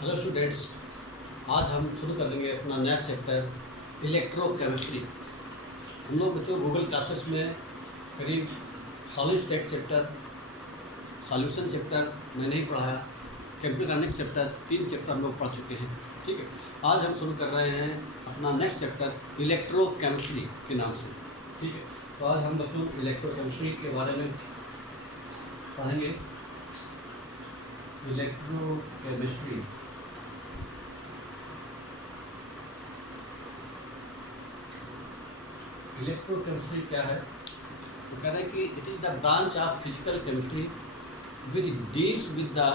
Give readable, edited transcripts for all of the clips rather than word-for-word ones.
Hello students, आज हम शुरू करेंगे अपना नया चैप्टर इलेक्ट्रोकेमिस्ट्री। हम लोग बच्चों गूगल क्लासेस में करीब solid state chapter, solution chapter मैंने ही पढ़ाया, केमिकल ऑर्गेनिक्स चैप्टर, 3 चैप्टर हम लोग पढ़ चुके हैं। ठीक है, आज हम शुरू कर रहे हैं अपना नेक्स्ट चैप्टर इलेक्ट्रोकेमिस्ट्री के नाम से। ठीक है, तो आज हम बच्चों इलेक्ट्रोकेमिस्ट्री के बारे में पढ़ेंगे। इलेक्ट्रोकेमिस्ट्री इलेक्ट्रोकेमिस्ट्री क्या है? तो कह रहे हैं कि it is the branch of physical chemistry which deals with the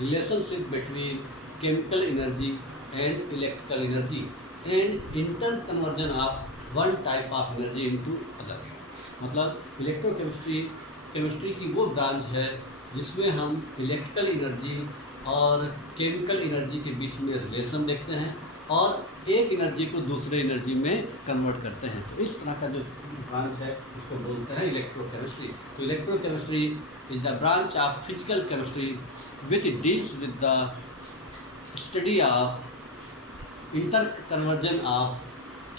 relationship between chemical energy and electrical energy and inter conversion of one type of energy into other. मतलब केमिस्ट्री की वो ब्रांच है जिसमें हम इलेक्ट्रिकल एनर्जी और chemical energy के बीच में relation देखते हैं और एक एनर्जी को दूसरे एनर्जी में कन्वर्ट करते हैं। तो इस तरह का जो ब्रांच है उसको बोलते हैं इलेक्ट्रोकेमिस्ट्री। तो electrochemistry is the branch of physical chemistry which deals with the study of inter conversion of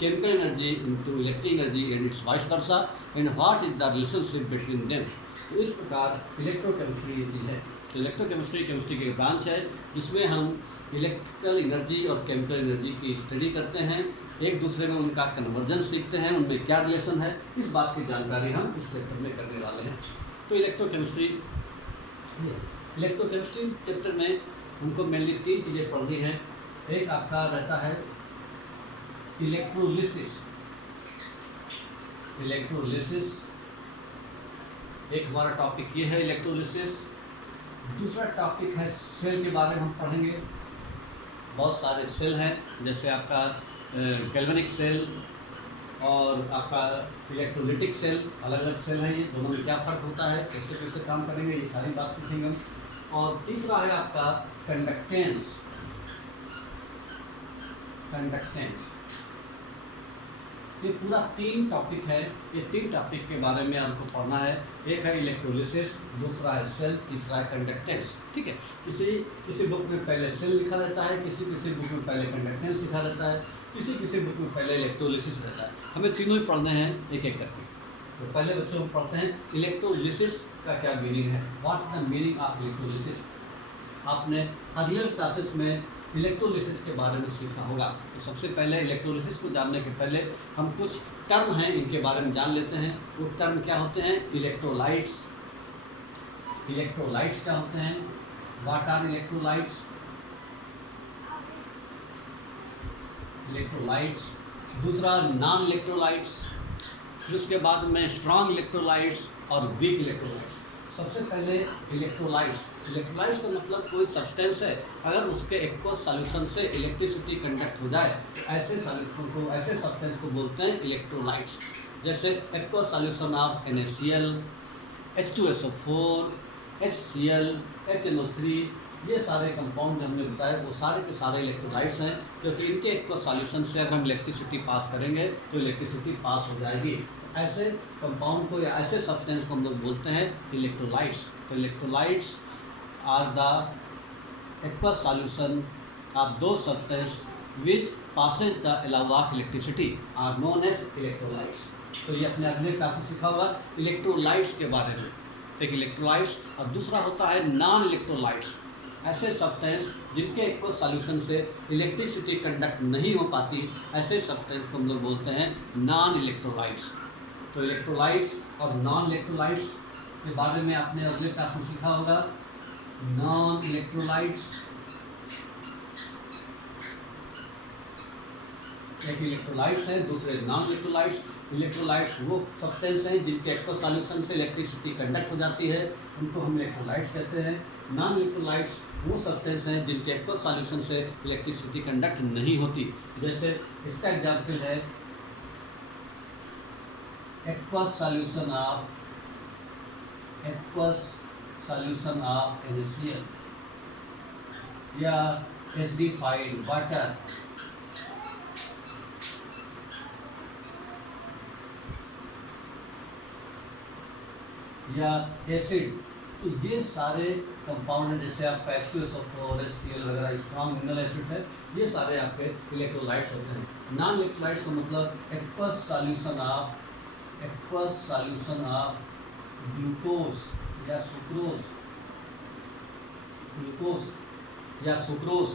chemical energy into electric energy and its vice versa and what is the relationship between them। तो इस प्रकार electrochemistry ये चीज़ है। तो electrochemistry chemistry की branch है जिसमें हम इलेक्ट्रिकल एनर्जी और केमिकल एनर्जी की स्टडी करते हैं, एक दूसरे में उनका कन्वर्जन सीखते हैं, उनमें क्या रिलेशन है, इस बात की जानकारी हम इस चैप्टर में करने वाले हैं। तो इलेक्ट्रोकेमिस्ट्री चैप्टर में हमको मेनली 3 चीज़ें पढ़नी है। एक आपका रहता है इलेक्ट्रोलिसिस, एक हमारा टॉपिक ये है इलेक्ट्रोलिसिस। दूसरा टॉपिक है सेल के बारे में हम पढ़ेंगे। बहुत सारे सेल हैं, जैसे आपका गैल्वेनिक सेल और आपका इलेक्ट्रोलिटिक सेल, अलग अलग सेल हैं। ये दोनों में क्या फ़र्क होता है, कैसे कैसे काम करेंगे, ये सारी बात सीखेंगे हम। और तीसरा है आपका कंडक्टेंस। ये पूरा 3 टॉपिक है। ये 3 टॉपिक के बारे में आपको पढ़ना है। एक है इलेक्ट्रोलिसिस, दूसरा है सेल, तीसरा है कंडक्टेंस। ठीक है, किसी बुक में पहले सेल लिखा रहता है, किसी बुक में पहले कंडक्टेंस लिखा रहता है, किसी बुक में पहले इलेक्ट्रोलिसिस रहता है। हमें तीनों ही पढ़ने हैं एक एक करके। तो पहले बच्चों हम पढ़ते हैं इलेक्ट्रोलिसिस का क्या मीनिंग है। What is the meaning of electrolysis? आपने अर्लियर क्लासेस में इलेक्ट्रोलिसिस के बारे में सीखा होगा। तो सबसे पहले इलेक्ट्रोलिसिस को जानने के पहले हम कुछ टर्म हैं इनके बारे में जान लेते हैं। वो टर्म क्या होते हैं? इलेक्ट्रोलाइट्स क्या होते हैं? What are electrolytes? दूसरा नॉन इलेक्ट्रोलाइट्स, फिर उसके बाद में स्ट्रॉन्ग इलेक्ट्रोलाइट्स और वीक इलेक्ट्रोलाइट्स। सबसे पहले इलेक्ट्रोलाइट्स का मतलब कोई सब्सटेंस है, अगर उसके एक्वस सॉल्यूशन से इलेक्ट्रिसिटी कंडक्ट हो जाए तो ऐसे सब्सटेंस को बोलते हैं इलेक्ट्रोलाइट्स। जैसे aqueous solution of NaCl, H2SO4, HCl, HNO3, ये सारे कंपाउंड जो हमने बताए वो सारे के सारे इलेक्ट्रोलाइट्स हैं, क्योंकि इनके एक्वस सॉल्यूशन से अगर हम इलेक्ट्रिसिटी पास करेंगे तो इलेक्ट्रिसिटी पास हो जाएगी। ऐसे कंपाउंड को या ऐसे सब्सटेंस को हम लोग बोलते हैं इलेक्ट्रोलाइट्स। तो electrolytes are the aqueous solution of दो substance which passes the allow of electricity are known as electrolytes. तो ये अपने अगले क्लास में सीखा होगा इलेक्ट्रोलाइट्स के बारे में। एक इलेक्ट्रोलाइट्स और दूसरा होता है नॉन इलेक्ट्रोलाइट्स, ऐसे सब्सटेंस जिनके एक्वस सॉल्यूशन से इलेक्ट्रिसिटी कंडक्ट नहीं हो पाती, ऐसे सब्सटेंस को हम लोग बोलते हैं नॉन इलेक्ट्रोलाइट्स। तो इलेक्ट्रोलाइट्स और नॉन इलेक्ट्रोलाइट्स के बारे में आपने अगले क्लास में सीखा होगा। नॉन इलेक्ट्रोलाइट्स, एक इलेक्ट्रोलाइट्स है, दूसरे नॉन इलेक्ट्रोलाइट्स। इलेक्ट्रोलाइट्स वो सब्सटेंस हैं जिनके एक्वस सॉल्यूशन से इलेक्ट्रिसिटी कंडक्ट हो जाती है, उनको हम इलेक्ट्रोलाइट्स कहते हैं। नॉन इलेक्ट्रोलाइट्स वो सब्सटेंस हैं जिनके एक्वस सॉल्यूशन से इलेक्ट्रिसिटी कंडक्ट नहीं होती। जैसे इसका एग्जाम्पल है एक्वस सॉल्यूशन ऑफ NaCl या एसिडिफाइड वाटर या एसिड तो ये सारे कंपाउंड हैं, जैसे आपका H2SO4, HCl वगैरह स्ट्रॉन्ग मिनरल एसिड्स है, ये सारे आपके इलेक्ट्रोलाइट्स होते हैं। नॉन इलेक्ट्रोलाइट्स का मतलब एक्वस सॉल्यूशन ऑफ ग्लूकोज या सुक्रोज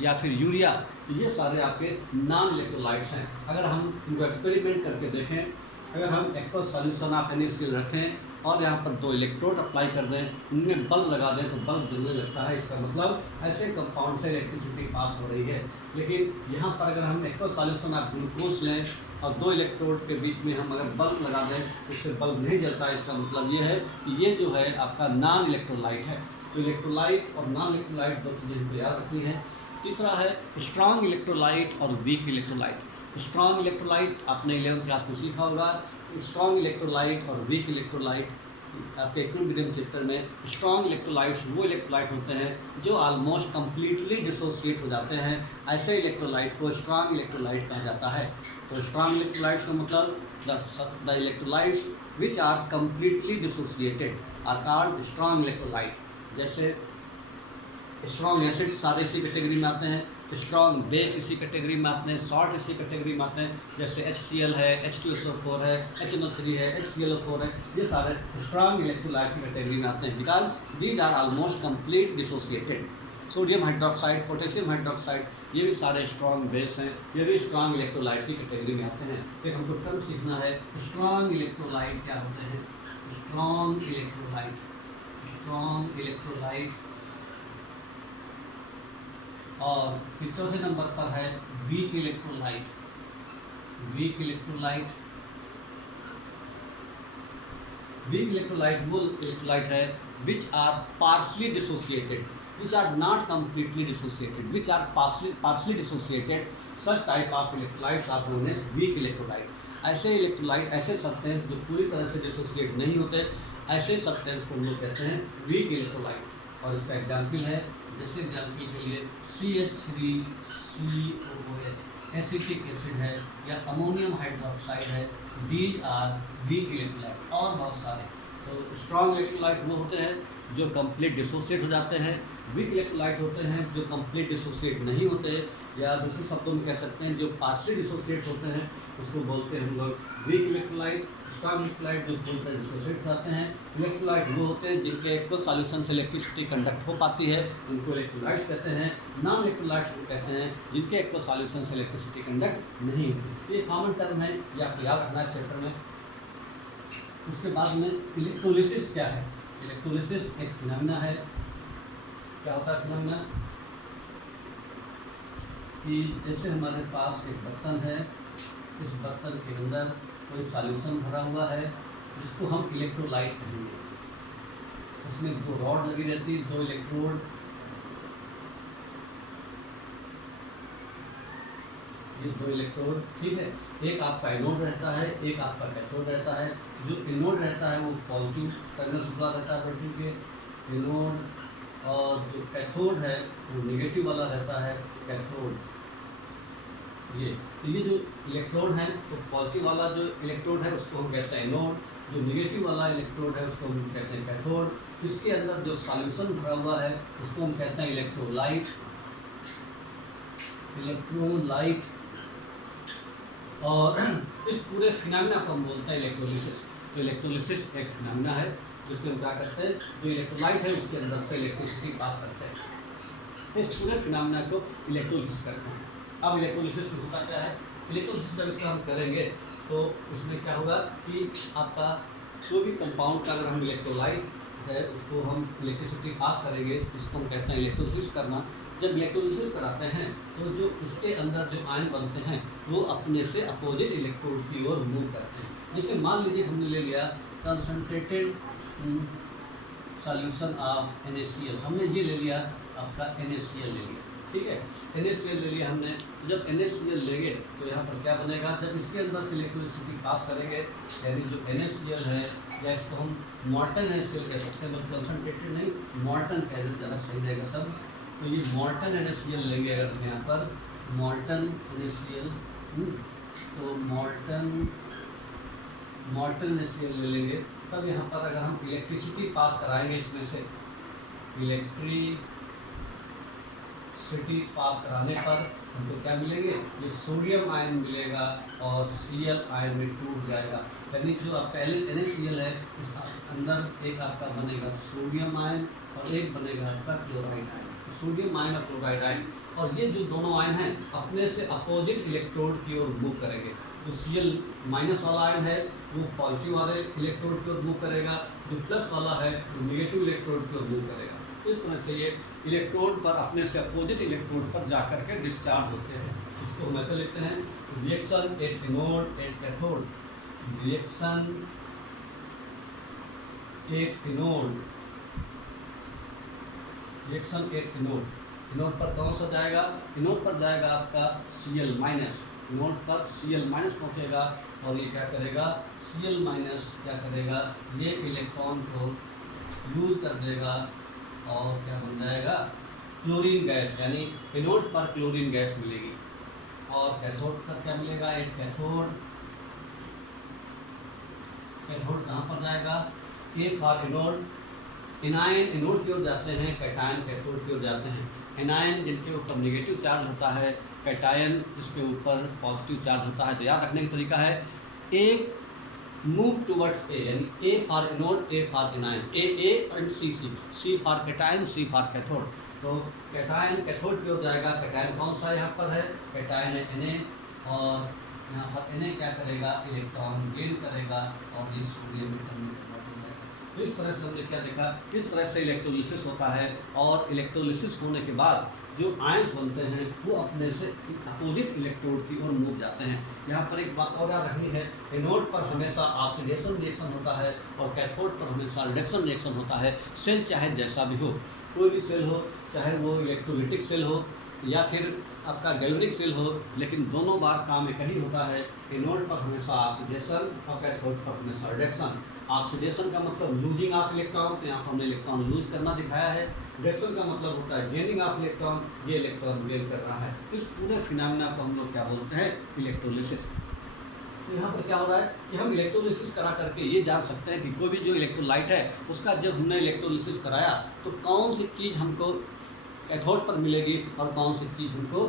या फिर यूरिया, तो ये सारे आपके नॉन इलेक्ट्रोलाइट्स हैं। अगर हम इनको एक्सपेरिमेंट करके देखें, अगर हम एक्वस सॉल्यूशन ऑफ NaCl रखें और यहाँ पर 2 इलेक्ट्रोड अप्लाई कर दें, उनमें बल्ब लगा दें तो बल्ब जलने लगता है, इसका मतलब ऐसे कंपाउंड से इलेक्ट्रिसिटी पास हो रही है। लेकिन यहाँ पर अगर हम एक्वस सॉल्यूशन ऑफ ग्लूकोज लें और 2 इलेक्ट्रोड के बीच में हम अगर बल्ब लगा दें, उससे बल्ब नहीं जलता है, इसका मतलब ये है कि ये जो है आपका नॉन इलेक्ट्रोलाइट है। तो इलेक्ट्रोलाइट और नॉन इलेक्ट्रोलाइट 2 चीज़ें हमको याद रखनी है। तीसरा है स्ट्रॉन्ग इलेक्ट्रोलाइट और वीक इलेक्ट्रोलाइट। स्ट्रॉन्ग इलेक्ट्रोलाइट आपने 11th क्लास में सीखा होगा। स्ट्रॉन्ग इलेक्ट्रोलाइट और वीक इलेक्ट्रोलाइट आपके इक्विलिब्रियम चैप्टर में, स्ट्रॉन्ग इलेक्ट्रोलाइट्स वो इलेक्ट्रोलाइट होते हैं जो ऑलमोस्ट कम्प्लीटली डिसोसिएट हो जाते हैं, ऐसे इलेक्ट्रोलाइट को स्ट्रॉन्ग इलेक्ट्रोलाइट कहा जाता है। तो स्ट्रॉन्ग इलेक्ट्रोलाइट्स का मतलब the electrolytes which are completely dissociated are called strong electrolyte. जैसे स्ट्रॉन्ग एसिड सारे इसी कैटेगरी में आते हैं, स्ट्रॉन्ग बेस इसी कैटेगरी में आते हैं, सॉल्ट इसी कैटेगरी में आते हैं, जैसे HCl है, H2SO4 है, HNO3 है, HClO4 है, ये सारे स्ट्रॉन्ग इलेक्ट्रोलाइट की कैटेगरी में आते हैं because these are almost complete dissociated. Sodium hydroxide, potassium hydroxide, ये भी सारे स्ट्रॉन्ग बेस हैं, ये भी स्ट्रॉन्ग इलेक्ट्रोलाइट की कैटेगरी में आते हैं। फिर हमको टर्म सीखना है स्ट्रॉन्ग इलेक्ट्रोलाइट क्या होते हैं। स्ट्रॉन्ग इलेक्ट्रोलाइट और फिर चौथे नंबर पर है वीक इलेक्ट्रोलाइट। वीक इलेक्ट्रोलाइट वो इलेक्ट्रोलाइट है which are partially dissociated, which are not completely dissociated, which are partially dissociated. Such type of electrolytes are known as weak electrolyte. ऐसे इलेक्ट्रोलाइट, ऐसे substance जो पूरी तरह से डिसोसिएट नहीं होते, ऐसे सब्सटेंस को हम लोग कहते हैं वीक इलेक्ट्रोलाइट। और इसका एग्जाम्पल है, जैसे एग्जाम्पल के लिए CH3COOH एसिटिक एसिड है या अमोनियम हाइड्रोक्साइड है, दीज आर वीक इलेक्ट्रोलाइट। और बहुत सारे। तो स्ट्रॉन्ग इलेक्ट्रोलाइट वो होते हैं जो कंप्लीट डिसोसिएट हो जाते हैं, वीक इलेक्ट्रोलाइट होते हैं जो कंप्लीट डिसोसिएट नहीं होते, या दूसरे शब्दों में कह सकते हैं जो पार्शियल डिसोसिएट होते हैं, उसको बोलते हैं हम लोग वीक इलेक्ट्रोलाइट। स्ट्रॉन्ग इलेक्ट्रोलाइट जो पूरी तरह डिसोसिएट हो जाते हैं। इलेक्ट्रोलाइट वो होते हैं जिनके एक तो सॉल्यूशन से इलेक्ट्रिसिटी कंडक्ट हो पाती है, उनको इलेक्ट्रोलाइट्स कहते हैं। नॉन इलेक्ट्रोलाइट्स वो कहते हैं जिनके एक तो सॉल्यूशन से इलेक्ट्रिसिटी कंडक्ट नहीं होती। ये कॉमन टर्म है, ये आपको याद रखना है इस चैप्टर में। उसके बाद में इलेक्ट्रोलिसिस क्या है। इलेक्ट्रोलिसिस एक फिनोमेना है। क्या होता है फिनोमेना? कि जैसे हमारे पास एक बर्तन है, इस बर्तन के अंदर कोई सॉल्यूशन भरा हुआ है जिसको हम इलेक्ट्रोलाइट कहेंगे। उसमें 2 रॉड लगी रहती, 2 इलेक्ट्रोड, ये 2 इलेक्ट्रोड, ठीक है। एक आपका एनोड रहता है, एक आपका कैथोड रहता है। जो एनोड रहता है वो पॉजिटिव टर्मिनल खुला रहता है बैटरी के, एनोड, और जो कैथोड है वो नेगेटिव वाला रहता है, कैथोड। तो ये जो इलेक्ट्रोड है, तो पॉजिटिव वाला जो इलेक्ट्रोड है उसको हम कहते हैं एनोड, जो नेगेटिव वाला इलेक्ट्रोड है उसको हम कहते हैं कैथोड। इसके अंदर जो सॉल्यूशन भरा हुआ है उसको हम कहते हैं इलेक्ट्रोलाइट। और इस पूरे फिनोमेना को हम बोलते हैं इलेक्ट्रोलिसिस। तो इलेक्ट्रोलिसिस एक फिनोमेना है जिसके हम क्या करते हैं, जो इलेक्ट्रोलाइट है उसके अंदर से इलेक्ट्रिसिटी पास करते हैं। इस पूरे फिनोमेना को इलेक्ट्रोलिसिस करते हैं। अब इलेक्ट्रोलिसिस में होता क्या है, इलेक्ट्रोलिसिस जब इसका हम करेंगे तो उसमें क्या होगा कि आपका कोई भी कंपाउंड का अगर हम इलेक्ट्रोलाइट है उसको हम इलेक्ट्रिसिटी पास करेंगे, इसको हम कहते हैं इलेक्ट्रोलिसिस करना। जब इलेक्ट्रोलिसिस कराते हैं तो जो इसके अंदर जो आयन बनते हैं वो अपने से अपोजिट इलेक्ट्रोड की ओर मूव करते हैं। जैसे मान लीजिए हमने ले लिया कंसनट्रेटेड सॉल्यूशन ऑफ NaCl, हमने ये ले लिया आपका NaCl ले लिया, ठीक है। NaCl ले लिया हमने। जब NaCl लेंगे तो यहाँ पर क्या बनेगा, जब इसके अंदर से इलेक्ट्रिसिटी पास करेंगे, यानी जो NaCl है, या इसको हम मॉल्टन NaCl कह सकते हैं, मतलब कंसनट्रेटेड नहीं, मॉल्टन कह दें ज़्यादा सही रहेगा सब। तो ये मॉल्टन NaCl लेंगे, अगर हम यहाँ पर मॉल्टन NaCl, तो मॉल्टन NaCl ले लेंगे, तब यहाँ पर अगर हम इलेक्ट्रिसिटी पास कराएंगे इसमें से, इलेक्ट्रिसिटी पास कराने पर हमको क्या मिलेंगे, ये सोडियम आयन मिलेगा और Cl आयन में टूट जाएगा। यानी जो आपका NaCl है, इस अंदर एक आपका बनेगा सोडियम आयन और एक बनेगा आपका क्लोराइड आयन। तो सोडियम आयन और क्लोराइड आयन, और ये जो दोनों आयन हैं अपने से अपोजिट इलेक्ट्रोड की ओर मूव करेंगे। जो Cl माइनस वाला आयन है वो पॉजिटिव वाले इलेक्ट्रोड की ओर मूव करेगा, जो प्लस वाला है वो नेगेटिव इलेक्ट्रोड की ओर मूव करेगा। इस तरह से ये इलेक्ट्रोड पर अपने से अपोजिट इलेक्ट्रोड पर जा करके डिस्चार्ज होते हैं। इसको हम ऐसे लिखते हैं, reaction at anode at cathode, reaction at anode, reaction at anode. Anode पर कौन सा जाएगा, एनोड पर जाएगा आपका Cl माइनस, एनोड पर Cl माइनस पहुँचेगा और ये क्या करेगा, Cl माइनस क्या करेगा, ये इलेक्ट्रॉन को लूज कर देगा और क्या बन जाएगा, क्लोरीन गैस, यानी एनोड पर क्लोरीन गैस मिलेगी। और कैथोड पर क्या मिलेगा, एट कैथोड, कैथोड कहाँ पर जाएगा, ए फॉर एनोड। एनायन एनोड की ओर जाते हैं, कैटायन कैथोड की ओर जाते हैं। एनायन जिनके ऊपर नेगेटिव चार्ज होता है, कैटायन जिसके ऊपर पॉजिटिव चार्ज होता है। तो याद रखने का तरीका है, ए मूव टुवर्ड्स ए, यानी a for anode, a for anion, a and c for cation, C for cathode. तो कैटायन कैथोड की ओर जाएगा। कैटायन कौन सा यहाँ पर है, कैटायन है Na, और यहाँ पर Na क्या करेगा, इलेक्ट्रॉन गेन करेगा और ये सोडियम एटम में कन्वर्ट हो जाएगा। तो इस तरह से हमने क्या देखा, इस तरह से इलेक्ट्रोलिसिस होता है। और इलेक्ट्रोलिसिस होने के बाद जो आयंस बनते हैं वो अपने से अपोजिट इलेक्ट्रोड की ओर मूव जाते हैं। यहाँ पर एक बात और याद रखनी है, एनोड पर हमेशा ऑक्सीडेशन रिएक्शन होता है और कैथोड पर हमेशा रिडक्शन रिएक्शन होता है। सेल चाहे जैसा भी हो, कोई भी सेल हो, चाहे वो इलेक्ट्रोलिटिक सेल हो या फिर आपका गैल्वेनिक सेल हो, लेकिन दोनों बार काम एक ही होता है। एनोड पर हमेशा ऑक्सीडेशन और कैथोड पर हमेशा रिडक्शन। ऑक्सीडेशन का मतलब लूजिंग ऑफ इलेक्ट्रॉन, तो यहाँ पर हमने इलेक्ट्रॉन लूज करना दिखाया है। रिडक्शन का मतलब होता है गेनिंग ऑफ इलेक्ट्रॉन, ये इलेक्ट्रॉन गेन कर रहा है। तो इस पूरे फिनोमेना को हम लोग क्या बोलते हैं, इलेक्ट्रोलिसिस। तो यहाँ पर क्या हो रहा है कि हम इलेक्ट्रोलिसिस करा करके ये जान सकते हैं कि कोई भी जो इलेक्ट्रोलाइट है उसका जब हमने इलेक्ट्रोलिसिस कराया तो कौन सी चीज़ हमको कैथोड पर मिलेगी और कौन सी चीज़ हमको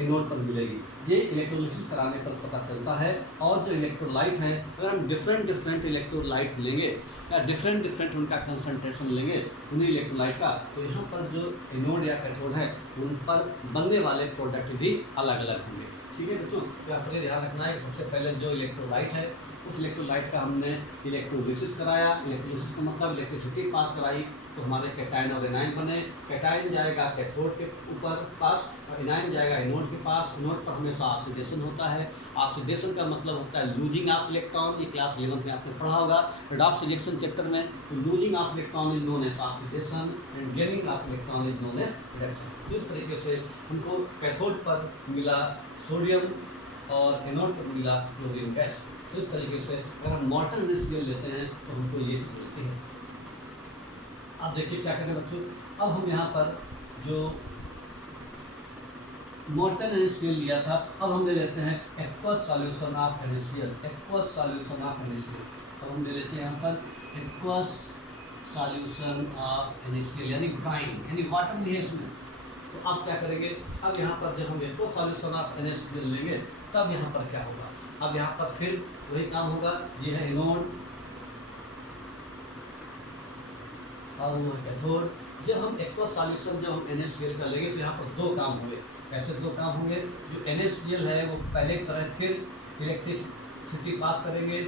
एनोड पर मिलेगी। ये इलेक्ट्रोलिसिस कराने पर पता चलता है। और जो इलेक्ट्रोलाइट हैं, अगर हम डिफरेंट इलेक्ट्रोलाइट लेंगे या डिफरेंट उनका कंसंट्रेशन लेंगे उन्हीं इलेक्ट्रोलाइट का, तो यहाँ पर जो एनोड या कैथोड है उन पर बनने वाले प्रोडक्ट भी अलग अलग होंगे। ठीक है बच्चों, तो यहाँ पर ध्यान रखना है कि सबसे पहले जो इलेक्ट्रोलाइट है उस इलेक्ट्रोलाइट का हमने इलेक्ट्रोलिसिस कराया। इलेक्ट्रोलिसिस का मतलब इलेक्ट्रिसिटी पास कराई तो हमारे कैटायन और एनायन बने। कैटायन जाएगा कैथोड के ऊपर पास और एनायन जाएगा एनोड के पास। एनोड पर हमेशा ऑक्सीडेशन होता है। ऑक्सीडेशन का मतलब होता है लूजिंग ऑफ इलेक्ट्रॉन। ये क्लास 11 में आपने पढ़ा होगा रेडॉक्स रिएक्शन चैप्टर में। तो losing of electron is known as oxidation and gaining of electron is known as reduction. इस तरीके से हमको कैथोड पर मिला सोडियम और एनोड पर मिला क्लोरीन गैस। तो इस तरीके से अगर हम मॉर्टन NaCl लेते हैं तो हमको ये चीज़ मिलती है। अब देखिए क्या करें बच्चों, अब हम यहाँ पर जो मॉर्टन NaCl लिया था, अब हम ले लेते हैं aqueous solution of NaCl। Aqueous solution of NaCl अब हम ले लेते हैं यहाँ पर एक्वस सॉल्यूशन ऑफ NaCl, यानी ब्राइन, यानी वाटर नहीं है इसमें। तो अब क्या करेंगे, अब यहाँ पर जब हम एक्वस सॉल्यूशन ऑफ NaCl लेंगे तब यहाँ पर क्या होगा, अब यहाँ पर फिर वही काम होगा। ये है एनोड और वो है कैथोड। जब हम एक्वस सॉल्यूशन जब हम NaCl का लेंगे तो यहाँ पर दो काम होंगे। ऐसे दो काम होंगे, जो NaCl है वो पहले की तरह फिर इलेक्ट्रिसिटी पास करेंगे,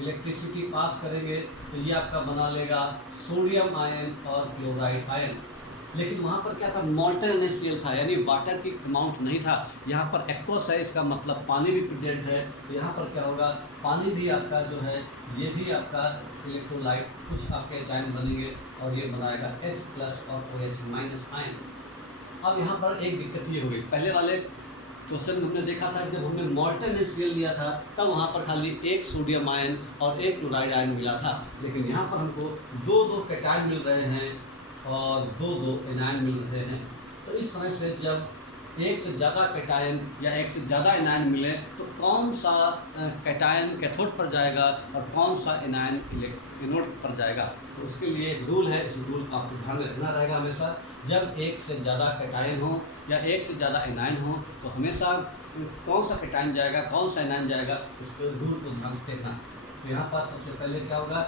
इलेक्ट्रिसिटी पास करेंगे तो ये आपका बना लेगा सोडियम आयन और क्लोराइड आयन। लेकिन वहाँ पर क्या था, मॉर्टन NaCl था, यानी वाटर की अमाउंट नहीं था। यहाँ पर एक्वस है, इसका मतलब पानी भी प्रेजेंट है। तो यहाँ पर क्या होगा, पानी भी आपका जो है ये भी आपका इलेक्ट्रोलाइट कुछ आपके आयन बनेंगे और ये बनाएगा H+ और OH- आयन। अब यहाँ पर एक दिक्कत ये हो गई, पहले वाले क्वेश्चन में हमने देखा था जब हमने मॉर्टन NaCl लिया था तब वहाँ पर खाली एक सोडियम आयन और एक क्लोराइड आयन मिला था। लेकिन यहाँ पर हमको दो कैटायन मिल रहे हैं और दो एनायन मिल रहे हैं। तो इस तरह से जब एक से ज़्यादा कैटायन या एक से ज़्यादा एनायन मिले तो कौन सा कैटायन कैथोड पर जाएगा और कौन सा एनायन एनोड पर जाएगा। तो उसके लिए एक रूल है, इस रूल का आपको ध्यान रखना रहेगा हमेशा। जब एक से ज़्यादा कैटायन हो या एक से ज़्यादा एनायन हो तो हमेशा कौन सा कैटायन जाएगा कौन सा एनायन जाएगा, इसके रूल को ध्यान से देखना। तो यहाँ पर सबसे पहले क्या होगा,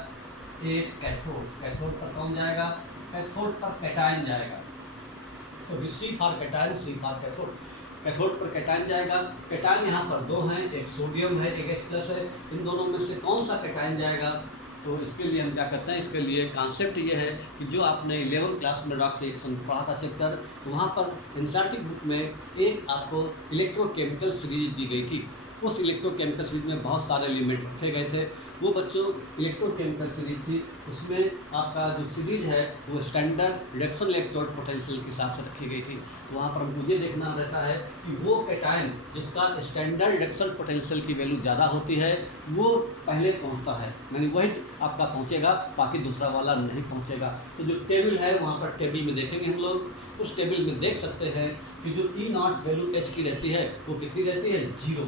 एक कैथोड पर कौन जाएगा, कैथोड पर कैटायन जाएगा। तो C for cation, C for cathode पर कैटायन जाएगा। कैटायन यहाँ पर दो हैं, एक सोडियम है एक H+ है। इन दोनों में से कौन सा कैटायन जाएगा, तो इसके लिए हम क्या करते हैं, इसके लिए कॉन्सेप्ट ये है कि जो आपने 11th क्लास में डॉक्टर रिएक्शन पढ़ा था चैप्टर, तो वहाँ पर एनसीईआरटी बुक में एक आपको इलेक्ट्रोकेमिकल सीरीज दी गई थी। उस इलेक्ट्रोकेमिकल सीरीज में बहुत सारे एलिमेंट रखे गए थे। वो बच्चों इलेक्ट्रोकेमिकल सीरीज थी, उसमें आपका जो सीरीज है वो स्टैंडर्ड रिडक्शन इलेक्ट्रोड पोटेंशियल के हिसाब से रखी गई थी। तो वहाँ पर हमको ये देखना रहता है कि वो कैटायन जिसका स्टैंडर्ड रिडक्शन पोटेंशियल की वैल्यू ज़्यादा होती है वो पहले पहुँचता है, यानी वही आपका पहुँचेगा, बाकी दूसरा वाला नहीं पहुँचेगा। तो जो टेबल है वहाँ पर टेबल में देखेंगे हम लोग, उस टेबल में देख सकते हैं कि जो E0 वैल्यू H की रहती है वो कितनी रहती है, 0।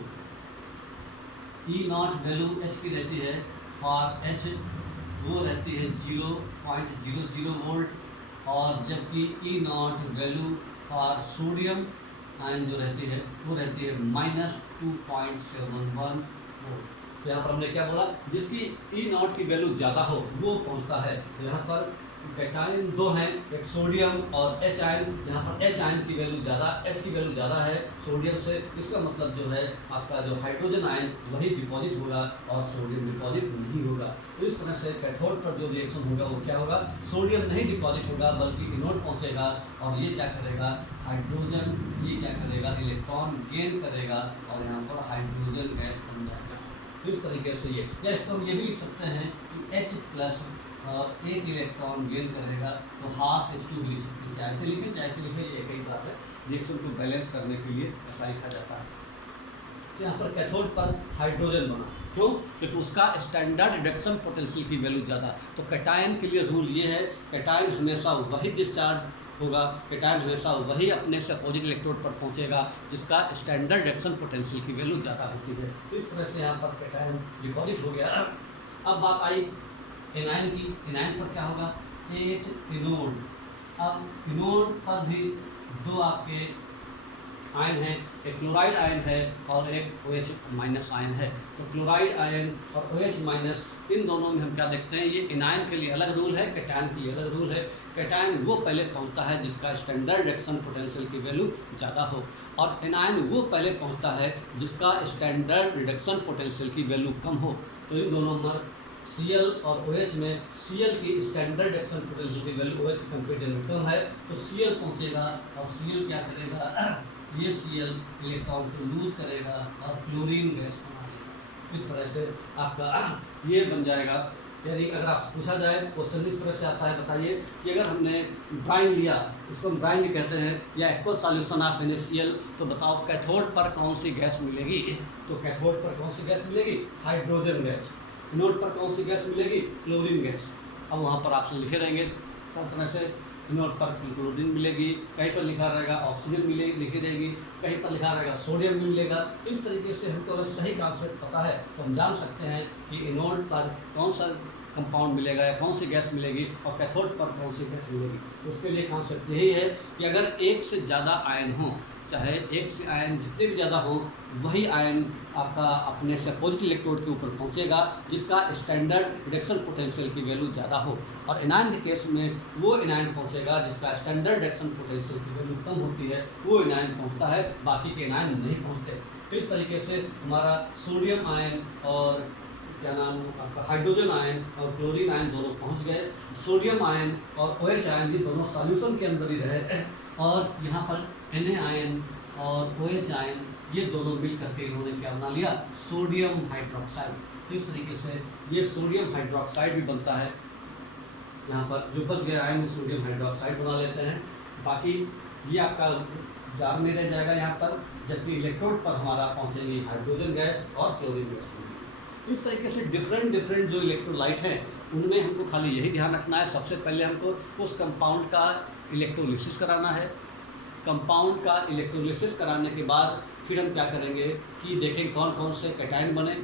E0 वैल्यू H की रहती है फॉर H वो रहती है 0.00 वोल्ट, और जबकि E0 value for sodium ion जो रहती है वो रहती है -2.71 वोल्ट। तो यहाँ पर हमने क्या बोला, जिसकी E0 की वैल्यू ज़्यादा हो वो पहुँचता है। तो यहाँ पर कैटायन दो हैं, एक सोडियम और H आयन। यहाँ पर H आयन की वैल्यू ज़्यादा, H की वैल्यू ज़्यादा है सोडियम से। इसका मतलब जो है आपका जो हाइड्रोजन आयन वही डिपॉजिट होगा और सोडियम डिपॉजिट नहीं होगा। तो इस तरह से कैथोड पर जो रिएक्शन होगा वो क्या होगा, सोडियम नहीं डिपॉजिट होगा बल्कि एनोड पहुँचेगा, और ये क्या करेगा, हाइड्रोजन ये क्या करेगा, इलेक्ट्रॉन गेन करेगा और यहाँ पर हाइड्रोजन गैस बन जाएगा। तो इस तरीके से ये, या इसको हम ये भी लिख सकते हैं कि H+ और एक इलेक्ट्रॉन गेन करेगा तो ½ H2 भी लिख सकते हैं। चाहे से लिखें चाहे से लिखें, ये एक ही बात है। रिएक्शन को बैलेंस करने के लिए ऐसा लिखा जाता है। तो यहाँ पर कैथोड पर हाइड्रोजन बना, क्यों, क्योंकि उसका स्टैंडर्ड रिडक्शन पोटेंशियल की वैल्यू ज़्यादा। तो कैटायन के लिए रूल ये है, कैटायन हमेशा वही डिस्चार्ज होगा, कैटायन हमेशा वही अपने से अपोजिट इलेक्ट्रोड पर पहुँचेगा जिसका स्टैंडर्ड रिडक्शन पोटेंशियल की वैल्यू ज़्यादा होती है। इस तरह से यहाँ पर कैटायन डिपॉजिट हो गया। अब बात आई एनायन की। एनायन पर क्या होगा, 8 एनोड। अब एनोड पर भी दो आपके आयन हैं, एक क्लोराइड आयन है और एक OH- आयन है। तो क्लोराइड आयन और OH- इन दोनों में हम क्या देखते हैं, ये एनायन के लिए अलग रूल है, कैटायन के लिए अलग रूल है। कैटायन वो पहले पहुंचता है जिसका स्टैंडर्ड रिडक्शन पोटेंशियल की वैल्यू ज़्यादा हो, और एनायन वो पहले पहुंचता है जिसका स्टैंडर्ड रिडक्शन पोटेंशियल की वैल्यू कम हो। तो इन दोनों में Cl और OH में Cl की स्टैंडर्ड रिडक्शन पोटेंशियल की वैल्यू OH के कंपेरेटिव में कम है, तो Cl पहुंचेगा और Cl क्या करेगा, ये Cl इलेक्ट्रॉन को लूज करेगा और क्लोरीन गैस बना देगा। इस तरह से आपका ये बन जाएगा। यानी अगर आपसे पूछा जाए क्वेश्चन इस तरह से आता है, बताइए कि अगर हमने ब्राइन लिया, इसको हम ब्राइन भी कहते हैं, या एक्वस सॉल्यूशन ऑफ NaCl, तो बताओ कैथोड पर कौन सी गैस मिलेगी। तो कैथोड पर कौन सी गैस मिलेगी, हाइड्रोजन गैस। एनोड पर कौन सी गैस मिलेगी, क्लोरीन गैस। अब वहाँ पर ऑप्शन लिखे रहेंगे तरह तरह से, एनोड पर क्लोरीन मिलेगी, कहीं पर लिखा रहेगा ऑक्सीजन मिलेगी लिखी रहेगी, कहीं पर लिखा रहेगा सोडियम मिलेगा। इस तरीके से हमको अगर सही कॉन्सेप्ट पता है तो हम जान सकते हैं कि एनोड पर कौन सा कंपाउंड मिलेगा या कौन सी गैस मिलेगी और कैथोड पर कौन सी गैस मिलेगी। तो उसके लिए कॉन्सेप्ट यही है कि अगर एक से ज़्यादा आयन हो, चाहे एक से आयन जितने भी ज़्यादा हो, वही आयन आपका अपने से अपोजिट इलेक्ट्रोड के ऊपर पहुंचेगा जिसका स्टैंडर्ड रिडक्शन पोटेंशियल की वैल्यू ज़्यादा हो, और एनायन के केस में वो एनायन पहुंचेगा जिसका स्टैंडर्ड रिडक्शन पोटेंशियल की वैल्यू कम होती है, वो एनायन पहुंचता है, बाकी के एनायन नहीं पहुंचते। तो इस तरीके से हमारा सोडियम आयन और क्या नाम आपका हाइड्रोजन आयन और क्लोरीन आयन दोनों पहुँच गए। सोडियम आयन और OH आयन भी दोनों सॉल्यूशन के अंदर ही रहे, और यहाँ पर Na आयन और OH आयन ये दोनों मिल करके इन्होंने क्या बना लिया, सोडियम हाइड्रोक्साइड। तो इस तरीके से ये सोडियम हाइड्रोक्साइड भी बनता है। यहाँ पर जो बच गया आयन सोडियम हाइड्रोक्साइड बना लेते हैं, बाकी ये आपका जार में रह जाएगा यहाँ पर, जबकि इलेक्ट्रोड पर हमारा पहुँचेंगी हाइड्रोजन गैस और क्लोरीन गैस। इस तरीके से डिफरेंट जो इलेक्ट्रोलाइट हैं उनमें हमको खाली यही ध्यान रखना है, सबसे पहले हमको उस कंपाउंड का इलेक्ट्रोलिसिस कराना है, कंपाउंड का इलेक्ट्रोलिसिस कराने के बाद फिर हम क्या करेंगे कि देखें कौन कौन से कैटायन बने।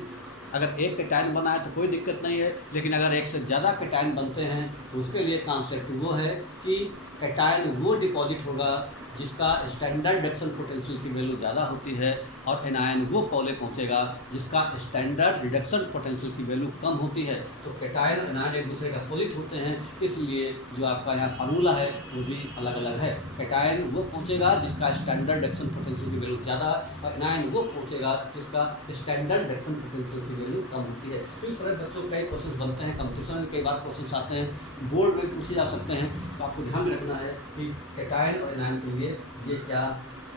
अगर एक कैटायन बना है तो कोई दिक्कत नहीं है, लेकिन अगर एक से ज़्यादा कैटायन बनते हैं तो उसके लिए कॉन्सेप्ट वो है कि कैटायन वो डिपॉजिट होगा जिसका स्टैंडर्ड रिडक्शन पोटेंशियल की वैल्यू ज़्यादा होती है, और एनायन वो पॉले पहुंचेगा जिसका स्टैंडर्ड रिडक्शन पोटेंशियल की वैल्यू कम होती है। तो कैटायन और एनायन एक दूसरे का अपोजिट होते हैं, इसलिए जो आपका यहाँ फार्मूला है वो भी अलग अलग है। कैटायन वो पहुंचेगा जिसका स्टैंडर्ड रिडक्शन पोटेंशियल की वैल्यू ज़्यादा, और एनायन वो पहुंचेगा जिसका स्टैंडर्ड रिडक्शन पोटेंशियल की वैल्यू कम होती है। तो इस तरह बच्चों कई क्वेश्चन बनते हैं, कंपटीशन में कई बार क्वेश्चन आते हैं, बोर्ड में पूछे जा सकते हैं। तो आपको ध्यान में रखना है कि कैटायन और एनायन के लिए ये क्या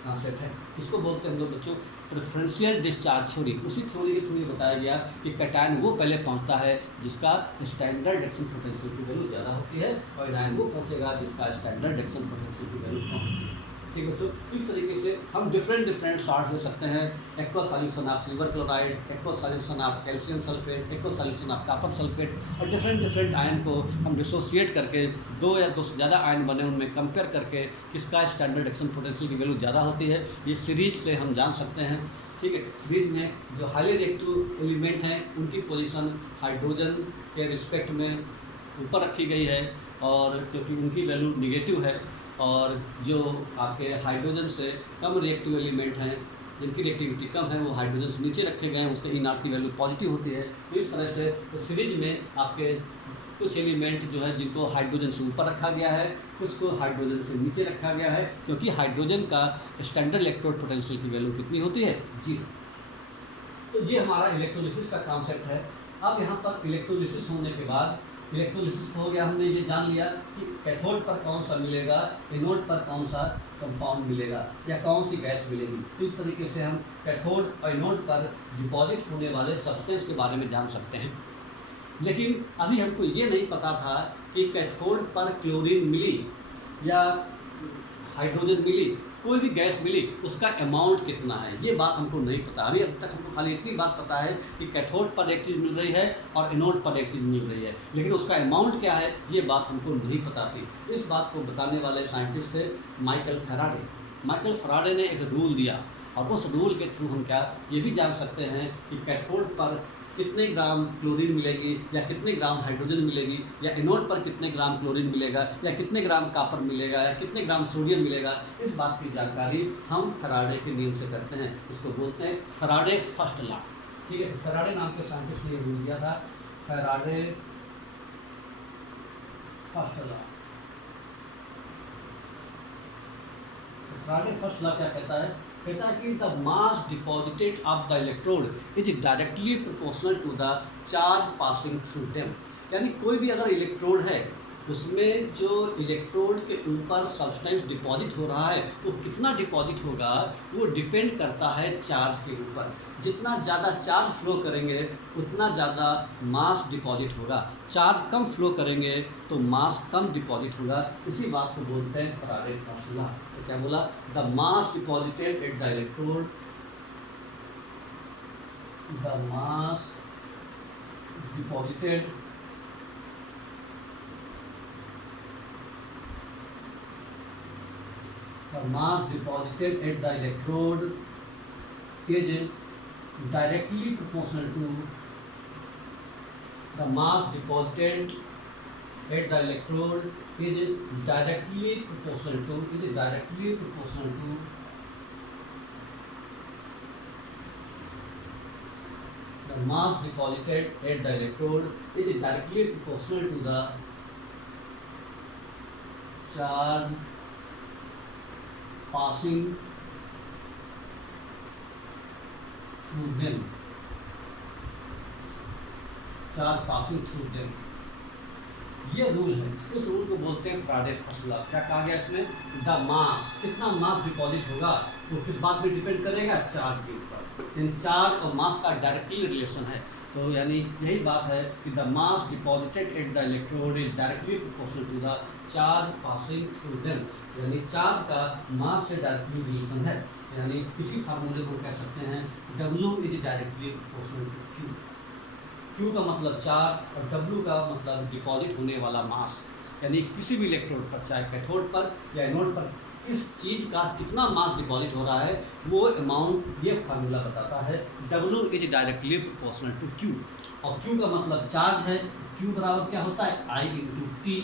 कॉन्सेप्ट है। इसको बोलते हैं हम लोग बच्चों प्रेफरेंशियल डिस्चार्ज थ्योरी। उसी थ्योरी के थ्रू ये बताया गया कि कैटायन वो पहले पहुंचता है जिसका स्टैंडर्ड रिडक्शन पोटेंशियल की वैल्यू ज़्यादा होती है, और एनायन वो पहुंचेगा जिसका स्टैंडर्ड रिडक्शन पोटेंशियल की वैल्यू कम होती है। ठीक है बच्चों, इस तरीके से हम डिफरेंट साल्ट ले सकते हैं। Aqueous solution of silver chloride, aqueous solution of calcium sulphate, aqueous solution of copper sulphate, और डिफरेंट आयन को हम डिसोसिएट करके दो या दो से ज़्यादा आयन बने उनमें कंपेयर करके किसका स्टैंडर्ड रिडक्शन पोटेंशियल की वैल्यू ज़्यादा होती है, ये सीरीज से हम जान सकते हैं। ठीक है, सीरीज में जो हाईली रिएक्टिव एलिमेंट हैं उनकी पोजीशन हाइड्रोजन के रिस्पेक्ट में ऊपर रखी गई है, और क्योंकि उनकी वैल्यू निगेटिव है, और जो आपके हाइड्रोजन से कम रिएक्टिव एलिमेंट हैं जिनकी रिएक्टिविटी कम है वो हाइड्रोजन से नीचे रखे गए हैं, उसके ई नॉट की वैल्यू पॉजिटिव होती है। तो इस तरह से सीरीज में आपके कुछ एलिमेंट जो है जिनको हाइड्रोजन से ऊपर रखा गया है, कुछ को हाइड्रोजन से नीचे रखा गया है, क्योंकि हाइड्रोजन का स्टैंडर्ड इलेक्ट्रोड पोटेंशियल की वैल्यू कितनी होती है, 0। तो ये हमारा इलेक्ट्रोलिसिस का कॉन्सेप्ट है। अब यहाँ पर इलेक्ट्रोलिसिस होने के बाद, इलेक्ट्रोलिसिस हो गया, हमने ये जान लिया कि कैथोड पर कौन सा मिलेगा, एनोड पर कौन सा कंपाउंड मिलेगा या कौन सी गैस मिलेगी। तो इस तरीके से हम कैथोड और एनोड पर डिपॉजिट होने वाले सब्सटेंस के बारे में जान सकते हैं। लेकिन अभी हमको ये नहीं पता था कि कैथोड पर क्लोरीन मिली या हाइड्रोजन मिली, कोई भी गैस मिली, उसका अमाउंट कितना है, ये बात हमको नहीं पता। अभी अब तक हमको खाली इतनी बात पता है कि कैथोड पर एक चीज़ मिल रही है और एनोड पर एक चीज़ मिल रही है, लेकिन उसका अमाउंट क्या है ये बात हमको नहीं पता थी। इस बात को बताने वाले साइंटिस्ट थे माइकल फैराडे। माइकल फैराडे ने एक रूल दिया, और उस रूल के थ्रू हम क्या ये भी जान सकते हैं कि कैथोड पर कितने ग्राम क्लोरीन मिलेगी या कितने ग्राम हाइड्रोजन मिलेगी, या एनोड पर कितने ग्राम क्लोरीन मिलेगा या कितने ग्राम कॉपर मिलेगा या कितने ग्राम सोडियम मिलेगा। इस बात की जानकारी हम फैराडे के नियम से करते हैं। इसको बोलते हैं फैराडे फर्स्ट लॉ। ठीक है, फैराडे नाम के साइंटिस्ट ने रूल दिया था, Faraday first law. Faraday first law क्या कहता है? कहता है कि the mass deposited of the electrode is directly proportional to the charge passing through them. यानी कोई भी अगर इलेक्ट्रोड है उसमें जो इलेक्ट्रोड के ऊपर सब्सटेंस डिपॉजिट हो रहा है वो कितना डिपॉजिट होगा वो डिपेंड करता है चार्ज के ऊपर। जितना ज़्यादा चार्ज फ्लो करेंगे उतना ज़्यादा मास डिपॉजिट होगा, चार्ज कम फ्लो करेंगे तो मास कम डिपॉजिट होगा। इसी बात को बोलते हैं फैराडे फर्स्ट लॉ। तो क्या बोला? The mass deposited at the electrode, the mass deposited the mass deposited at the electrode is directly proportional to the mass deposited at the electrode is directly proportional to the mass deposited at the electrode is directly proportional to the charge passing through them, charge passing through them. ये rule है, इस rule को बोलते हैं Faraday first law. क्या कहा गया इसमें? द मास, कितना मास डिपॉजिट होगा वो किस बात पे डिपेंड करेगा? चार्ज के ऊपर। इन चार्ज और मास का डायरेक्टली रिलेशन है। तो यानी यही बात है कि the mass deposited at the electrode is directly proportional to the charge passing through them. यानी चार्ज का मास से डायरेक्टली रिलेशन है। यानी किसी फार्मूले को कह सकते हैं W is directly proportional to Q। Q का मतलब चार्ज और W का मतलब डिपॉजिट होने वाला मास। यानी किसी भी इलेक्ट्रोड पर, चाहे कैथोड पर या एनोड पर किस चीज़ का कितना मास डिपॉजिट हो रहा है वो अमाउंट ये फार्मूला बताता है। W is directly proportional to Q, और Q का मतलब चार्ज है। Q बराबर क्या होता है I into T,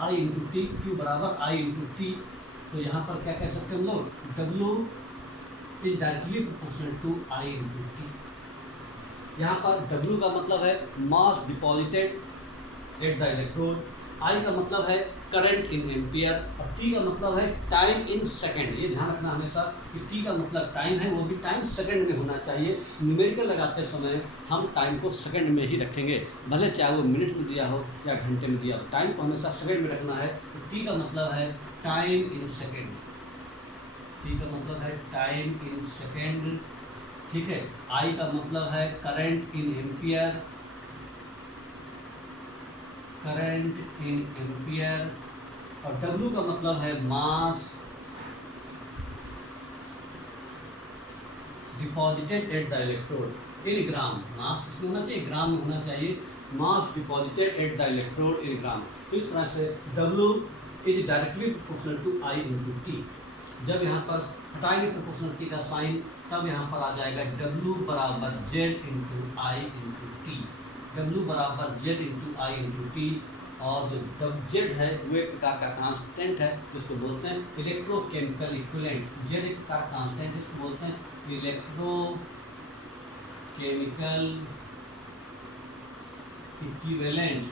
I into T, Q बराबर I इंटू टी। तो यहाँ पर क्या कह सकते हैं हम लोग, W is directly proportional to I into T. यहाँ पर W का मतलब है mass deposited at the electrode, I का मतलब है करंट इन एम्पियर, और T का मतलब है टाइम इन सेकंड। ये ध्यान रखना हमेशा कि T का मतलब टाइम है, वो भी टाइम सेकंड में होना चाहिए। न्यूमेरिकल लगाते समय हम टाइम को सेकंड में ही रखेंगे, भले चाहे वो मिनट में दिया हो या घंटे में दिया हो, टाइम को हमेशा सेकंड में रखना है। तो T का मतलब है टाइम इन सेकेंड, T का मतलब है टाइम इन सेकेंड, ठीक है। I का मतलब है current in ampere, current in ampere, और W का मतलब है mass deposited at the electrode in gram. Mass किसमें होना चाहिए, ग्राम में होना चाहिए। Mass deposited at the electrode in gram. तो इस तरह से W is directly proportional to I into T. जब यहाँ पर हटाएंगे प्रोपोर्शनलिटी का साइन, तब यहाँ पर आ जाएगा W बराबर Z into I into T. W बराबर Z into I into T, और जो Z है वो एक प्रकार का कांस्टेंट है जिसको बोलते हैं इलेक्ट्रोकेमिकल इक्विवेलेंट। Z एक प्रकार का कांस्टेंट है, इसको बोलते हैं इलेक्ट्रोकेमिकल इक्विवेलेंट।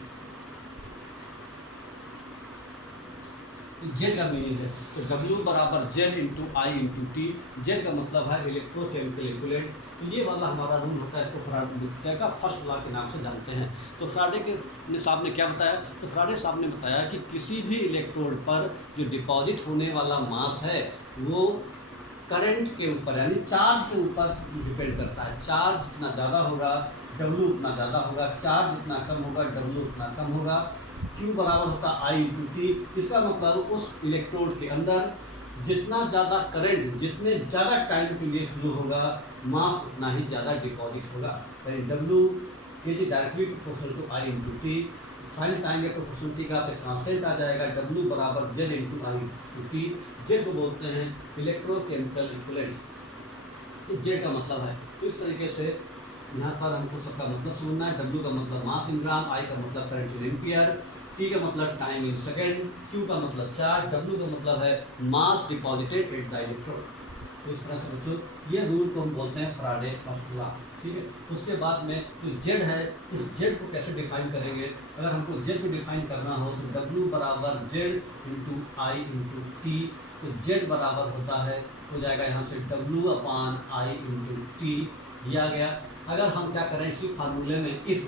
Z का मीनिंग है, तो W बराबर Z इंटू आई इंटू टी। Z का मतलब है इलेक्ट्रोकेमिकल इक्विवेलेंट। तो ये वाला हमारा रूल होता है, इसको फैराडे का फर्स्ट लॉ के नाम से जानते हैं। तो फैराडे के साहब ने क्या बताया, तो फैराडे साहब ने बताया कि किसी भी इलेक्ट्रोड पर जो डिपॉजिट होने वाला मास है वो करंट के ऊपर यानी चार्ज के ऊपर डिपेंड करता है। चार्ज जितना ज़्यादा होगा W उतना ज़्यादा होगा, चार्ज जितना कम होगा W उतना कम होगा। Q बराबर होता I इंटू टी। इसका मतलब उस इलेक्ट्रोड के अंदर जितना ज़्यादा करंट जितने ज़्यादा टाइम के लिए फ्लो होगा, मास उतना ही ज़्यादा डिपॉजिट होगा। यानी W is directly proportional to I into t. Sign हटाएंगे प्रोपोर्शनलिटी का तो कांस्टेंट आ जाएगा W बराबर Z into I into t. Z को बोलते हैं इलेक्ट्रोकेमिकल इक्विवेलेंट। Z का मतलब है, इस तरीके से यहाँ पर हमको सबका मतलब समझना है। W का मतलब मास इन ग्राम, I का मतलब करंट इन एम्पियर, T का मतलब टाइम इन सेकेंड, Q का मतलब चार्ज, W का मतलब है mass deposited at the electrode. तो इस तरह से बच्चों ये रूल को हम बोलते हैं फैराडे फर्स्ट लॉ, ठीक है। उसके बाद में जो Z है, इस Z को कैसे डिफाइन करेंगे। अगर हमको Z को डिफाइन करना हो तो W बराबर Z into I into T. तो Z बराबर होता है, हो जाएगा यहाँ से W upon I into T दिया गया। अगर हम क्या करें इसी फार्मूले में, इफ़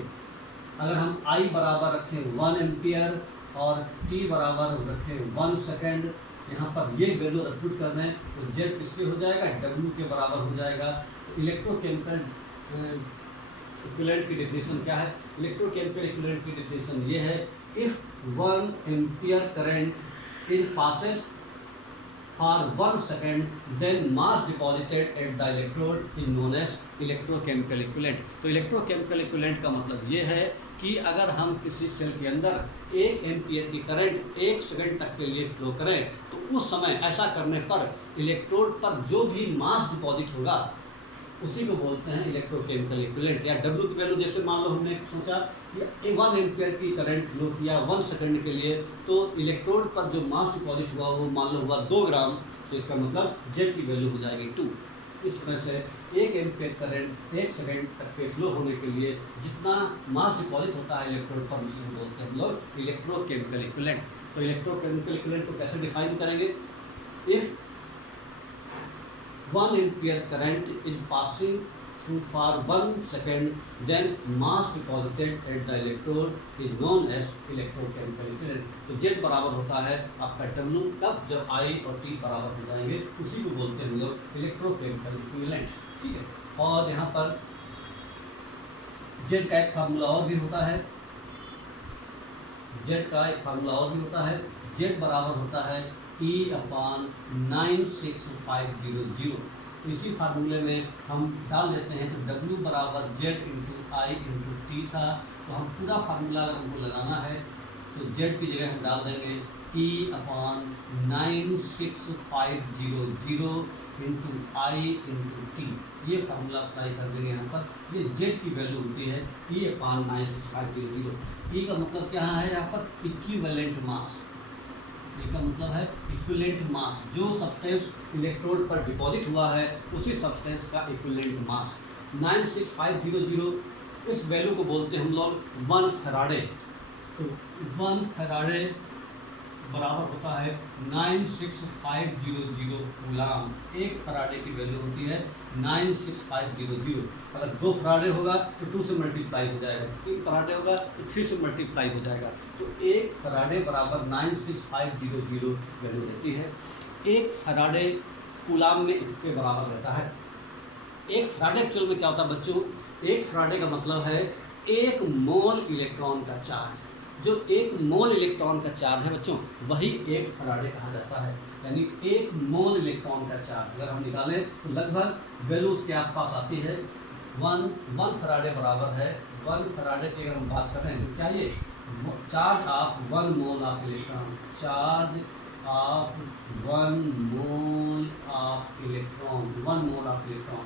अगर हम I बराबर रखें 1 एम्पियर और T बराबर रखें 1 सेकेंड, यहाँ पर ये वैल्यू पुट कर दें तो Z किस पे हो जाएगा, W के बराबर हो जाएगा। तो इलेक्ट्रोकेमिकल इक्विवेलेंट की डेफिनेशन क्या है, इलेक्ट्रोकेमिकल इक्विवेलेंट की डेफिनेशन ये है, if 1 ampere current is passes for 1 second, then mass deposited at the electrode is known as electrochemical equivalent। तो इलेक्ट्रोकेमिकल इक्विवेलेंट का मतलब ये है कि अगर हम किसी सेल के अंदर 1 एम्पियर की करंट 1 सेकंड तक के लिए फ्लो करें तो उस समय ऐसा करने पर इलेक्ट्रोड पर जो भी मास डिपॉजिट होगा उसी को बोलते हैं इलेक्ट्रोकेमिकल इक्विवेलेंट। या W की वैल्यू जैसे मान लो हमने सोचा कि 1 एम्पियर की करंट फ्लो किया 1 सेकंड के लिए, तो इलेक्ट्रोड पर जो मास डिपॉजिट हुआ वो मान लो हुआ 2 ग्राम, तो इसका मतलब Z की वैल्यू हो जाएगी 2। इस तरह से 1 एम्पियर करंट 1 सेकंड तक के फ्लो होने के लिए जितना मास डिपॉजिट होता है इलेक्ट्रोड पर उसी को बोलते हैं हम लोग इलेक्ट्रोकेमिकल इक्विवेलेंट। तो इलेक्ट्रोकेमिकल इक्विवेलेंट को कैसे डिफाइन करेंगे, if 1 ampere current is passing through for 1 second, then mass deposited at the electrode is known as electrochemical equivalent। तो Z बराबर होता है आपका W, तब जब I और T बराबर हो जाएंगे उसी को बोलते हैं हम लोग इलेक्ट्रोकेमिकल इक्विवेलेंट, ठीक है। और यहाँ पर Z का एक फार्मूला और भी होता है, Z का एक फार्मूला और भी होता है। Z बराबर होता है E अपान 96500। इसी फार्मूले में हम डाल देते हैं तो W बराबर Z into I into T था। तो हम पूरा फार्मूला अगर हमको लगाना है तो Z की जगह हम डाल देंगे E अपॉन 96,500 इंटू आई इंटू टी। ये फार्मूला अप्लाई कर देंगे यहाँ पर। ये जेड की वैल्यू होती है E अपॉन 96,500। E का मतलब क्या है यहाँ पर? Equivalent mass. E का मतलब है इक्विवेलेंट मास, जो सब्सटेंस इलेक्ट्रोड पर डिपॉजिट हुआ है उसी सब्सटेंस का इक्विवेलेंट मास 96,500। इस वैल्यू को बोलते हैं हम लोग 1 फैराडे। तो 1 फैराडे बराबर होता है 96,500 कूलाम। 1 फैराडे की वैल्यू होती है 96,500। अगर 2 फैराडे होगा तो 2 से मल्टीप्लाई हो जाएगा, 3 फैराडे होगा तो 3 से मल्टीप्लाई हो जाएगा। तो 1 फैराडे बराबर 96,500 वैल्यू रहती है। 1 फैराडे कूलाम में इसके बराबर रहता है। 1 फैराडे एक्चुअल में क्या होता है बच्चों? 1 फैराडे का मतलब है 1 मोल इलेक्ट्रॉन का चार्ज। जो 1 मोल इलेक्ट्रॉन का चार्ज है बच्चों, वही 1 फैराडे कहा जाता है। यानी 1 मोल इलेक्ट्रॉन का चार्ज अगर हम निकालें तो लगभग वैल्यू उसके आसपास आती है। 1 फैराडे बराबर है 1 फैराडे की अगर हम बात कर रहे हैं तो क्या ये charge of 1 mole of electron, charge of 1 mole of electron, 1 mole of electron,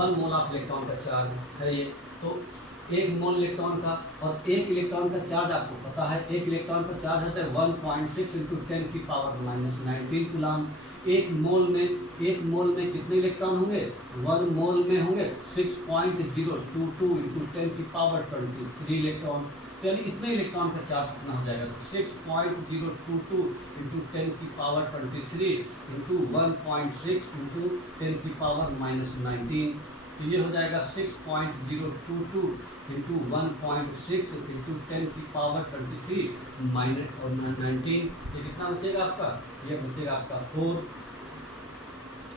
1 mole of electron का चार्ज है ये। तो 1 मोल इलेक्ट्रॉन का, और 1 इलेक्ट्रॉन का चार्ज आपको पता है, 1 इलेक्ट्रॉन का चार्ज होता है 1.6 इंटू 10 की पावर -19 कूलाम। 1 मोल में कितने इलेक्ट्रॉन होंगे? 1 मोल में होंगे 6.022 इंटू 10 की पावर 23 इलेक्ट्रॉन। तो यानी इतने इलेक्ट्रॉन का चार्ज कितना हो जाएगा? 6.022 इंटू 10 की पावर 23 इंटू 1.6 इंटू 10 की पावर -19। तो ये हो जाएगा 6.022 इंटू 1.6 इंटू 10 की पावर 23 माइनस और 19। ये कितना बचेगा आपका? ये बचेगा आपका 4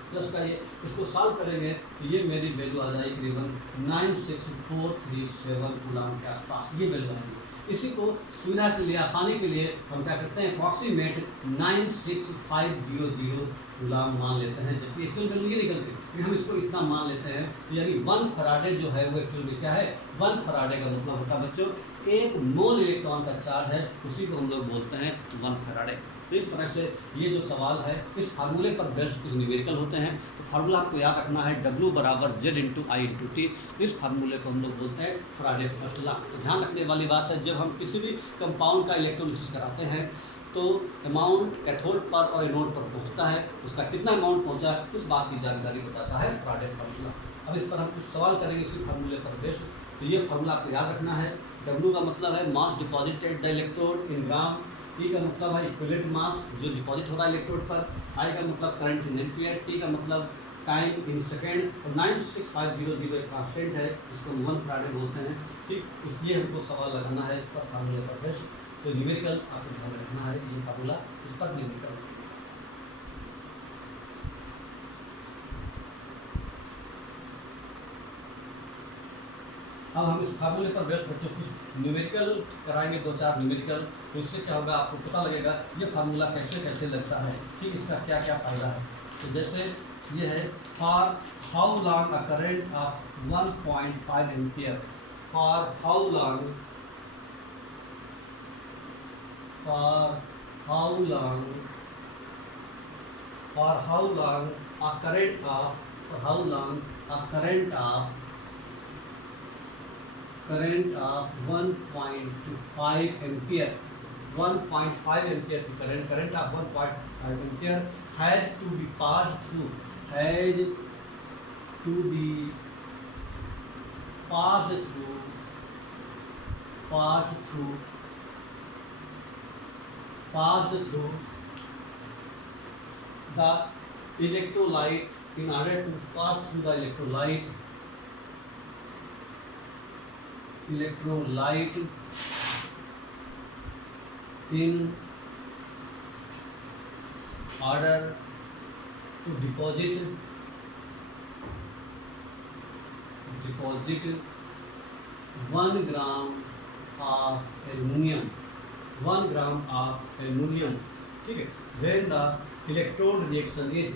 प्लस का ये। इसको सॉल्व करेंगे तो ये मेरी वैल्यू आ जाएगी करीबन 96437 कूलाम के आसपास ये वैल्यू आएगी। इसी को सुविधा के लिए, आसानी के लिए हम क्या करते हैं, अप्रॉक्सीमेट 96500 कूलाम मान लेते हैं, जबकि एक्चुअल वैल्यू ये निकलती है, लेकिन हम इसको इतना मान लेते हैं। तो यानी 1 फैराडे जो है वो एक्चुअल में क्या है? 1 फैराडे का मतलब होता है बच्चों 1 मोल इलेक्ट्रॉन का चार्ज है, उसी को हम लोग बोलते हैं 1 फैराडे। तो इस तरह से ये जो सवाल है, इस फार्मूले पर बेस्ड कुछ न्यूमेरिकल होते हैं। तो फार्मूला आपको याद रखना है W बराबर Z इंटू आई इंटू टी। इस फार्मूले को हम लोग बोलते हैं फैराडे फर्स्ट लॉ। तो ध्यान रखने वाली बात है, जब हम किसी भी कंपाउंड का इलेक्ट्रोलिसिस कराते हैं तो अमाउंट कैथोड पर और एनोड पर पहुंचता है, उसका कितना अमाउंट पहुंचा इस बात की जानकारी बताता है फैराडे फर्स्ट लॉ। अब इस पर हम कुछ सवाल करेंगे इसी फार्मूले पर बेस्ड। तो ये फार्मूला आपको याद रखना है। W का मतलब है mass deposited the electrode in gram. E का मतलब है इक्विवेलेंट मास जो डिपॉजिट हो रहा है इलेक्ट्रोड पर। I का मतलब करंट इन एम्पियर। T का मतलब टाइम इन सेकेंड। और 96500 एक कांस्टेंट है जिसको 1 फैराडे बोलते हैं। ठीक, इसलिए हमको सवाल लगाना है इस पर फार्मूले पर बेस्ड। तो न्यूमेरिकल आपको ध्यान रखना है, ये फार्मूला इस पर न्यूमेरिकल। अब हम इस फार्मूले पर बेस्ड बच्चों कुछ न्यूमेरिकल कराएंगे, 2-4 न्यूमेरिकल। तो इससे क्या होगा आपको पता लगेगा ये फार्मूला कैसे कैसे लगता है, ठीक, इसका क्या क्या फ़ायदा है। तो जैसे ये है for how long a current of 1.5 ampere, for how long a current of 1.5 ampere, 1.5 ampere की current of 1.5 ampere has to be pass through the electrolyte. In order to pass through the electrolyte in order to deposit 1 gram of aluminum, 1 gram of aluminum, ठीक है। when the electrode reaction is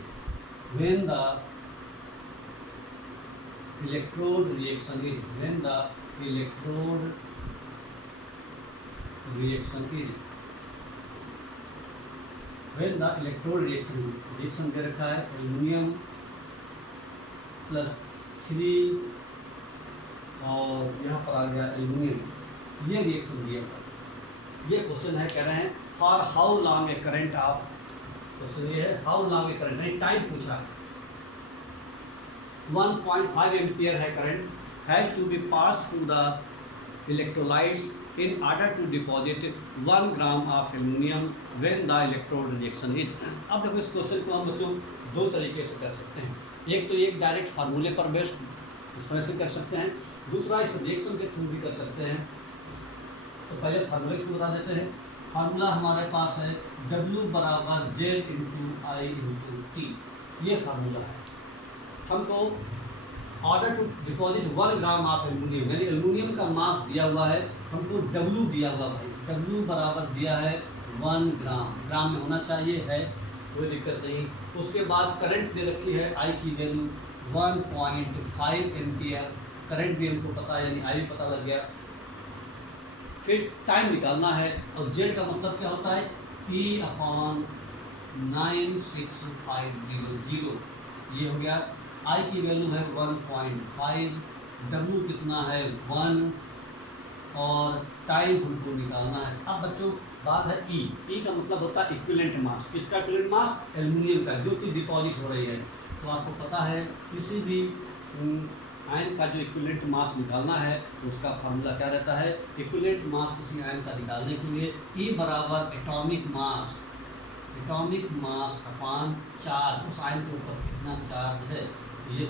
when the electrode reaction दे रखा है aluminium +3 और यहाँ पर आ गया aluminium, ये रिएक्शन दिया था। ये क्वेश्चन है, कह रहे हैं for how long a current of, question ये है हाउ लॉन्ग ए करंट, नहीं टाइम पूछा। 1.5 एम्पियर है current, has to be pass through the electrolytes in order to deposit 1 gram of aluminium when the electrode reaction is। अब देखो इस question को हम बच्चों दो तरीके से कर सकते हैं, एक तो एक डायरेक्ट फार्मूले पर बेस्ड इस तरह से कर सकते हैं, दूसरा इस रिएक्शन के थ्रू भी कर सकते हैं। तो पहले फार्मूले थ्रू बता देते हैं। फार्मूला हमारे पास है W = Z × I × T, ये फार्मूला है। हमको order to deposit 1 gram of aluminium, यानी एल्यूमिनियम का मास दिया हुआ है, हमको W दिया हुआ भाई, W बराबर दिया है 1 ग्राम, ग्राम में होना चाहिए, है कोई दिक्कत नहीं। उसके बाद करंट दे रखी है I की वैल्यू 1.5 एम्पियर, करंट भी हमको पता है यानी I भी पता लग गया। फिर टाइम निकालना है और Z का मतलब क्या होता है P/96500, ये हो गया। I की वैल्यू है 1.5, W कितना है 1 और टाइम हमको निकालना है। अब बच्चों बात है E का मतलब होता है इक्विवेलेंट मास, किसका इक्विवेलेंट मास, एल्यूमिनियम का, जो कि डिपॉजिट हो रही है। तो आपको पता है किसी भी आयन का जो इक्विवेलेंट मास निकालना है तो उसका फार्मूला क्या रहता है, इक्विवेलेंट मास किसी आयन का निकालने के लिए E बराबर एटॉमिक मास अपान चार्ज, उस आयन के ऊपर कितना चार्ज है, ये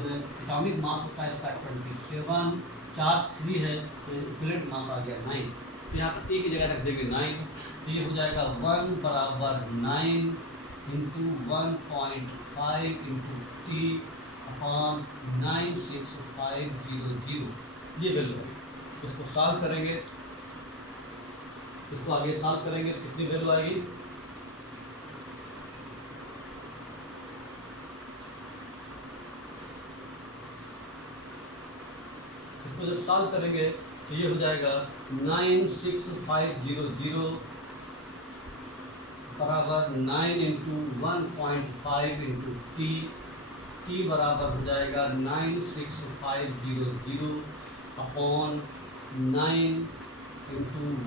एटॉमिक मास होता है इसका 27, चार्ज 3 है तो इक्विवेलेंट मास आ गया 9। तो यहाँ पर T की जगह रख देंगे 9, तो ये हो जाएगा 1 = 9 × 1.5 × T अपान 96500, ये वैल्यू है। इसको सॉल्व करेंगे, इसको आगे सॉल्व करेंगे तो कितनी वैल्यू आएगी, इसको जब सॉल्व करेंगे तो ये हो जाएगा 96500 बराबर 9 × 1.5 × T बराबर हो जाएगा 96500 अपॉन 9 ×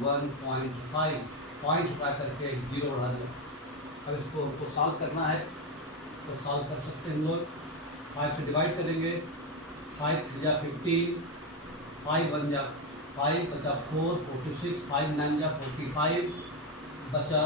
1.5, पॉइंट हटा करके 0 बढ़ा दें। अब इसको हमको सॉल्व करना है तो सॉल्व कर सकते हैं हम लोग। 5 से डिवाइड करेंगे, 5 × 3 = 15, 5 × 1 = 5 बचा 4, 46, 5 × 9 = 45 बचा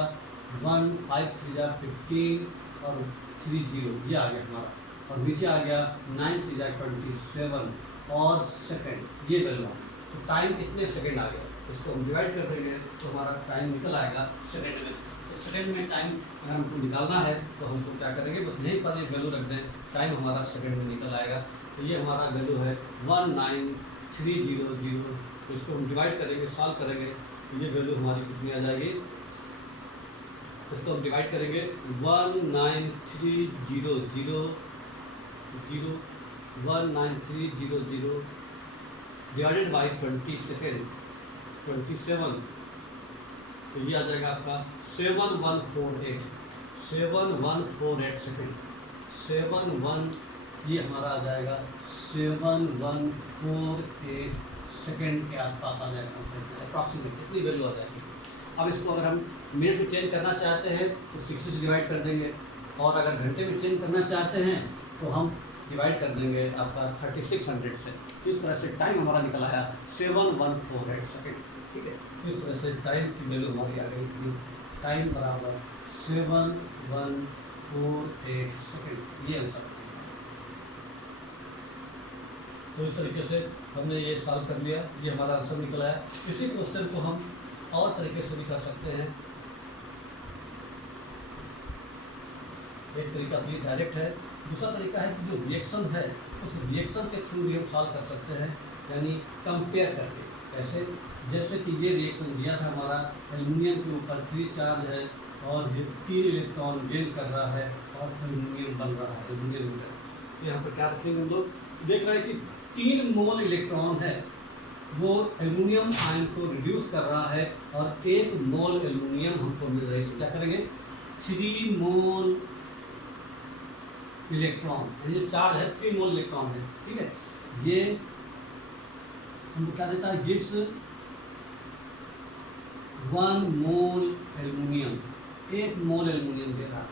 1, 5 × 3 = 15 और 3 0, ये आ गया हमारा। और नीचे आ गया 9 × 3 = 27 और सेकंड, ये वैल्यू। तो टाइम कितने सेकंड आ गया, इसको हम डिवाइड कर देंगे तो हमारा टाइम निकल आएगा सेकंड में। तो सेकंड में टाइम अगर हमको निकालना है तो हमको क्या करेंगे, बस यहीं पर एक वैल्यू रख दें, टाइम हमारा सेकंड में निकल आएगा। तो ये हमारा वैल्यू है 19300। तो इसको हम डिवाइड करेंगे, सॉल्व करेंगे तो ये वैल्यू हमारी कितनी आ जाएगी, इसको हम डिवाइड करेंगे 19300 डिवाइडेड बाई 20 सेकेंड 27, तो ये आ जाएगा आपका 7148 सेकेंड। 71 ये हमारा आ जाएगा 7148 सेकेंड के आसपास आ जाएगा अप्रॉक्सीमेट, इतनी वैल्यू आ जाएगी। अब इसको अगर हम मिनट में चेंज करना चाहते हैं तो 60 से डिवाइड कर देंगे, और अगर घंटे में चेंज करना चाहते हैं तो हम डिवाइड कर देंगे आपका 3600 से। इस तरह से टाइम हमारा निकल आया 7148 सेकेंड। ठीक है, इस तरह से टाइम की वैल्यू हमारी आ गई, टाइम बराबर 7148 सेकेंड, ये आंसर। तो इस तरीके से हमने ये सॉल्व कर लिया, ये हमारा आंसर निकल आया। इसी क्वेश्चन को हम और तरीके से भी कर सकते हैं। एक तरीका तो ये डायरेक्ट है, दूसरा तरीका है कि जो रिएक्शन है उस रिएक्शन के थ्रू भी हम सॉल्व कर सकते हैं, यानी कंपेयर करके। ऐसे जैसे कि ये रिएक्शन दिया था हमारा, एल्यूमिनियम के ऊपर 3 चार्ज है और 3 इलेक्ट्रॉन गेन कर रहा है और एल्यूमिनियम बन रहा है, एल्यूमिनियम मीटर। यहाँ पर क्या रखेंगे हम लोग, देख रहे हैं कि 3 मोल इलेक्ट्रॉन है, वो एल्यूमिनियम आयन को रिड्यूस कर रहा है और 1 मोल एल्यूमिनियम हमको मिल रही है। तो क्या करेंगे, 3 मोल इलेक्ट्रॉन, यानी जो चार्ज है 3 मोल इलेक्ट्रॉन है, ठीक है। ये हमको क्या देता है, गिव्स 1 मोल एल्युमिनियम, 1 मोल एल्युमिनियम दे रहा है।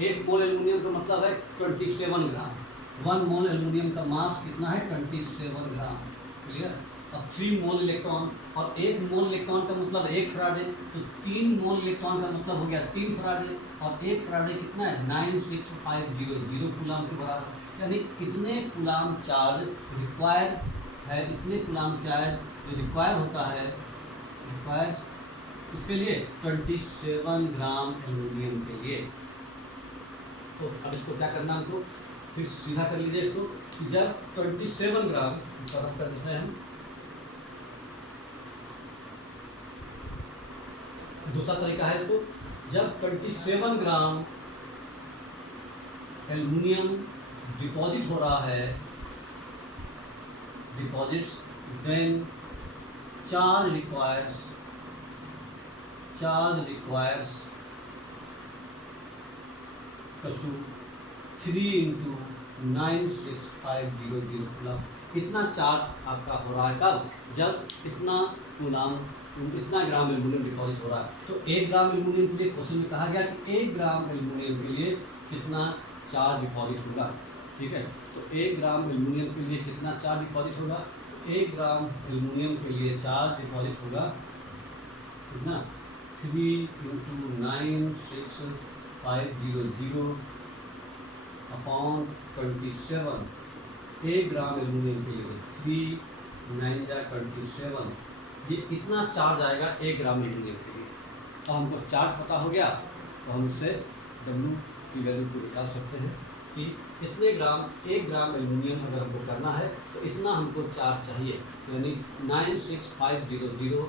1 मोल एल्युमिनियम का मतलब है 27 ग्राम। 1 मोल एल्युमिनियम का मास कितना है, 27 ग्राम, क्लियर। अब 3 मोल इलेक्ट्रॉन, और 1 मोल इलेक्ट्रॉन का मतलब 1 फराडे, तो 3 मोल इलेक्ट्रॉन का मतलब हो गया 3 फराडे, और 1 फराडे कितना है, 96500 कूलाम के बराबर। यानी इतने कूलाम चार्ज रिक्वायर है, इतने कूलाम चार्ज जो रिक्वायर होता है, रिक्वायर इसके लिए 27 ग्राम एल्युमिनियम के लिए। तो अब इसको क्या करना हमको, फिर सीधा कर लीजिए इसको, जब 27 ग्राम तरफ कर देते हैं हम। दूसरा तरीका है इसको, जब 27 ग्राम एल्युमिनियम डिपॉजिट हो रहा है, deposits, then charge requires to 3 into 96500 coulomb. इतना चार्ज आपका हो रहा है कब, जब इतना कूलाम, इतना ग्राम एल्युमिनियम डिपॉजिट हो रहा है। तो 1 ग्राम एल्युमिनियम के लिए क्वेश्चन में कहा गया कि 1 ग्राम एल्युमिनियम के लिए कितना चार्ज डिपॉजिट होगा, ठीक है। तो 1 ग्राम एल्युमिनियम के लिए कितना चार्ज डिपॉजिट होगा, 1 ग्राम एल्युमिनियम के लिए चार्ज डिपॉजिट होगा कितना, 3 इंटू 96500 अपॉन 27। 1 ग्राम एल्युमिनियम के लिए 3 9 27, ये इतना चार्ज आएगा 1 ग्राम एल्युमिनियम के लिए। तो हमको चार्ज पता हो गया, तो हम इससे W की वैल्यू को निकाल सकते हैं कि इतने ग्राम, 1 ग्राम एल्युमिनियम अगर हमको करना है तो इतना हमको चार्ज चाहिए, यानी 96500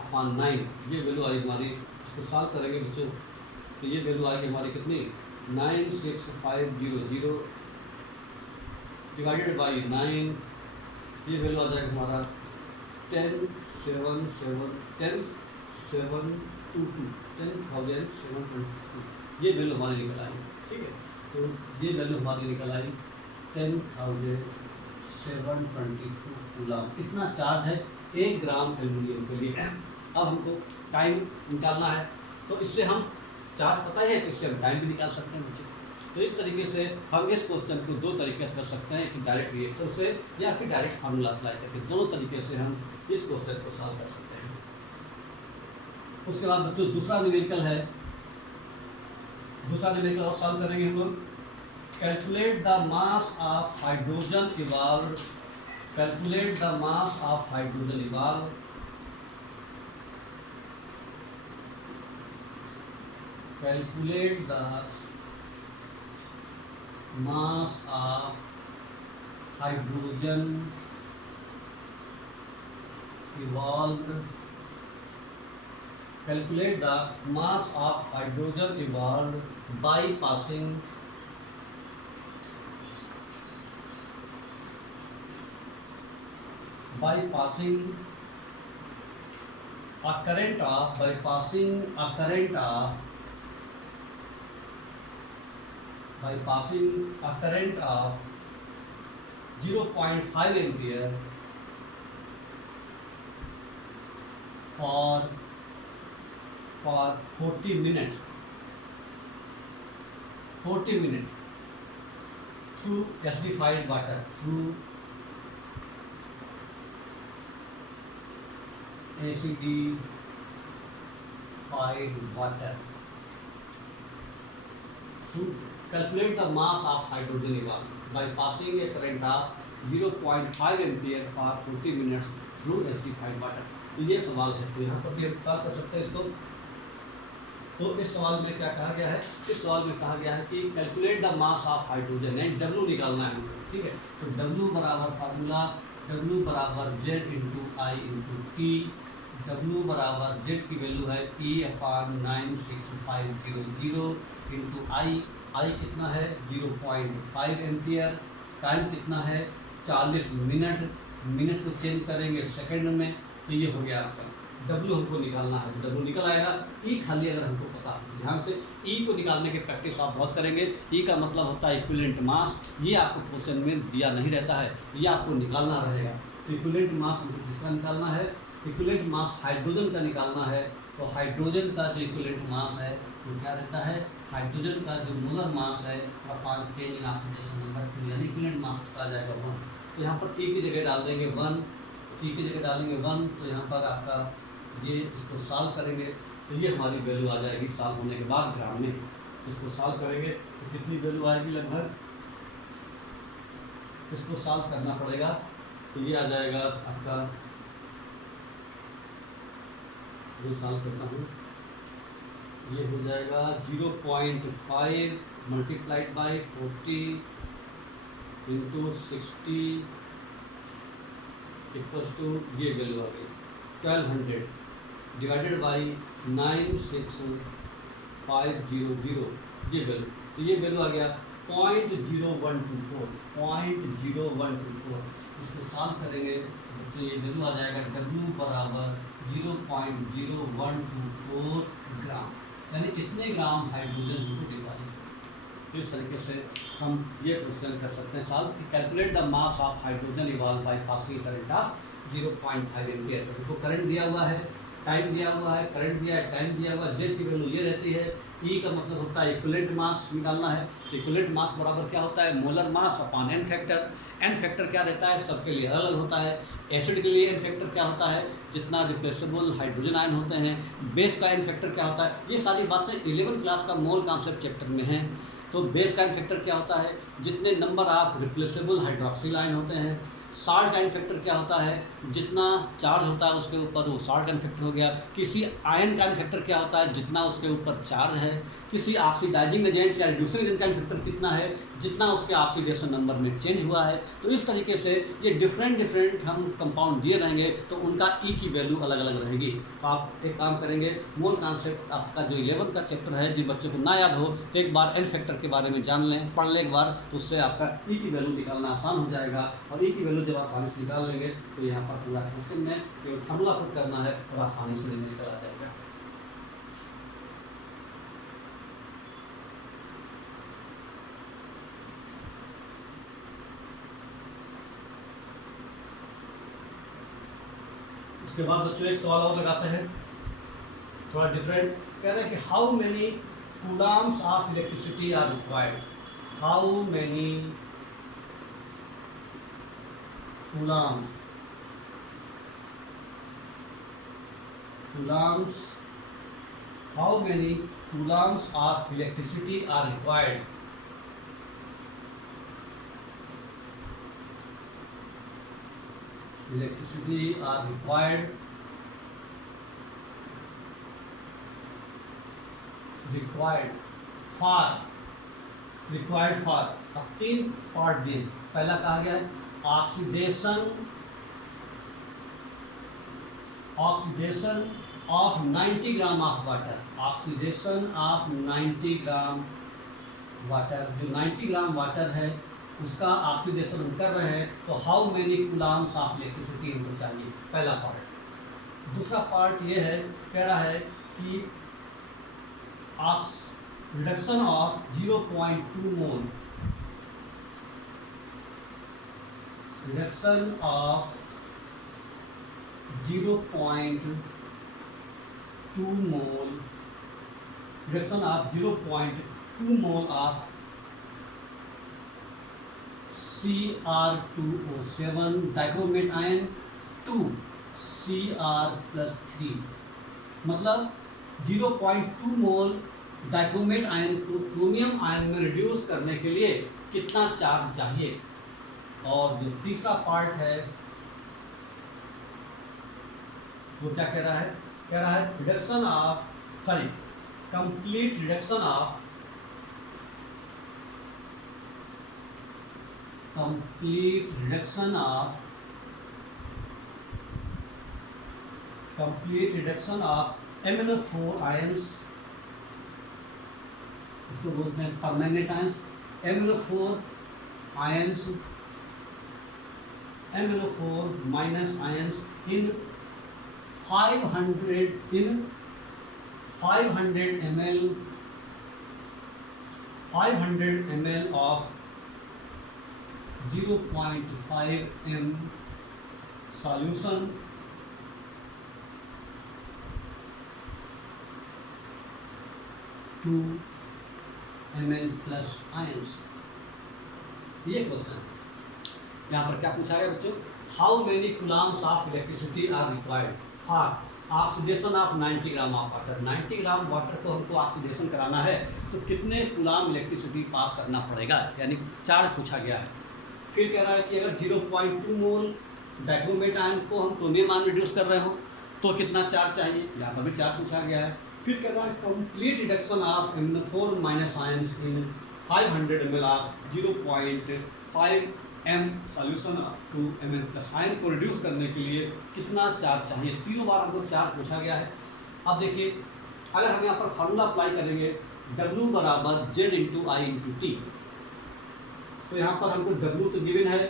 अपॉन 9, ये वैल्यू आई हमारी। इसको सॉल्व करेंगे बच्चों तो ये वैल्यू आएगी हमारी कितनी, 96500 डिवाइडेड बाई 9, ये वैल्यू आ जाएगा हमारा 10,722, ये वैल्यू हमारी निकल आई, ठीक है। तो ये वैल्यू हमारी निकल आई 10,722 कूलाम, इतना चार्ज है 1 ग्राम एल्युमिनियम के लिए। अब हमको टाइम निकालना है, तो इससे हम चार्ज पता है तो इससे हम टाइम भी निकाल सकते हैं बच्चों। तो इस तरीके से हम इस क्वेश्चन को 2 तरीके से कर सकते हैं, कि डायरेक्ट रिएक्शन से या फिर डायरेक्ट फार्मूला अप्लाई करके, दोनों तरीके से हम इस क्वेश्चन को सॉल्व कर सकते हैं। उसके बाद बच्चों दूसरा न्यूमेरिकल है, दूसरा न्यूमेरिकल और सॉल्व करेंगे हम लोग। Calculate the mass of hydrogen evolve, calculate the mass of hydrogen evolve, calculate the mass of hydrogen evolved, calculate the mass of hydrogen evolved by passing a current of 0.5 ampere for 40 minutes through acidified water, calculate the mass of hydrogen evolved by passing a current of 0.5 ampere for 40 minutes through acidified water। तो ये सवाल है, तो यहाँ पर भी हम solve कर सकते हैं इसको। तो इस सवाल में क्या कहा गया है, इस सवाल में कहा गया है कि calculate the mass of hydrogen, यानी W निकालना है हमको, ठीक है। तो W बराबर फार्मूला, W बराबर Z इंटू आई इंटू टी। W बराबर Z की वैल्यू है E/96500 इंटू आई कितना है 0.5 एम्पियर, टाइम कितना है 40 मिनट, मिनट को चेंज करेंगे सेकंड में, तो ये हो गया आपका डब्ल्यू हमको निकालना है, तो डब्ल्यू निकल आएगा। ई खाली अगर हमको पता हो, ध्यान से ई को निकालने की प्रैक्टिस आप बहुत करेंगे। ई का मतलब होता है इक्विवेलेंट मास। ये आपको क्वेश्चन में दिया नहीं रहता है, ये आपको निकालना रहेगा। तो इक्विवेलेंट मास हमको किसका निकालना है? इक्विवेलेंट मास हाइड्रोजन का निकालना है। तो हाइड्रोजन का जो इक्विवेलेंट मास है वो क्या रहता है? हाइड्रोजन का जो मोलर मास है upon change in oxidation number 2, यानी इक्विवेलेंट मास उसका आ जाएगा 1। तो यहाँ पर ई की जगह डाल देंगे 1, ई की जगह डालेंगे 1। तो यहाँ पर आपका ये इसको सॉल्व करेंगे तो ये हमारी वैल्यू आ जाएगी सॉल्व होने के बाद ग्राम में। इसको सॉल्व करेंगे तो कितनी वैल्यू आएगी? लगभग इसको सॉल्व करना पड़ेगा तो ये आ जाएगा आपका, ये सॉल्व करता हूँ, ये हो जाएगा 0.5 multiplied by 40 into 60 equals to, ये वैल्यू आ गई 1200 डिवाइडेड बाई 96500, ये वैल्यू। तो ये वैल्यू आ गया 0.0124। इसको सॉल्व करेंगे तो ये वैल्यू आ जाएगा W बराबर 0.0124 ग्राम, यानी इतने ग्राम हाइड्रोजन हमको डिपॉजिट करें। तो इस तरीके से हम ये क्वेश्चन कर सकते हैं सॉल्व कि calculate the mass of hydrogen evolve by passing current of 0.5 ampere. तो करंट दिया हुआ है, टाइम दिया हुआ है, करंट दिया है, टाइम दिया हुआ है, जेड की वैल्यू ये रहती है। ई का मतलब होता है इक्विवेलेंट मास निकालना है। इक्विवेलेंट मास बराबर क्या होता है? Molar mass upon n factor. N factor क्या रहता है? सबके लिए अलग अलग होता है। एसिड के लिए एन फैक्टर क्या होता है? जितना रिप्लेसेबल हाइड्रोजन आयन होते हैं। बेस का एन फैक्टर क्या होता है? ये सारी बातें 11th क्लास का मोल कॉन्सेप्ट चैप्टर में हैं। तो बेस का एन फैक्टर क्या होता है? जितने number of replaceable hydroxyl ion होते हैं। साल्ट आयन फैक्टर क्या होता है? जितना चार्ज होता है उसके ऊपर वो साल्ट आयन फैक्टर हो गया। किसी आयन का आयन फैक्टर क्या होता है? जितना उसके ऊपर चार्ज है। किसी ऑक्सीडाइजिंग एजेंट या रिड्यूसिंग एजेंट का आयन फैक्टर कितना है? जितना उसके ऑक्सीडेशन नंबर में चेंज हुआ है। तो इस तरीके से ये डिफरेंट हम कंपाउंड दिए रहेंगे तो उनका ई की वैल्यू अलग अलग रहेगी। तो आप एक काम करेंगे, मोल कॉन्सेप्ट आपका जो 11th का चैप्टर है, जिन बच्चों को ना याद हो तो एक बार एन फैक्टर के बारे में जान लें, पढ़ लें एक बार, तो उससे आपका ई की वैल्यू निकालना आसान हो जाएगा। और ई की वैल्यू जब आसानी से निकाल लेंगे तो यहाँ पर पूरा क्वेश्चन में केवल फार्मूला पुट करना है और आसानी से निकल आ जाएगा। उसके बाद बच्चों एक सवाल और लगाते हैं, थोड़ा डिफरेंट। कह रहे हैं कि how many coulombs of electricity are required. How many coulombs how many coulombs of electricity are required? Electricity are required for अब 3 पार्ट दिए। पहला कहा गया है oxidation of 90 gram of water. Oxidation of 90 gram water, जो 90 gram water है उसका oxidation हम कर रहे हैं, तो how many coulombs of electricity हमको चाहिए, पहला पार्ट। दूसरा पार्ट ये है, कह रहा है कि reduction of 0.2 mole, reduction of 0.2 mole, reduction of 0.2 mole of Cr2O7 dichromate ion 2 Cr+3, मतलब 0.2 मोल डाइक्रोमेट आयन को क्रोमियम आयन में रिड्यूस करने के लिए कितना चार्ज चाहिए। और जो तीसरा पार्ट है वो क्या कह रहा है? कह रहा है reduction of complete reduction of MnO4 ions, इसको बोलते हैं permanent ions. MnO4 minus ions in 500 in 500 ml of 0.5 m solution to ml plus ions। ये क्वेश्चन है। यहाँ पर क्या पूछा गया बच्चों, how many coulombs of electricity are required for oxidation of 90 gram of water. 90 gram water को हमको ऑक्सीडेशन कराना है तो कितने कूलम इलेक्ट्रिसिटी पास करना पड़ेगा, यानी चार्ज पूछा गया है। फिर कह रहा है कि अगर 0.2 मोल डाइक्रोमेट आयन को हम क्रोमियम आयन रिड्यूस कर रहे हो तो कितना चार्ज चाहिए, यहाँ पर भी चार्ज पूछा गया है। फिर कह रहा है complete reduction of NO4 minus ions in 500 ml of 0.5 m solution to ml plus ion को रिड्यूस करने के लिए कितना चार्ज चाहिए। तीनों बार हमको चार्ज पूछा गया है। अब देखिए, अगर हम यहाँ पर फार्मूला अप्लाई करेंगे W बराबर Z इंटू आई इंटू टी, तो यहाँ पर हमको W तो गिवन है,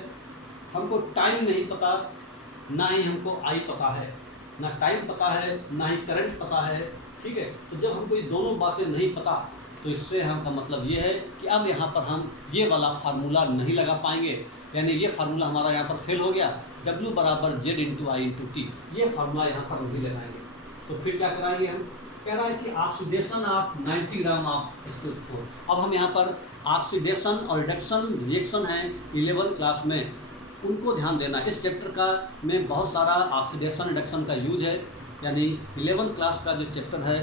हमको टाइम नहीं पता, ना ही हमको I पता है, ना टाइम पता है ना ही करंट पता है, ठीक है। तो जब हमको ये दोनों बातें नहीं पता तो इससे हमका मतलब ये है कि अब यहाँ पर हम ये वाला फार्मूला नहीं लगा पाएंगे, यानी ये फार्मूला हमारा यहाँ पर फेल हो गया। W बराबर Z इंटू आई इंटू टी, ये फार्मूला यहाँ पर नहीं लगाएंगे। तो फिर क्या कराएंगे हम, कह रहा है कि oxidation of 90 gram of H2O4। अब हम यहाँ पर ऑक्सीडेशन और रिडक्शन रिएक्शन है 11th क्लास में, उनको ध्यान देना। इस चैप्टर का में बहुत सारा ऑक्सीडेशन रिडक्शन का यूज है, यानी 11th क्लास का जो चैप्टर है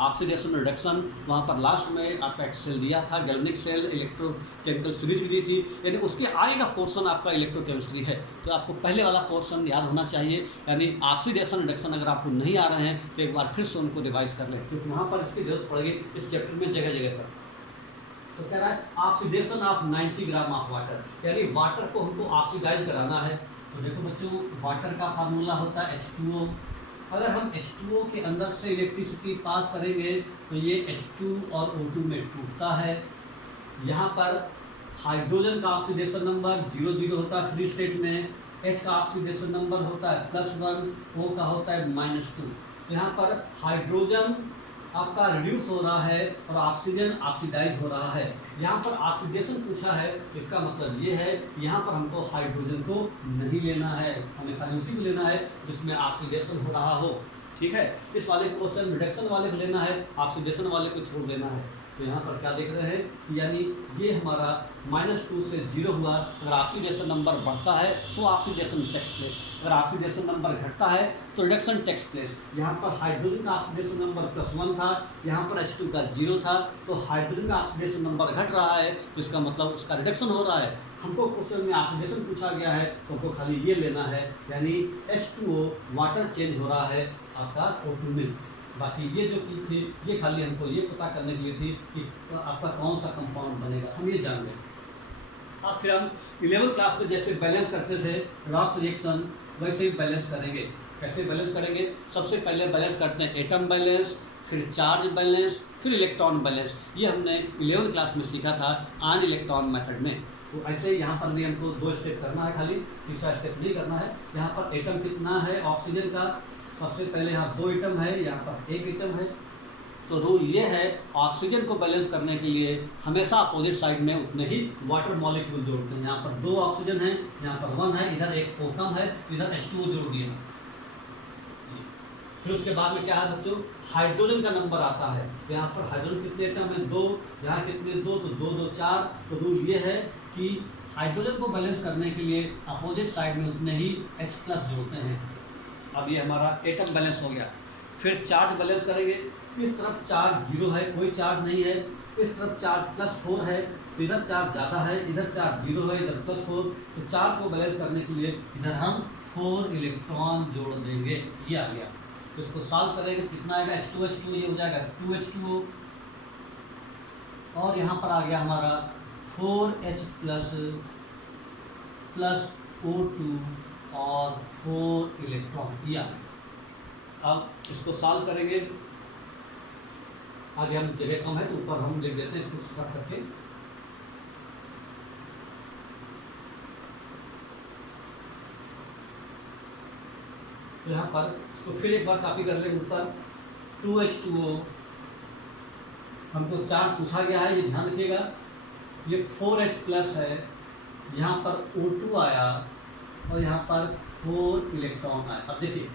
ऑक्सीडेशन रिडक्शन, वहाँ पर लास्ट में आपका एक सेल दिया था, गैल्वेनिक सेल, इलेक्ट्रोकेमिकल सीरीज भी दी थी, यानी उसके आगे का पोर्शन आपका इलेक्ट्रोकेमिस्ट्री है। तो आपको पहले वाला पोर्शन याद होना चाहिए, यानी ऑक्सीडेशन रिडक्शन अगर आपको नहीं आ रहे हैं तो एक बार फिर से उनको रिवाइज कर लें, क्योंकि वहाँ पर इसकी जरूरत पड़ेगी इस चैप्टर में जगह जगह पर। तो कह रहा है oxidation of 90 gram of water, यानी वाटर को हमको ऑक्सीडाइज कराना है। तो देखो बच्चों, वाटर का फार्मूला होता है H2O। अगर हम H2O के अंदर से इलेक्ट्रिसिटी पास करेंगे तो ये H2 और O2 में टूटता है। यहाँ पर हाइड्रोजन का ऑक्सीडेशन नंबर 0 होता है फ्री स्टेट में, H का ऑक्सीडेशन नंबर होता है +1, O का होता है -2। तो यहाँ पर हाइड्रोजन आपका रिड्यूस हो रहा है और ऑक्सीजन ऑक्सीडाइज हो रहा है। यहाँ पर ऑक्सीडेशन पूछा है तो इसका मतलब ये है यहाँ पर हमको हाइड्रोजन को नहीं लेना है, हमें खाली उसी को लेना है जिसमें ऑक्सीडेशन हो रहा हो, ठीक है। इस वाले क्वेश्चन रिडक्शन वाले को लेना है, ऑक्सीडेशन वाले को छोड़ देना है। तो यहाँ पर क्या देख रहे हैं, यानी ये हमारा -2 से 0 हुआ। अगर ऑक्सीडेशन नंबर बढ़ता है तो ऑक्सीडेशन टेक्स प्लेस, अगर ऑक्सीडेशन नंबर घटता है तो रिडक्शन टेक्स प्लेस। यहाँ पर हाइड्रोजन का ऑक्सीडेशन नंबर +1 था, यहाँ पर H2 का 0 था, तो हाइड्रोजन का ऑक्सीडेशन नंबर घट रहा है तो इसका मतलब उसका रिडक्शन हो रहा है। हमको क्वेश्चन में ऑक्सीडेशन पूछा गया है तो हमको खाली ये लेना है, यानी H2O वाटर चेंज हो रहा है आपका O2 में। बाकी ये जो चीज़ थी ये खाली हमको ये पता करने के लिए थी कि आपका कौन सा कंपाउंड बनेगा, हम ये जान लें। अब फिर हम 11th क्लास में जैसे बैलेंस करते थे रॉक्स रिएक्शन, वैसे ही बैलेंस करेंगे। कैसे बैलेंस करेंगे, सबसे पहले बैलेंस करते हैं एटम बैलेंस, फिर चार्ज बैलेंस, फिर इलेक्ट्रॉन बैलेंस। ये हमने 11th क्लास में सीखा था आयन इलेक्ट्रॉन मेथड में। तो ऐसे ही यहाँ पर भी हमको 2 स्टेप करना है, खाली तीसरा स्टेप नहीं करना है। यहाँ पर एटम कितना है ऑक्सीजन का, सबसे पहले यहाँ 2 एटम है, यहाँ पर 1 एटम है। तो रूल ये है, ऑक्सीजन को बैलेंस करने के लिए हमेशा अपोजिट साइड में उतने ही वाटर मॉलिक्यूल जोड़ते हैं। यहाँ पर 2 ऑक्सीजन है, यहाँ पर 1 है, इधर 1 O कम है, इधर H2O जोड़ दिया। फिर उसके बाद में क्या है बच्चों, हाइड्रोजन का नंबर आता है। यहाँ पर हाइड्रोजन कितने एटम है, 2, यहाँ कितने 2, तो 2 2 4। तो रूल ये है कि हाइड्रोजन को बैलेंस करने के लिए अपोजिट साइड में उतने ही H+ जोड़ते हैं। अब ये हमारा एटम बैलेंस हो गया। फिर चार्ज बैलेंस करेंगे, इस तरफ चार्ज 0 है, कोई चार्ज नहीं है, इस तरफ चार्ज +4 है, इधर चार्ज ज़्यादा है, इधर चार्ज 0 है, इधर +4। तो चार्ज को बैलेंस करने के लिए इधर हम 4 इलेक्ट्रॉन जोड़ देंगे, ये आ गया। तो इसको सॉल्व करेंगे, कितना आएगा, H2 ये हो जाएगा 2H2O, और यहाँ पर आ गया हमारा 4H प्लस O2 और 4 इलेक्ट्रॉन, या अब इसको सॉल्व करेंगे। आगे हम जगह कम है तो ऊपर हम लिख देते हैं इसको स्क्रॉल करके। तो यहाँ पर इसको फिर एक बार कॉपी कर लेंगे ऊपर 2H2O हमको चार्ज पूछा गया है, ये ध्यान रखिएगा, ये 4H प्लस है, यहाँ पर O2 आया और यहाँ पर 4 इलेक्ट्रॉन आया। अब देखिए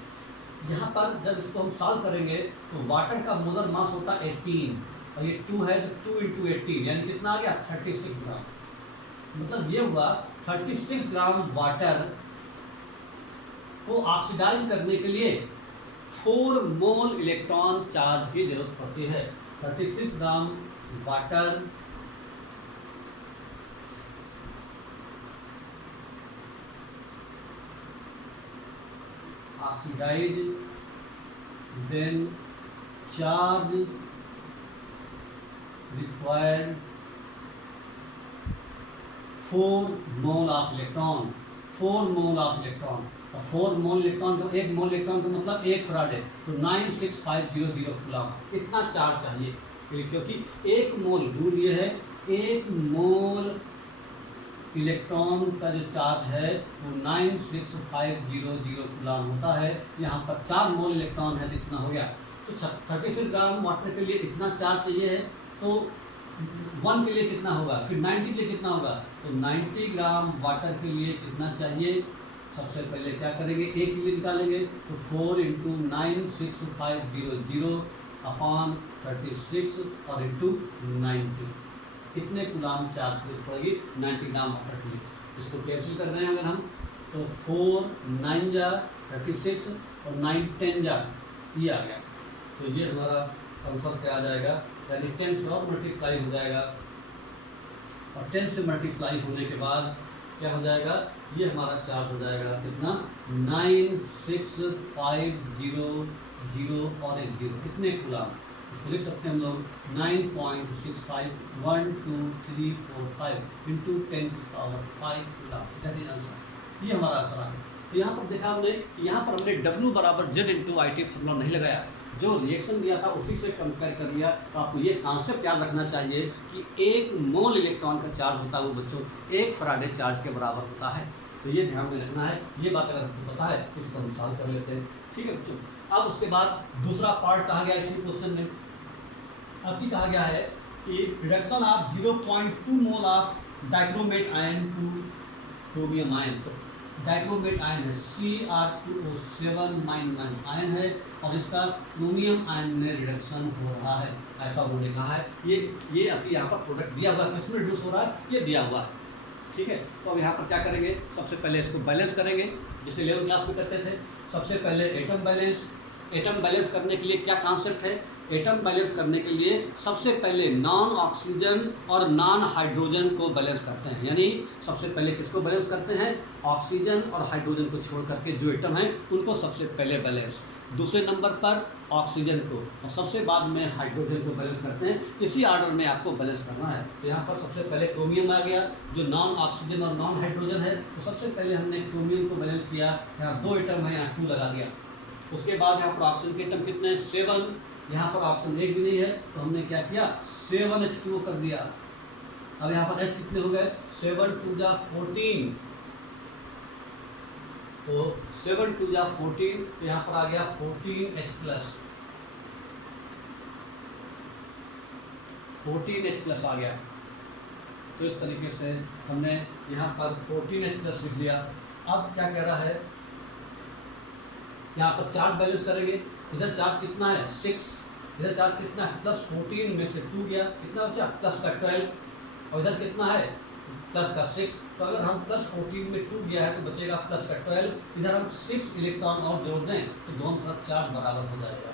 यहाँ पर जब इसको हम सॉल्व करेंगे तो वाटर का मोलर मास होता है 18 और ये 2 है तो 2 × 18 यानी कितना आ गया 36 ग्राम। मतलब ये हुआ 36 ग्राम वाटर को ऑक्सीडाइज करने के लिए 4 मोल इलेक्ट्रॉन चार्ज की जरूरत पड़ती है। 36 gram water oxidize, then charge required 4 mole of electron. 4 mole of electron और 4 मोल इलेक्ट्रॉन को 1 मोल इलेक्ट्रॉन का मतलब 1 फराड है, तो 96500 कूलम इतना चार्ज चाहिए, क्योंकि 1 मोल रूल ये है 1 मोल इलेक्ट्रॉन का जो चार्ज है वो 96500 कूलम होता है। यहाँ पर 4 मोल इलेक्ट्रॉन है तो इतना हो गया। तो 36 ग्राम वाटर के लिए इतना चार्ज चाहिए है, तो 1 के लिए कितना होगा, फिर 90 के लिए कितना होगा, तो 90 ग्राम वाटर के लिए कितना चाहिए। सबसे पहले क्या करेंगे, 1 के लिए निकालेंगे तो 4 × 96500 अपॉन 36 और इंटू 90 कितने कूलम चार्ज जरूरत पड़ेगी 90 ग्राम वाटर के लिए। इसको कैंसिल कर दें अगर हम तो 4 9 जा 36 और 9 10 जा ये आ गया, तो ये हमारा आंसर क्या आ जाएगा, यानी 10 से और मल्टीप्लाई हो जाएगा और 10 से मल्टीप्लाई होने के बाद क्या हो जाएगा, ये हमारा चार्ज हो जाएगा कितना 96500 और 1 0 कितने कूलम। इसको लिख सकते हैं हम लोग 9.651234 into 10⁵ coulomb, that is answer. ये हमारा आंसर आ गया। तो यहाँ पर देखा हमने कि यहाँ पर हमने W = Z × IT फॉर्मूला नहीं लगाया, जो रिएक्शन दिया था उसी से कंपेयर कर लिया। तो आपको ये कॉन्सेप्ट याद रखना चाहिए कि 1 मोल इलेक्ट्रॉन का चार्ज होता है वो बच्चों 1 फराडे चार्ज के बराबर होता है। तो ये ध्यान में रखना है, ये बात अगर आपको पता है इसको हम सॉल्व कर लेते हैं। ठीक है बच्चों, अब उसके बाद दूसरा पार्ट कहा गया इसी क्वेश्चन में, अब की कहा गया है कि reduction of 0.2 mole of dichromate ion two chromium ion. तो डाइक्रोमेट आयन है Cr2O7- आयन है और इसका क्रोमियम आयन में रिडक्शन हो रहा है, ऐसा उन्होंने कहा है। ये अभी यहाँ पर प्रोडक्ट दिया हुआ है, किसमें रिड्यूस हो रहा है ये दिया हुआ है। ठीक है, तो अब यहाँ पर क्या करेंगे, सबसे पहले इसको बैलेंस करेंगे जैसे 11th क्लास में करते थे। सबसे पहले एटम बैलेंस। एटम बैलेंस करने के लिए क्या कॉन्सेप्ट है, एटम बैलेंस करने के लिए सबसे पहले नॉन ऑक्सीजन और नॉन हाइड्रोजन को बैलेंस करते हैं। यानी सबसे पहले किसको बैलेंस करते हैं, ऑक्सीजन और हाइड्रोजन को छोड़ करके जो एटम हैं उनको सबसे पहले बैलेंस, दूसरे नंबर पर ऑक्सीजन को और सबसे बाद में हाइड्रोजन को बैलेंस करते हैं। इसी ऑर्डर में आपको बैलेंस करना है। तो यहाँ पर सबसे पहले क्रोमियम आ गया जो नॉन ऑक्सीजन और नॉन हाइड्रोजन है, तो सबसे पहले हमने क्रोमियम को बैलेंस किया, यहाँ 2 एटम है, यहाँ 2 लगा दिया। उसके बाद यहाँ पर ऑक्सीजन के एटम कितने हैं 7, यहाँ पर ऑक्सीजन 1 भी नहीं है तो हमने क्या किया 7H2O कर दिया। अब यहाँ पर H कितने हो गए 7 × 2 = 14, तो 7 × 2 = 14, तो यहाँ पर आ गया 14H+, 14H+ आ गया। तो इस तरीके से हमने यहाँ पर 14H+ लिख लिया। अब क्या कह रहा है, यहाँ पर चार्ज बैलेंस करेंगे। इधर चार्ज कितना है 6, इधर चार्ज कितना है +14 में से 2 गया, कितना बचा +12, और इधर कितना है +6। तो अगर हम +14 में 2 गया है तो बचेगा +12, इधर हम 6 इलेक्ट्रॉन और जोड़ दें तो दोनों तरफ चार्ज बराबर हो जाएगा।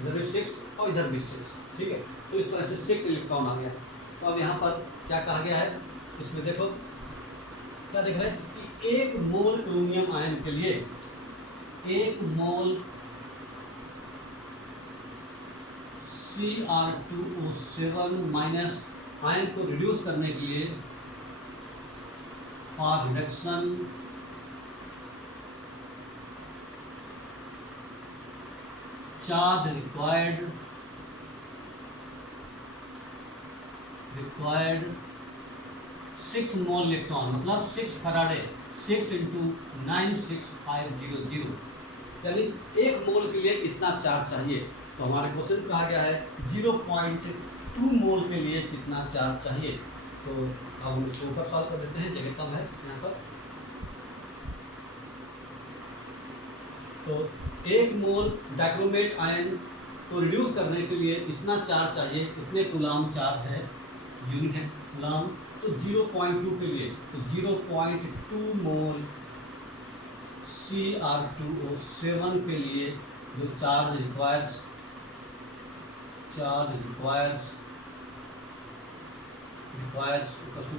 इधर भी 6 और इधर भी 6। ठीक है, तो इस तरह से 6 इलेक्ट्रॉन आ गया। तो अब यहाँ पर क्या कहा गया है, इसमें देखो क्या देख रहे हैं कि 1 मोल क्रोमियम आयन के लिए 1 मोल Cr2O7- आयन को रिड्यूस करने के लिए for reduction charge required 6 mole electron मतलब 6 फराडे, 6 इंटू 96500, यानी एक मोल के लिए इतना चार्ज चाहिए। तो हमारे क्वेश्चन में कहा गया है 0.2 मोल के लिए कितना चार्ज चाहिए। तो अब हम इसको ऊपर सॉल्व कर देते हैं, जगह कम है यहाँ पर। तो एक मोल डाइक्रोमेट आयन को रिड्यूस करने के लिए इतना चार्ज चाहिए, इतने कूलाम चार्ज है, यूनिट है कूलाम। तो 0.2 के लिए तो 0.2 मोल Cr2O7 के लिए जो चार्ज रिक्वायर्स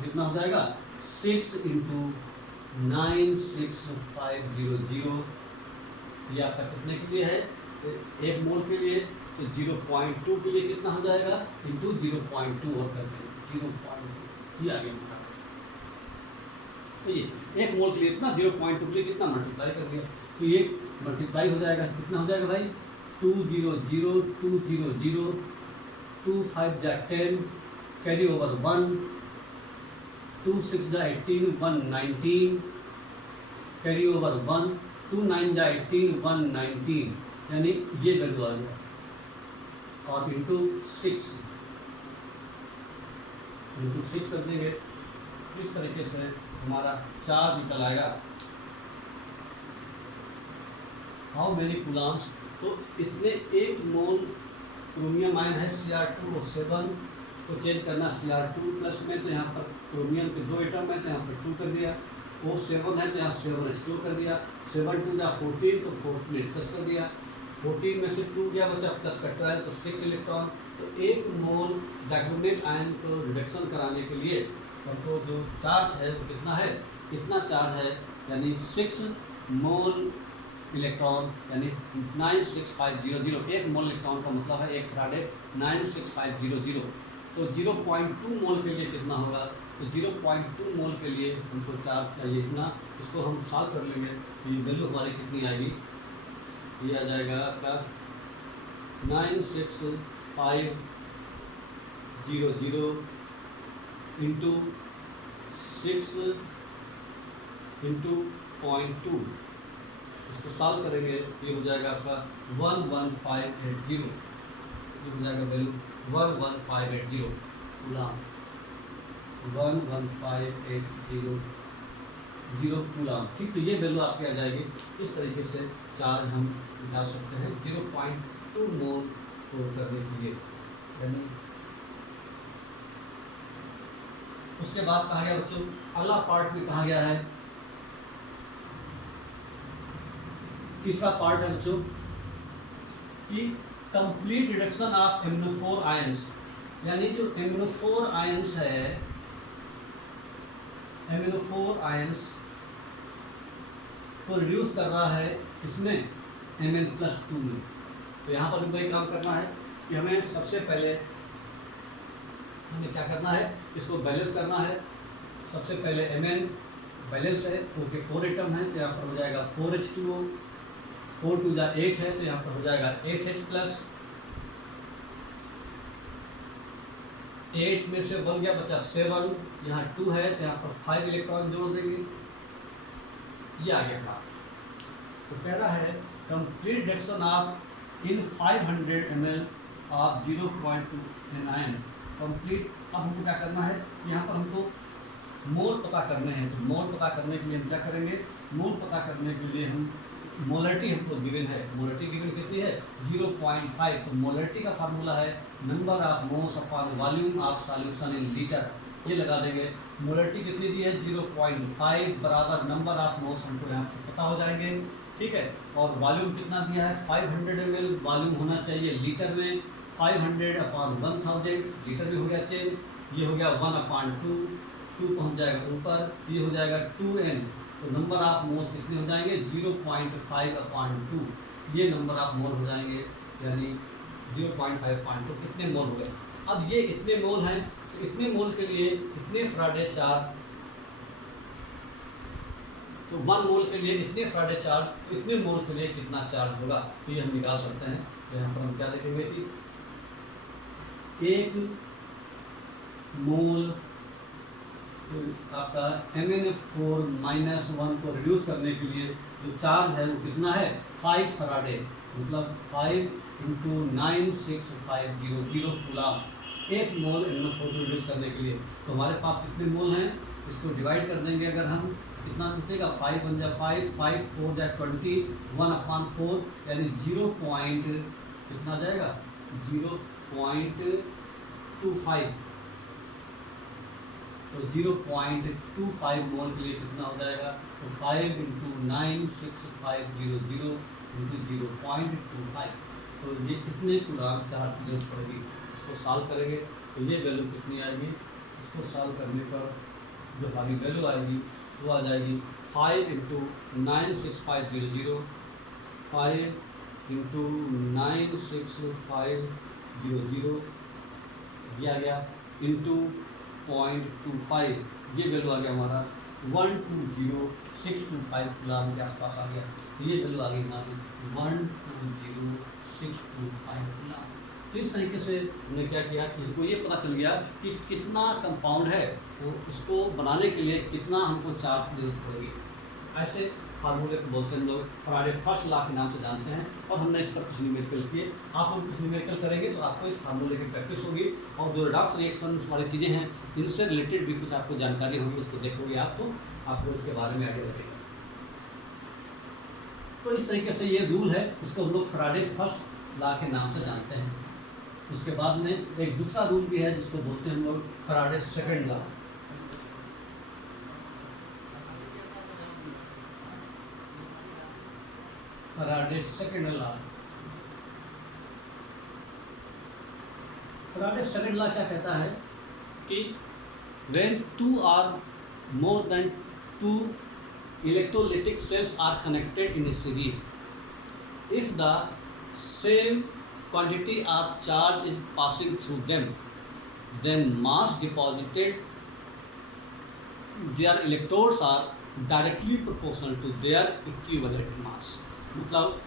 कितना हो जाएगा 6 इंटू 96500, ये आपका कितने के लिए है, एक मोल के लिए। तो 0.2 के लिए कितना हो जाएगा इंटू 0.2 और कर देंगे 0.2, ये आगे हमारा। तो ये एक मोल के लिए इतना, 0.2 के लिए कितना मल्टीप्लाई कर दिया, तो ये मल्टीप्लाई हो जाएगा, कितना हो जाएगा भाई 200 200 2 5 जा 10 कैरी ओवर 1, 2 6 जा 18 119 कैरी ओवर 1, 2 9 जा 18 119, यानी ये वैल्यू आ गया। और इंटू 6 कर देंगे, इस तरीके से हमारा चार्ज निकल आएगा। हाउ मेनी कूलाम्स, तो इतने एक मोल क्रोमियम आयन है Cr2O7 को चेंज करना Cr2 प्लस में, तो यहाँ पर क्रोमियम के 2 एटम है तो यहाँ पर 2 कर दिया, O7 है तो यहाँ 7 स्टोर कर दिया, 7 2 जा 14 तो 14 प्लस कर दिया, 14 में से 2 गया बचा प्लस का 12 तो 6 इलेक्ट्रॉन। तो एक मोल डाइक्रोमेट आयन को रिडक्शन कराने के लिए हमको जो चार्ज है वो कितना है, इतना चार्ज है, यानी 6 मोल इलेक्ट्रॉन, यानी 96500। एक मोल इलेक्ट्रॉन का मतलब है एक फराडे 96500। तो 0.2 मोल के लिए कितना होगा, तो 0.2 मोल के लिए हमको चार्ज चाहिए इतना। इसको हम सॉल्व कर लेंगे तो ये वैल्यू हमारी कितनी आएगी, ये आ जाएगा आपका 96500 इंटू 6 इंटू 0.2, इसको सॉल्व करेंगे ये हो जाएगा आपका 11580, ये हो जाएगा वैल्यू 11580 कूलाम, 11580 कूलाम। ठीक, तो ये वैल्यू आपकी आ जाएगी। इस तरीके से चार्ज हम निकाल सकते हैं 0.2 मोल को करने के लिए। यानी उसके बाद कहा गया बच्चों, अगला पार्ट में कहा गया है, तीसरा पार्ट है बच्चों कि कंप्लीट रिडक्शन ऑफ एमिनोफोर आयंस, यानी जो एमिनोफोर आयंस है, एमिनोफोर आयंस को रिड्यूस कर रहा है इसमें Mn+2 में। तो यहाँ पर भी वही काम करना है कि हमें सबसे पहले हमें क्या करना है, इसको बैलेंस करना है। सबसे पहले Mn बैलेंस है क्योंकि 4 एटम है, तो यहाँ पर हो जाएगा 4H2O, 4 2 जा 8 है तो यहाँ पर हो जाएगा 8H प्लस 8 में से 1 गया बचा 7, यहाँ 2 है तो यहाँ पर 5 इलेक्ट्रॉन जोड़ देंगे, ये आ गया बात। तो कह रहा है complete reduction of in 500 ml of 0.2 anion complete. अब हमको क्या करना है, यहाँ पर हमको मोल पता करने हैं। तो मोल पता करने के लिए हम क्या करेंगे, मोल पता करने के लिए हम मोलरिटी हमको गिवन है, मोलरिटी गिवन कितनी है 0.5। तो मोलरिटी का फार्मूला है number of moles upon volume of solution in litre, ये लगा देंगे। मोलरिटी कितनी दी है 0.5 बराबर नंबर ऑफ मोल्स हमको यहाँ से पता हो जाएंगे, ठीक है। और वॉल्यूम कितना दिया है 500 ml वॉल्यूम होना चाहिए लीटर में, 500 अपॉन 1000 लीटर में हो गया चेंज, ये हो गया 1/2, 2 पहुँच जाएगा ऊपर, ये हो जाएगा 2n। तो नंबर ऑफ मोल्स कितने हो जाएंगे 0.5/2, ये नंबर ऑफ मोल हो जाएंगे, यानी 0.5/2 कितने मोल हो गए। अब ये इतने मोल हैं, तो इतने मोल के लिए इतने फराडे चार्ज, तो 1 मोल के लिए इतने फराडे चार्ज, तो इतने मोल के लिए कितना चार्ज होगा, तो ये हम निकाल सकते हैं। तो यहाँ पर हम क्या देखेंगे कि 1 मोल तो आपका MnF4 -1 को रिड्यूस करने के लिए जो चार्ज है वो कितना है 5 फराडे, मतलब 5 × 9650 कूलाम, 1 मोल MnO4 को रिड्यूस करने के लिए। तो हमारे पास कितने मोल हैं, इसको डिवाइड कर देंगे अगर हम, कितना निकलेगा 5 × 5, 5 4 20, 1/4 यानी 0. कितना जाएगा 0.25, तो 0.25 मोल के लिए कितना हो जाएगा, तो 5 × 9650 × 0.25, तो ये कितने कूलाम चार्ज की जरूरत पड़ेगी। इसको सॉल्व करेंगे तो ये वैल्यू कितनी आएगी, इसको सॉल्व करने पर जो हमारी वैल्यू आएगी वो आ जाएगी 5 × 9650, 5 × 9650 ये आ गया इंटू 0.25, ये वैल्यू आ गया हमारा 120,625 कूलाम के आसपास आ गया। तो ये वैल्यू आ गई हमारी 120,625 कूलाम। तो इस तरीके से हमने क्या किया कि हमको ये पता चल गया कि कितना कंपाउंड है, वो उसको बनाने के लिए कितना हमको चार्ज की जरूरत पड़ेगी। ऐसे फार्मूले को बोलते हैं हम लोग फराडे फर्स्ट लॉ के नाम से जानते हैं, और हमने इस पर कुछ न्यूमेरिकल किए। आप लोग कुछ न्यूमेरिकल करेंगे तो आपको इस फार्मूले की प्रैक्टिस होगी, और जो रिडॉक्स रिएक्शन वाली चीज़ें हैं इनसे रिलेटेड भी कुछ आपको जानकारी होगी, उसको देखोगे आप तो आपको इसके बारे में आगे लगेगा। तो इस तरीके से ये रूल है, उसको हम लोग फराडे फर्स्ट लॉ के नाम से जानते हैं। उसके बाद में एक दूसरा रूल भी है जिसको बोलते हैं हम लोग Faraday second law. Faraday second law, Faraday second law क्या कहता है कि when 2 or more than 2 electrolytic cells are connected in a series, if the same quantity of charge is passing through them, then mass deposited, their electrodes are directly proportional to their equivalent mass। मतलब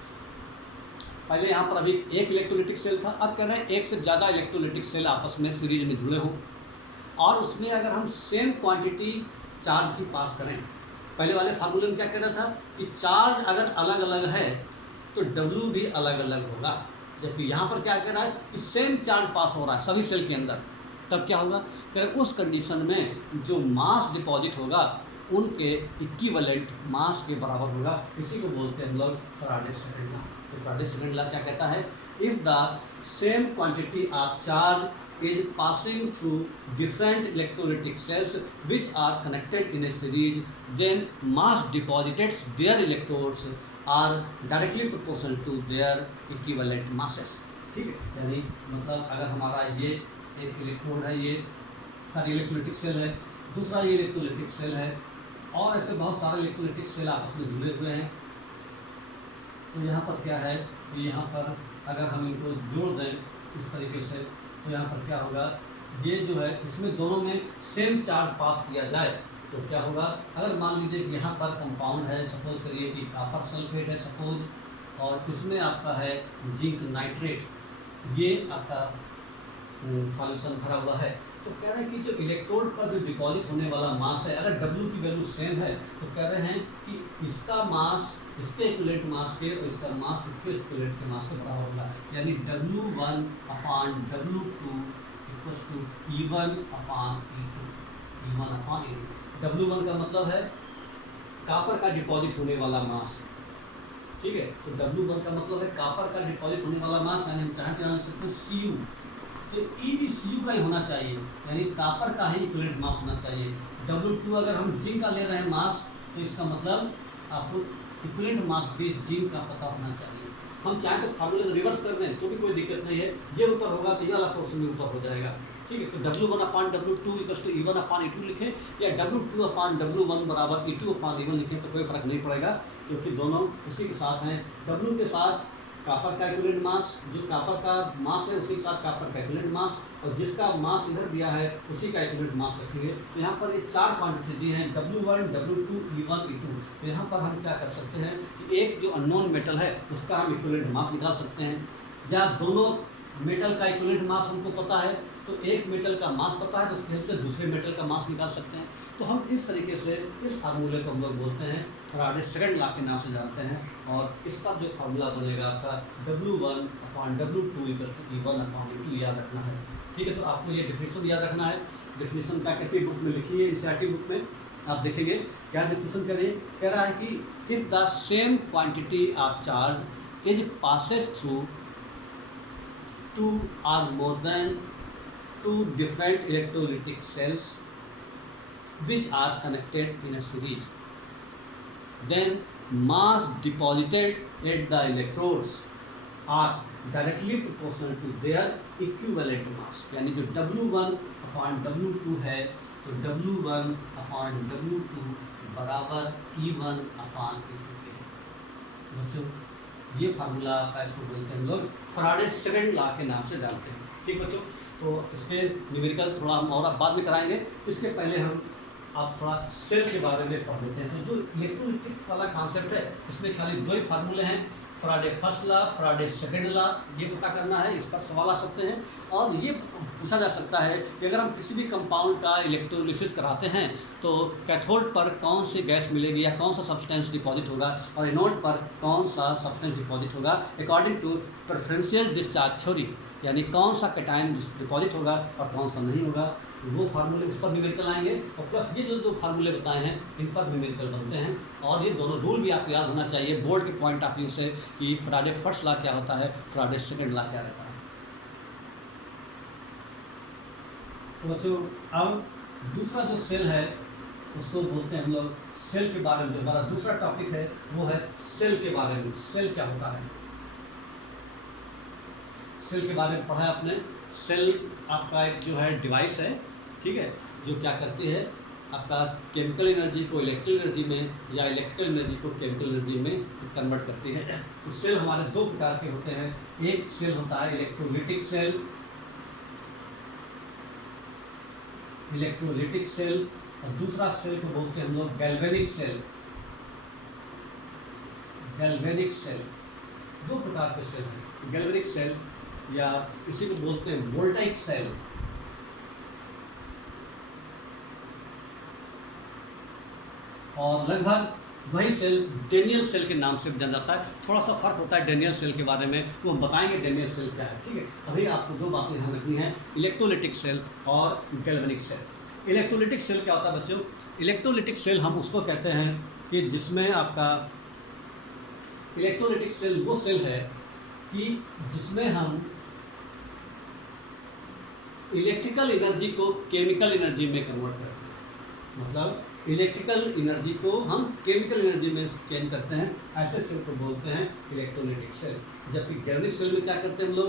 पहले यहाँ पर अभी एक electrolytic cell था, अब कह रहे हैं एक से ज़्यादा इलेक्ट्रोलिटिक सेल आपस में सीरीज में जुड़े हों, और उसमें अगर हम सेम क्वांटिटी चार्ज की पास करें। पहले वाले फार्मूले में क्या कह रहा था कि चार्ज अगर अलग अलग है तो W भी अलग अलग होगा, जबकि यहाँ पर क्या कह रहा है कि सेम चार्ज पास हो रहा है सभी सेल के अंदर, तब क्या होगा, कह रहे उस कंडीशन में जो मास डिपॉजिट होगा उनके इक्विवेलेंट मास के बराबर होगा। इसी को बोलते हैं हम लोग फराडे सेकंड लॉ। तो फराडे सेकंड लॉ क्या कहता है, if the same quantity of charge is passing through different electrolytic cells which are connected in a series, then mass deposited their electrodes are directly proportional to their equivalent masses। ठीक है, यानी मतलब अगर हमारा ये एक इलेक्ट्रोड है, ये सारी इलेक्ट्रोलिटिक सेल है, दूसरा ये इलेक्ट्रोलिटिक सेल है, और ऐसे बहुत सारे इलेक्ट्रोलिटिक सेल आपस में जुड़े हुए हैं। तो यहाँ पर क्या है कि यहाँ पर अगर हम इनको जोड़ दें इस तरीके से, तो यहाँ पर क्या होगा, ये जो है इसमें दोनों में सेम चार्ज पास किया जाए तो क्या होगा, अगर मान लीजिए कि यहाँ पर कंपाउंड है, सपोज करिए कि कॉपर सल्फेट है सपोज, और इसमें आपका है जिंक नाइट्रेट, ये आपका सॉल्यूशन भरा हुआ है। तो कह रहे हैं कि जो इलेक्ट्रोड पर जो डिपॉजिट होने वाला मास है, अगर W की वैल्यू सेम है तो कह रहे हैं कि इसका मास इसके इक्विवेलेंट मास के और इसका मास इसके इक्विवेलेंट के मास के बराबर होगा, यानी W1/W2 = E1/E2, E1/E2। W1 का मतलब है कॉपर का डिपॉजिट होने वाला मास, ठीक है, तो W1 का मतलब है कॉपर का डिपॉजिट होने वाला मास, यानी हम चाहें तो जान सकते हैं Cu, तो E भी Cu का ही होना चाहिए, यानी कॉपर का ही इक्विवेलेंट मास होना चाहिए। W2 अगर हम जिंक का ले रहे हैं मास, तो इसका मतलब आपको इक्विवेलेंट मास भी जिंक का पता होना चाहिए। हम चाहें तो फार्मूले में रिवर्स कर दें तो भी कोई दिक्कत नहीं है, ये ऊपर होगा तो ये वाला पोर्शन भी ऊपर हो जाएगा, ठीक है। तो W1/W2 = E1/E2 लिखें, या W2/W1 = E2/E1 लिखें तो कोई फ़र्क नहीं पड़ेगा, क्योंकि दोनों उसी के साथ हैं। W के साथ कॉपर का इक्विवेलेंट मास, जो कॉपर का मास है उसी के साथ कॉपर का इक्विवेलेंट मास, और जिसका मास इधर दिया है उसी का इक्विवेलेंट मास रखेंगे। तो यहाँ पर ये 4 क्वांटिटी दी हैं, W1, W2, E1, E2। तो यहाँ पर हम क्या कर सकते हैं कि एक जो अननोन मेटल है उसका हम इक्विवेलेंट मास निकाल सकते हैं, या दोनों मेटल का इक्विवेलेंट मास हमको पता है, तो एक मेटल का मास पता है तो उसकी हेल्प से दूसरे मेटल का मास निकाल सकते हैं। तो हम इस तरीके से इस फार्मूले को हम लोग बोलते हैं फैराडे सेकंड लॉ के नाम से जानते हैं। और इस पर जो फार्मूला बनेगा आपका W1/W2 = E1/E2 याद रखना है। ठीक है, तो आपको ये डिफिनीशन याद रखना है। डिफिनीशन फैकल्टी बुक में लिखी है, एनसीईआरटी बुक में आप देखेंगे क्या डिफिनीशन कह रहा है कि if the same quantity of charge is passes through 2 or more than 2 different electrolytic cells which are connected in a series, then mass deposited at the electrodes are directly proportional to their equivalent mass। यानी जो W1/W2 है तो W1/W2 बराबर E1/E2 है। बच्चों ये formula आपका इसको बोलते हैं हम लोग फैराडे सेकंड लॉ के नाम से जानते हैं। ठीक बच्चों, तो इसके न्यूमेरिकल थोड़ा हम और बाद में कराएंगे। इसके पहले हम आप थोड़ा सेल के बारे में पढ़ लेते हैं। तो जो इलेक्ट्रोलिटिक वाला कॉन्सेप्ट है इसमें खाली 2 ही फार्मूले हैं, Faraday first law, Faraday second law. ये पता करना है, इस पर सवाल आ सकते हैं। और ये पूछा जा सकता है कि अगर हम किसी भी कंपाउंड का इलेक्ट्रोलिसिस कराते हैं तो कैथोड पर कौन सी गैस मिलेगी या कौन सा सब्सटेंस डिपॉजिट होगा और एनोड पर कौन सा सब्सटेंस डिपॉजिट होगा according to preferential discharge theory. यानी कौन सा कैटायन डिपॉजिट होगा और कौन सा नहीं होगा, वो फार्मूले उस पर न्यूमेरिकल आएंगे। और प्लस ये जो 2 फार्मूले बताए हैं इन पर न्यूमेरिकल बनते हैं। और ये दोनों रूल भी आपको याद होना चाहिए बोर्ड के पॉइंट ऑफ व्यू से कि फैराडे फर्स्ट लॉ क्या होता है, फैराडे सेकंड लॉ क्या रहता है। तो बच्चों अब दूसरा जो सेल है उसको बोलते हैं हम लोग सेल के बारे में। जो हमारा दूसरा टॉपिक है वो है सेल के बारे में। सेल क्या होता है, सेल के बारे में पढ़ा है आपने। सेल आपका एक जो है डिवाइस है, ठीक है, जो क्या करती है आपका केमिकल एनर्जी को इलेक्ट्रिकल एनर्जी में या इलेक्ट्रिकल एनर्जी को केमिकल एनर्जी में कन्वर्ट करती है। तो सेल हमारे 2 प्रकार के होते हैं। एक सेल होता है इलेक्ट्रोलिटिक सेल, और दूसरा सेल को बोलते हैं हम लोग गैल्वेनिक सेल। गैल्वेनिक सेल 2 प्रकार के सेल हैं, गैल्वेनिक सेल या इसी को बोलते हैं वोल्टाइक सेल। और लगभग वही सेल डेनियल सेल के नाम से जाना जाता है। थोड़ा सा फर्क होता है डेनियल सेल के बारे में, वो हम बताएंगे डेनियल सेल क्या है। ठीक है, अभी आपको 2 बातें ध्यान रखनी है, इलेक्ट्रोलिटिक सेल और गैल्वेनिक सेल। इलेक्ट्रोलिटिक सेल क्या होता है बच्चों, इलेक्ट्रोलिटिक सेल हम उसको कहते हैं कि जिसमें आपका इलेक्ट्रोलिटिक सेल वो सेल है कि जिसमें हम इलेक्ट्रिकल एनर्जी को केमिकल एनर्जी में कन्वर्ट करते हैं। मतलब इलेक्ट्रिकल एनर्जी को हम केमिकल एनर्जी में चेंज करते हैं, ऐसे सेल को बोलते हैं इलेक्ट्रोलिटिक सेल। जबकि गैल्वेनिक सेल में क्या करते हैं हम लोग,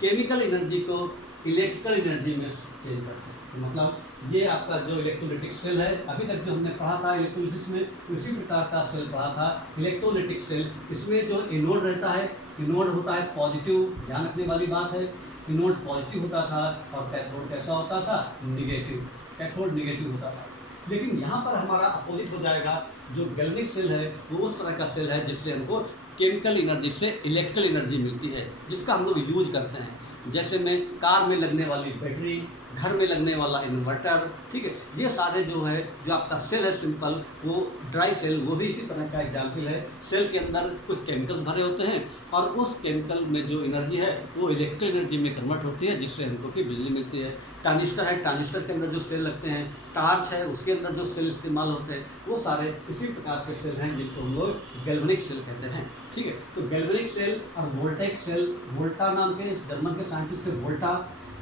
केमिकल एनर्जी को इलेक्ट्रिकल एनर्जी में चेंज करते हैं। तो मतलब ये आपका जो इलेक्ट्रोलिटिक सेल है, अभी तक जो हमने पढ़ा था इलेक्ट्रोलिसिस में उसी प्रकार का सेल पढ़ा था इलेक्ट्रोलिटिक सेल। इसमें जो एनोड रहता है, एनोड होता है पॉजिटिव, ध्यान रखने वाली बात है, एनोड पॉजिटिव होता था और कैथोड कैसा होता था, निगेटिव। कैथोड निगेटिव होता था। लेकिन यहाँ पर हमारा अपोजिट हो जाएगा। जो गैल्वेनिक सेल है वो उस तरह का सेल है जिससे हमको केमिकल एनर्जी से इलेक्ट्रिकल एनर्जी मिलती है, जिसका हम लोग यूज करते हैं। जैसे में कार में लगने वाली बैटरी, घर में लगने वाला इन्वर्टर, ठीक है, ये सारे जो है जो आपका सेल है सिंपल, वो ड्राई सेल, वो भी इसी तरह का एग्जाम्पल है। सेल के अंदर कुछ केमिकल्स भरे होते हैं और उस केमिकल में जो एनर्जी है वो इलेक्ट्रिकल एनर्जी में कन्वर्ट होती है, जिससे हमको की बिजली मिलती है। ट्रांजिस्टर है, ट्रांजिस्टर के अंदर जो सेल लगते हैं, टार्च है उसके अंदर जो सेल इस्तेमाल होते हैं, वो सारे इसी प्रकार के सेल हैं जिनको हम लोग गैल्वेनिक सेल कहते हैं। ठीक है, तो गैल्वेनिक सेल और वोल्टाइक सेल, वोल्टा नाम के जर्मन के साइंटिस्ट थे वोल्टा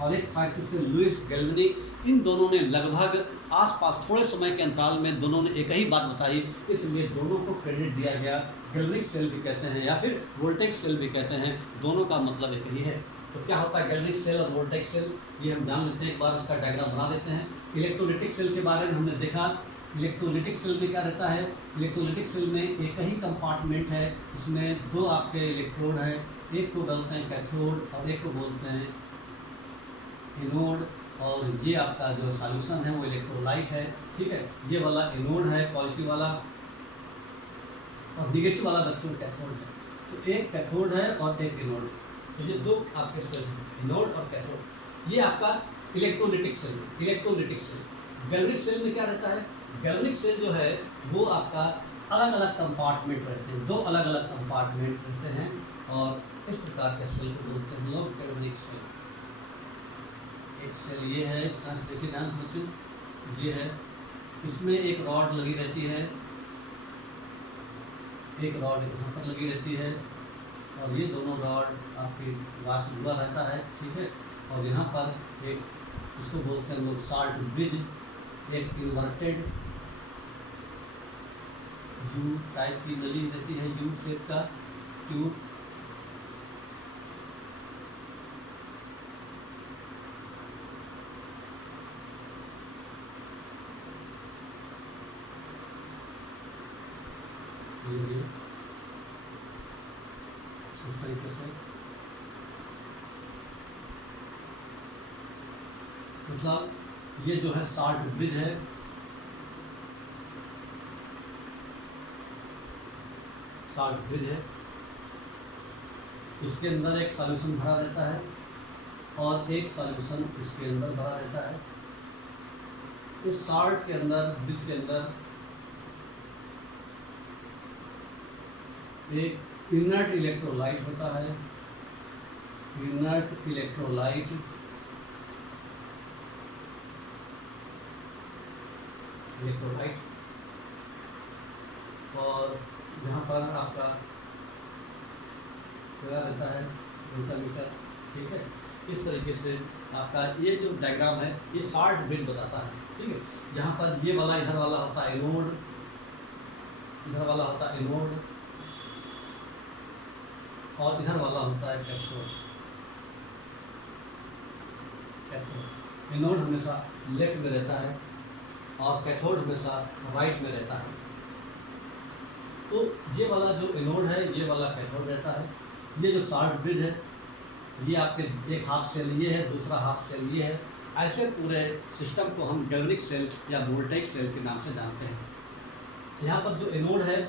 और एक साइंटिस्ट थे लुइस गैल्वेनी, इन दोनों ने लगभग आसपास थोड़े समय के अंतराल में दोनों ने एक ही बात बताई, इसलिए दोनों को क्रेडिट दिया गया। गैल्वेनिक सेल भी कहते हैं या फिर वोल्टाइक सेल भी कहते हैं, दोनों का मतलब एक ही है। तो क्या होता है गैल्वेनिक सेल और वोल्टाइक सेल, ये हम जान लेते हैं। एक बार इसका डायग्राम बना देते हैं। इलेक्ट्रोलिटिक सेल के बारे में हमने देखा, इलेक्ट्रोलिटिक सेल में क्या रहता है, इलेक्ट्रोलिटिक सेल में एक ही कंपार्टमेंट है, उसमें 2 आपके इलेक्ट्रोड हैं, एक को बोलते हैं कैथोड और एक को बोलते हैं एनोड। और ये आपका जो सॉल्यूशन है वो इलेक्ट्रोलाइट है। ठीक है, ये वाला एनोड है पॉजिटिव वाला और निगेटिव वाला बच्चों कैथोड है। तो एक कैथोड है और एक एनोड है। तो ये दो आपके सेल हैं, एनोड और कैथोड। ये आपका इलेक्ट्रोलिटिक सेल है, इलेक्ट्रोलिटिक सेल। गैल्वेनिक सेल में क्या रहता है, गैल्वेनिक सेल जो है वो आपका अलग अलग कंपार्टमेंट रहते हैं, दो अलग अलग कंपार्टमेंट रहते हैं, और इस प्रकार के सेल को बोलते हैं लोग गैल्वेनिक सेल। एक सेल ये है, इस तरह से देखिए ध्यान से बच्चों, ये है, इसमें एक रॉड लगी रहती है, एक रॉड यहाँ पर लगी रहती है, और ये दोनों रॉड आपके गाछ से जुड़ा रहता है, ठीक है। और यहाँ पर एक, इसको बोलते हैं लोग साल्ट ब्रिज, एक इन्वर्टेड यू टाइप की नली रहती है, यू शेप का ट्यूब, इस तरीके से, मतलब ये जो है साल्ट ब्रिज है, साल्ट ब्रिज है, इसके अंदर एक सॉल्यूशन भरा रहता है और एक सॉल्यूशन इसके अंदर भरा रहता है। इस साल्ट के अंदर, ब्रिज के अंदर एक इनर्ट इलेक्ट्रोलाइट होता है, इनर्ट इलेक्ट्रोलाइट, इलेक्ट्रोलाइट, और यहाँ पर आपका क्या रहता है, वोल्टामीटर, ठीक है। इस तरीके से आपका ये जो डायग्राम है ये साल्ट ब्रिज बताता है, ठीक है। जहाँ पर ये वाला, इधर वाला होता है एनोड, इधर वाला होता है एनोड, और इधर वाला होता है कैथोड। कैथोड, एनोड हमेशा लेफ्ट में रहता है और कैथोड हमेशा राइट में रहता है। तो ये वाला जो एनोड है, ये वाला कैथोड रहता है। ये जो साल्ट ब्रिज है, ये आपके एक हाफ सेल ये है, दूसरा हाफ सेल ये है। ऐसे पूरे सिस्टम को हम गैल्वेनिक सेल या वोल्टेइक सेल के नाम से जानते हैं। यहाँ पर जो एनोड है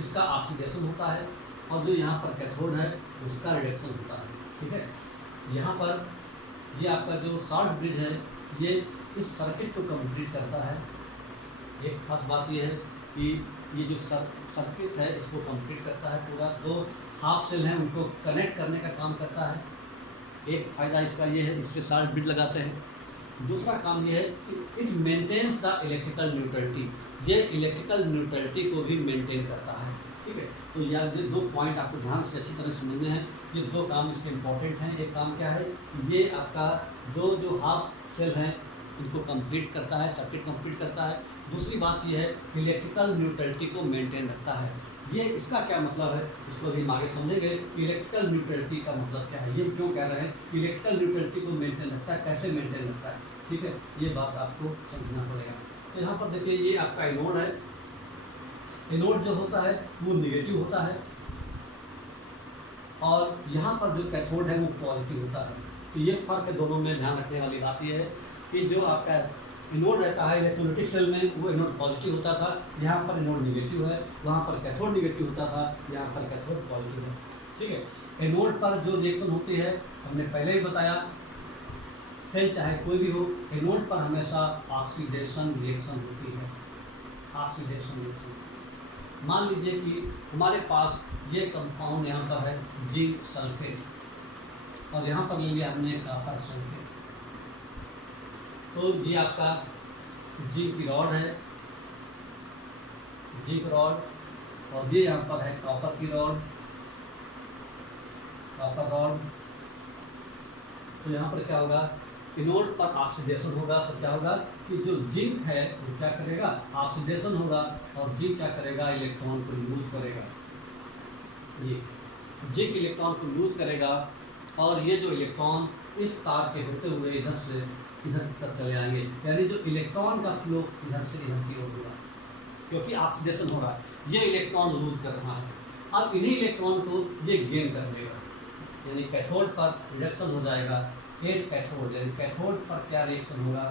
इसका ऑक्सीडेशन होता है, और जो यहाँ पर कैथोड है उसका रिडक्शन होता है, ठीक है। यहाँ पर ये आपका जो साल्ट ब्रिज है ये इस सर्किट को कंप्लीट करता है। एक खास बात ये है कि ये जो सर्किट है इसको कंप्लीट करता है पूरा, दो हाफ सेल हैं उनको कनेक्ट करने का काम करता है। एक फ़ायदा इसका ये है, इससे साल्ट ब्रिज लगाते हैं। दूसरा काम ये है कि it maintains the electrical neutrality, ये इलेक्ट्रिकल न्यूट्रलिटी को भी मेंटेन करता है, ठीक है। तो यार ये दो पॉइंट आपको ध्यान से अच्छी तरह समझने हैं। ये दो काम इसके इम्पोर्टेंट हैं। एक काम क्या है, ये आपका दो जो हाफ सेल हैं इनको कंप्लीट करता है, सर्किट कंप्लीट करता है। दूसरी बात ये है इलेक्ट्रिकल न्यूट्रलिटी को मेंटेन रखता है। ये इसका क्या मतलब है, इसको भी हम आगे समझेंगे। इलेक्ट्रिकल न्यूट्रलिटी का मतलब क्या है, ये क्यों कह रहे हैं इलेक्ट्रिकल न्यूट्रलिटी को मेंटेन रखता है, कैसे मेंटेन रखता है, ठीक है। ये बात आपको समझना पड़ेगा। तो यहाँ पर देखिए ये आपका एनोड है, एनोड जो होता है वो निगेटिव होता है, और यहाँ पर जो कैथोड है वो पॉजिटिव होता है। तो ये फ़र्क है दोनों में। ध्यान रखने वाली बात ये है कि जो आपका एनोड रहता है इलेक्ट्रोलिटिक सेल में वो एनोड पॉजिटिव होता था, यहाँ पर एनोड निगेटिव है, वहाँ पर कैथोड निगेटिव होता था, यहाँ पर कैथोड पॉजिटिव है, ठीक है। एनोड पर जो रिएक्शन होती है हमने पहले ही बताया, सेल चाहे कोई भी हो, एनोड पर हमेशा ऑक्सीडेशन रिएक्शन होती है, ऑक्सीडेशन रिएक्शन। मान लीजिए कि हमारे पास ये कंपाउंड यहाँ पर है जिंक सल्फेट, और यहाँ पर ले लिया हमने कॉपर सल्फेट। तो ये आपका जिंक की रॉड है, जिंक रॉड, और ये यहाँ पर है कॉपर की रॉड, कॉपर रॉड। तो यहाँ पर क्या होगा, एनोड पर ऑक्सीडेशन होगा, तो क्या होगा कि जो जिंक है वो क्या करेगा, ऑक्सीडेशन होगा, और जिंक क्या करेगा, इलेक्ट्रॉन को लूज करेगा। ये जिंक इलेक्ट्रॉन को लूज करेगा, और ये जो इलेक्ट्रॉन इस तार के होते हुए इधर से इधर तक चले आएंगे, यानी जो इलेक्ट्रॉन का फ्लो इधर से इधर की ओर होगा, क्योंकि ऑक्सीडेशन हो रहा है। ये इलेक्ट्रॉन लूज कर रहा है, अब इन्हीं इलेक्ट्रॉन को ये गेन कर लेगा, यानी कैथोड पर रिडक्शन हो जाएगा। 8 कैथोड, यानी कैथोड पर क्या रिएक्शन होगा,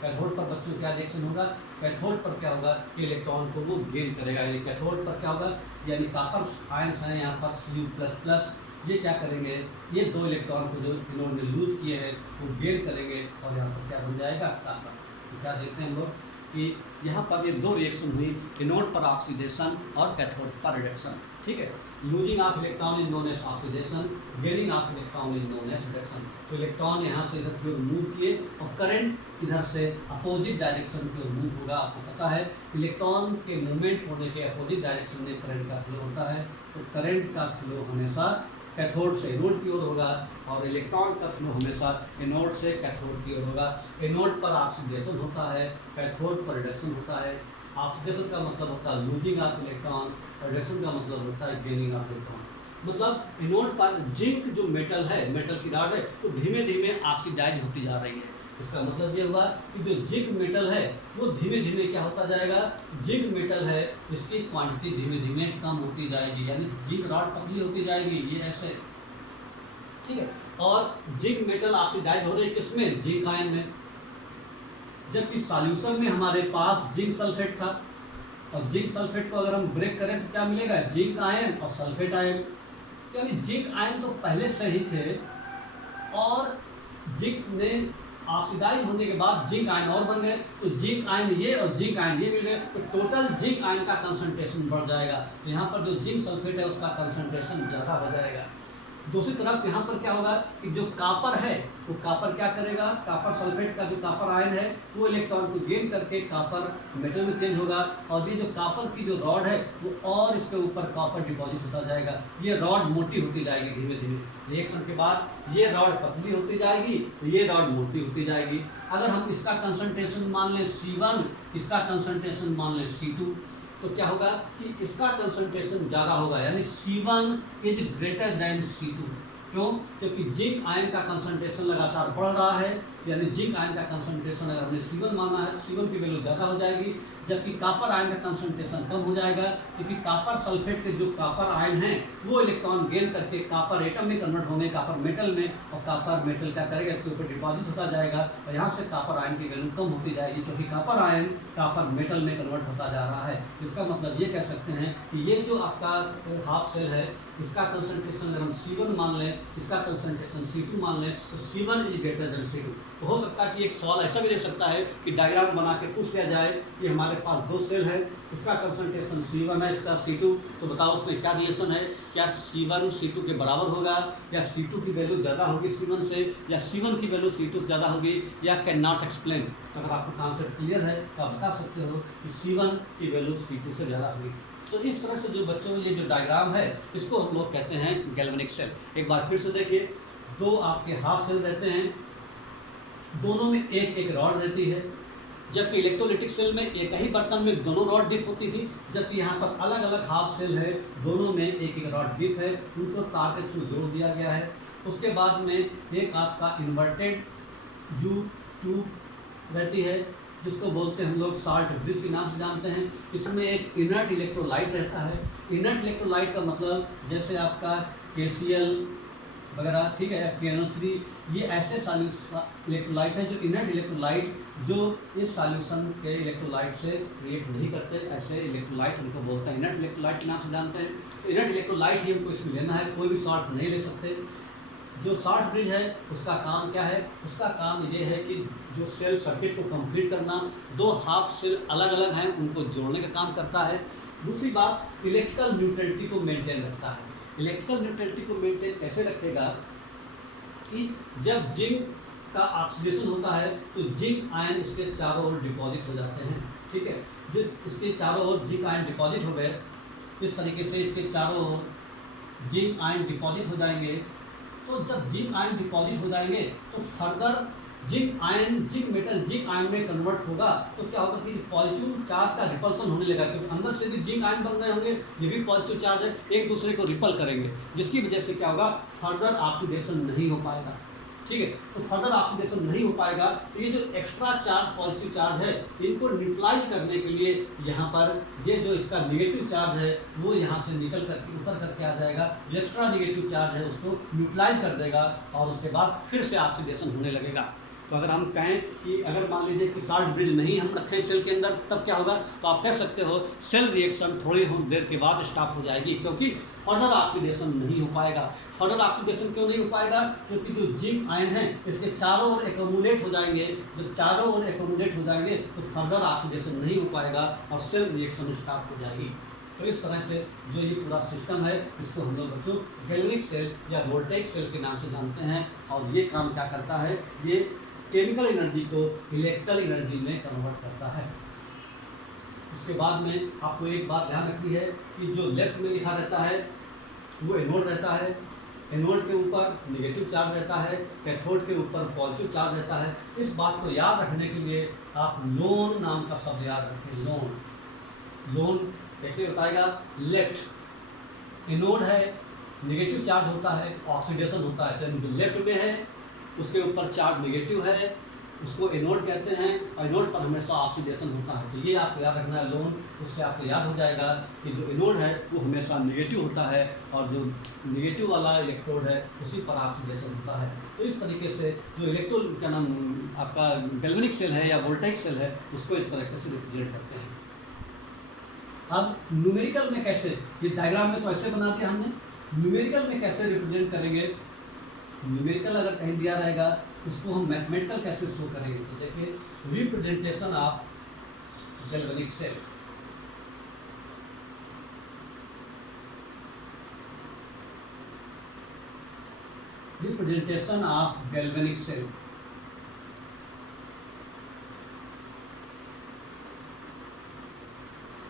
कैथोड पर बच्चों क्या रिएक्शन होगा, कैथोड पर क्या होगा कि इलेक्ट्रॉन को वो गेन करेगा। यानी कैथोड पर क्या होगा, यानी कॉपर आयंस हैं यहाँ पर Cu++, ये क्या करेंगे, ये 2 इलेक्ट्रॉन को जो इन्होंने लूज किए हैं वो गेन करेंगे और यहाँ पर क्या बन जाएगा, कॉपर। तो क्या देखते हैं हम लोग कि यहाँ पर ये 2 रिएक्शन हुई, एनोड पर ऑक्सीडेशन और कैथोड पर रिडक्शन। ठीक है, losing of electron in known as oxidation, gaining of electron in known as reduction. तो इलेक्ट्रॉन यहाँ से इधर की ओर मूव किए और करंट इधर से अपोजिट डायरेक्शन की ओर मूव होगा। आपको पता है इलेक्ट्रॉन के मूवमेंट होने के अपोजिट डायरेक्शन में करंट का फ्लो होता है, तो करंट का फ्लो हमेशा कैथोड से एनोड की ओर होगा और इलेक्ट्रॉन का फ्लो हमेशा एनोड से कैथोड की ओर होगा। एनोड पर ऑक्सीडेशन होता है, कैथोड पर रिडक्शन होता है। ऑक्सीडेशन का मतलब होता है लूजिंग ऑफ इलेक्ट्रॉन, रिडक्शन का मतलब होता है गेनिंग ऑफ इलेक्ट्रॉन। मतलब एनोड पर जिंक जो मेटल है, मेटल की रॉड है, वो धीमे धीमे ऑक्सीडाइज होती जा रही है। इसका मतलब ये हुआ कि जो जिंक मेटल है वो धीमे धीमे क्या होता जाएगा, जिंक मेटल है इसकी क्वांटिटी धीमे धीमे कम होती जाएगी, यानी जिंक रॉड पतली होती जाएगी, ये ऐसे। ठीक है, और जिंक मेटल ऑक्सीडाइज हो रही है किसमें, जिंक आयन में। जबकि सॉल्यूशन में हमारे पास जिंक सल्फेट था और जिंक सल्फेट को अगर हम ब्रेक करें तो क्या मिलेगा, जिंक आयन और सल्फेट आयन। यानी जिंक आयन तो पहले से ही थे और जिंक ने ऑक्सीडाइज होने के बाद जिंक आयन और बन गए, तो जिंक आयन ये और जिंक आयन ये मिल गए, तो टोटल जिंक आयन का कंसंट्रेशन बढ़ जाएगा। तो यहाँ पर जो जिंक सल्फेट है उसका कंसंट्रेशन ज़्यादा हो जाएगा। दूसरी तरफ यहाँ पर क्या होगा कि जो कॉपर है वो कॉपर क्या करेगा, कॉपर सल्फेट का जो कॉपर आयन है वो इलेक्ट्रॉन को गेन करके कॉपर मेटल में चेंज होगा और ये जो कॉपर की जो रॉड है वो और इसके ऊपर कॉपर डिपॉजिट होता जाएगा। ये रॉड मोटी होती जाएगी धीमे धीमे, रिएक्शन के बाद ये रॉड पतली होती जाएगी, ये रॉड मोटी होती जाएगी। अगर हम इसका कंसंट्रेशन मान लें C1, इसका कंसंट्रेशन मान लें C2, तो क्या होगा कि इसका कंसंट्रेशन ज़्यादा होगा, यानी C1 is greater than C2। क्यों, क्योंकि जिंक आयन का कंसंट्रेशन लगातार बढ़ रहा है, यानी जिंक आयन का कंसंट्रेशन अगर हमने C1 माना है, C1 की वैल्यू ज़्यादा हो जाएगी, जबकि कॉपर आयन का कंसंट्रेशन कम हो जाएगा, क्योंकि कॉपर सल्फेट के जो कॉपर आयन हैं वो इलेक्ट्रॉन गेन करके कॉपर एटम में कन्वर्ट होंगे, कॉपर मेटल में, और कॉपर मेटल क्या करेगा, इसके ऊपर डिपॉजिट होता जाएगा और यहाँ से कॉपर आयन की वैल्यू कम होती जाएगी, क्योंकि कॉपर आयन कॉपर मेटल में कन्वर्ट होता जा रहा है। इसका मतलब ये कह सकते हैं कि ये जो आपका हाफ सेल है इसका कंसंट्रेशन अगर हम C1 मान लें, इसका कंसंट्रेशन C2 मान लें, तो C1 is greater than C2। तो हो सकता है कि एक सवाल ऐसा भी दे सकता है कि डायग्राम बना के पूछ लिया जाए कि हमारे पास 2 सेल है, इसका कंसंट्रेशन C1 है, इसका C2, तो बताओ उसमें क्या रिलेशन है, क्या C1 C2 के बराबर होगा, या C2 की वैल्यू ज़्यादा होगी C1 से, या C1 की वैल्यू C2 से ज़्यादा होगी, या कैन नॉट एक्सप्लेन। तो अगर आपको कॉन्सेप्ट क्लियर है तो आप बता सकते हो कि C1 की वैल्यू C2 से ज़्यादा होगी। तो इस तरह से जो बच्चों ये जो डायग्राम है इसको हम लोग कहते हैं गैल्वेनिक सेल। एक बार फिर से देखिए, 2 आपके हाफ सेल रहते हैं, दोनों में एक एक रॉड रहती है, जबकि इलेक्ट्रोलिटिक सेल में एक ही बर्तन में दोनों रॉड डिप होती थी, जबकि यहाँ पर अलग अलग हाफ सेल है, दोनों में एक एक रॉड डिप है, उनको तार के थ्रू जोड़ दिया गया है। उसके बाद में एक आपका इन्वर्टेड यू ट्यूब रहती है जिसको बोलते हैं हम लोग साल्ट ब्रिज के नाम से जानते हैं। इसमें एक इनर्ट इलेक्ट्रोलाइट रहता है। इनर्ट इलेक्ट्रोलाइट का मतलब जैसे आपका KCl वगैरह, ठीक है, या KNO3, ये ऐसे इलेक्ट्रोलाइट हैं जो इनर्ट इलेक्ट्रोलाइट जो इस सॉल्यूशन के इलेक्ट्रोलाइट से रिएक्ट नहीं करते, ऐसे इलेक्ट्रोलाइट उनको बोलते हैं, इनर्ट इलेक्ट्रोलाइट के नाम से जानते हैं। इनर्ट इलेक्ट्रोलाइट ही हमको इसमें लेना है, कोई भी सॉल्ट नहीं ले सकते। जो सॉल्ट ब्रिज है उसका काम क्या है, उसका काम ये है कि जो सेल सर्किट को कंप्लीट करना, 2 हाफ सेल अलग अलग हैं उनको जोड़ने का काम करता है। दूसरी बात, इलेक्ट्रिकल न्यूट्रलिटी को मेंटेन रखता है। इलेक्ट्रिकल न्यूट्रलिटी को मेंटेन कैसे रखेगा कि जब जिंक का ऑक्सीडेशन होता है तो जिंक आयन इसके चारों ओर डिपॉजिट हो जाते हैं, ठीक है। जब इसके चारों ओर जिंक आयन डिपॉजिट हो गए, इस तरीके से इसके चारों ओर जिंक आयन डिपॉजिट हो जाएंगे, तो जब जिंक आयन डिपॉजिट हो जाएंगे तो further zinc metal zinc ion में कन्वर्ट होगा, तो क्या होगा कि पॉजिटिव चार्ज का रिपल्सन होने लगा, क्योंकि अंदर से भी जिंक आयन बन रहे होंगे, ये भी पॉजिटिव चार्ज है, एक दूसरे को रिपल करेंगे, जिसकी वजह से क्या होगा, फर्दर ऑक्सीडेशन नहीं हो पाएगा, ठीक है। तो फर्दर ऑक्सीडेशन नहीं हो पाएगा, तो ये जो एक्स्ट्रा चार्ज पॉजिटिव चार्ज है इनको न्यूट्रलाइज करने के लिए यहाँ पर ये जो इसका नेगेटिव चार्ज है वो यहाँ से निकल करके उतर करके आ जाएगा, जो एक्स्ट्रा नेगेटिव चार्ज है उसको न्यूट्रलाइज कर देगा और उसके बाद फिर से ऑक्सीडेशन होने लगेगा। तो अगर हम कहें कि अगर मान लीजिए कि साल्ट ब्रिज नहीं हम रखें सेल के अंदर, तब क्या होगा, तो आप कह सकते हो सेल रिएक्शन थोड़ी देर के बाद स्टॉप हो जाएगी, क्योंकि फर्दर ऑक्सीडेशन नहीं हो पाएगा। फर्दर ऑक्सीडेशन क्यों नहीं हो पाएगा, क्योंकि जो जिंक आयन है इसके चारों ओर एकोमुलेट हो जाएंगे। जब चारों ओर एकोमुलेट हो जाएंगे तो फर्दर ऑक्सीडेशन नहीं हो पाएगा और सेल रिएक्शन स्टार्ट हो जाएगी। तो इस तरह से जो ये पूरा सिस्टम है, इसको हम लोग बच्चों गैल्वेनिक सेल या वोल्टेइक सेल के नाम से जानते हैं। और ये काम क्या करता है, ये केमिकल एनर्जी को इलेक्ट्रिकल एनर्जी में कन्वर्ट करता है। इसके बाद में आपको एक बात ध्यान रखनी है कि जो लेफ्ट में लिखा रहता है वो एनोड रहता है, एनोड के ऊपर नेगेटिव चार्ज रहता है, कैथोड के ऊपर पॉजिटिव चार्ज रहता है। इस बात को याद रखने के लिए आप लोन नाम का शब्द याद रखें। लोन कैसे बताएगा, लेफ्ट एनोड है, नेगेटिव चार्ज होता है, ऑक्सीडेशन होता है, तो जो लेफ्ट में है उसके ऊपर चार्ज नेगेटिव है, उसको एनोड कहते हैं, और एनोड पर हमेशा ऑक्सीडेशन होता है। तो ये आपको याद रखना है लोन, उससे आपको याद हो जाएगा कि जो एनोड है वो हमेशा नेगेटिव होता है और जो नेगेटिव वाला इलेक्ट्रोड है उसी पर ऑक्सीडेशन होता है। तो इस तरीके से जो इलेक्ट्रोड क्या नाम आपका गैल्वेनिक सेल है या वोल्टेइक सेल है उसको इस तरीके से रिप्रेजेंट करते हैं। अब न्यूमेरिकल में कैसे, ये डायग्राम में तो ऐसे बना दिया हमने, न्यूमेरिकल में कैसे रिप्रेजेंट करेंगे। न्यूमेरिकल अगर कहीं दिया रहेगा उसको हम मैथमेटिकल कैसे शो करेंगे, तो देखिए representation of galvanic cell. Representation of galvanic cell,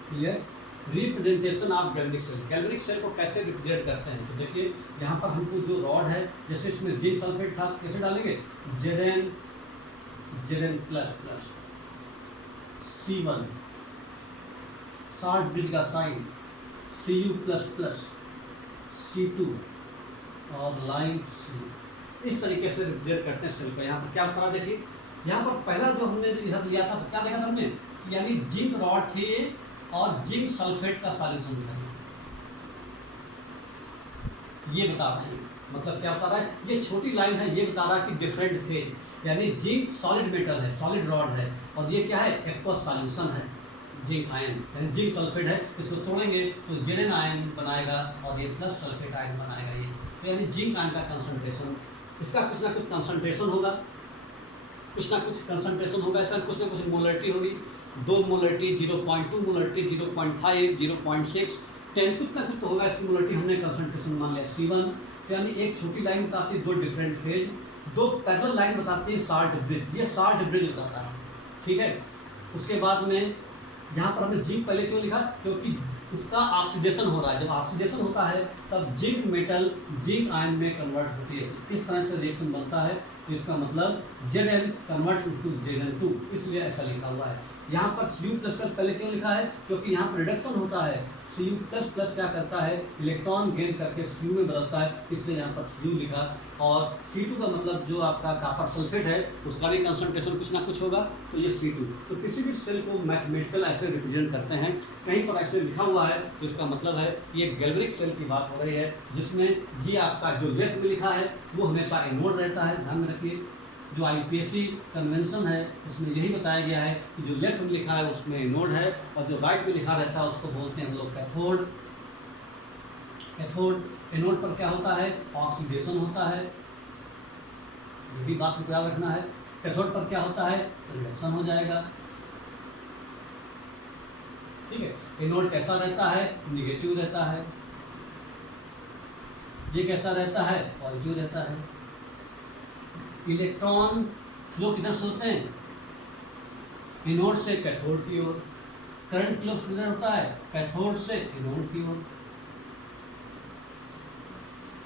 clear. Representation of galvanic cell, galvanic cell को कैसे रिप्रेजेंट करते हैं, तो देखिए यहाँ पर हमको जो रॉड है, जैसे इसमें जिंक सल्फेट था तो कैसे डालेंगे, Zn plus C1, salt bridge का साइन Cu प्लस C2 और लाइन C, इस तरीके से रिप्रेजेंट करते हैं सेल को। यहाँ पर क्या बता रहा, देखिए यहाँ पर पहला जो हमने इधर लिया था तो क्या देखा था हमने, यानी जिंक रॉड थी और जिंक सल्फेट का सॉल्यूशन था, ये बता रहे हैं। मतलब क्या बता रहा है, ये छोटी लाइन है, ये बता रहा है कि डिफरेंट फेज, यानी जिंक सॉलिड मेटल है, सॉलिड रॉड है, और ये क्या है, एक्वस सॉल्यूशन है जिंक आयन, यानी जिंक सल्फेट है, इसको तोड़ेंगे तो Zn आयन बनाएगा और ये प्लस सल्फेट आयन बनाएगा। ये तो यानी जिंक आयन का कंसंट्रेशन, इसका कुछ ना कुछ कंसंट्रेशन होगा, कुछ ना कुछ कंसंट्रेशन होगा, इसका कुछ ना कुछ मोलरिटी होगी, 2 मोलरिटी, 0.2 मोलरिटी, 0.5, 0.6, 10, कुछ ना कुछ तो होगा। इसकी मोलरिटी हमने कंसंट्रेशन मान लिया C1। तो यानी एक छोटी लाइन बताती है 2 डिफरेंट फेज, 2 पैरेलल लाइन बताती है साल्ट ब्रिज, ये साल्ट ब्रिज बताता है, ठीक है। उसके बाद में यहाँ पर हमने जिंक पहले क्यों लिखा, क्योंकि इसका ऑक्सीडेशन हो रहा है, जब ऑक्सीडेशन होता है तब जिंक मेटल जिंक आयन में कन्वर्ट होती है, इस तरह से रिएक्शन बनता है। तो इसका मतलब Zn कन्वर्ट टू Zn2, इसलिए ऐसा लिखा हुआ है। यहाँ पर Cu++ पहले क्यों लिखा है, क्योंकि यहाँ पर रिडक्शन होता है, Cu++ क्या करता है, इलेक्ट्रॉन गेन करके Cu में बदलता है, इसलिए यहाँ पर Cu लिखा। और C2 का मतलब जो आपका कॉपर सल्फेट है उसका भी कंसंट्रेशन कुछ ना कुछ होगा, तो ये C2। तो किसी भी सेल को मैथमेटिकल ऐसे रिप्रेजेंट करते हैं, कहीं पर ऐसे लिखा हुआ है तो इसका मतलब है कि एक गैल्वेनिक सेल की बात हो रही है, जिसमें ये आपका जो लेफ्ट में लिखा है वो हमेशा एनोड रहता है, ध्यान में रखिए। जो IUPAC कन्वेंशन है उसमें यही बताया गया है कि जो लेफ्ट में लिखा है उसमें एनोड है, और जो राइट में लिखा रहता है उसको बोलते हैं हम लोग कैथोड। कैथोड एनोड पर क्या होता है, ऑक्सीडेशन होता है, ये भी बात को याद रखना है। कैथोड पर क्या होता है, रिडक्शन हो जाएगा, ठीक है। एनोड कैसा रहता है, निगेटिव रहता है, ये कैसा रहता है, पॉजिटिव रहता है। इलेक्ट्रॉन फ्लो किधर से होते हैं, एनोड से कैथोड की ओर, करंट फ्लो किधर होता है, कैथोड से एनोड की ओर।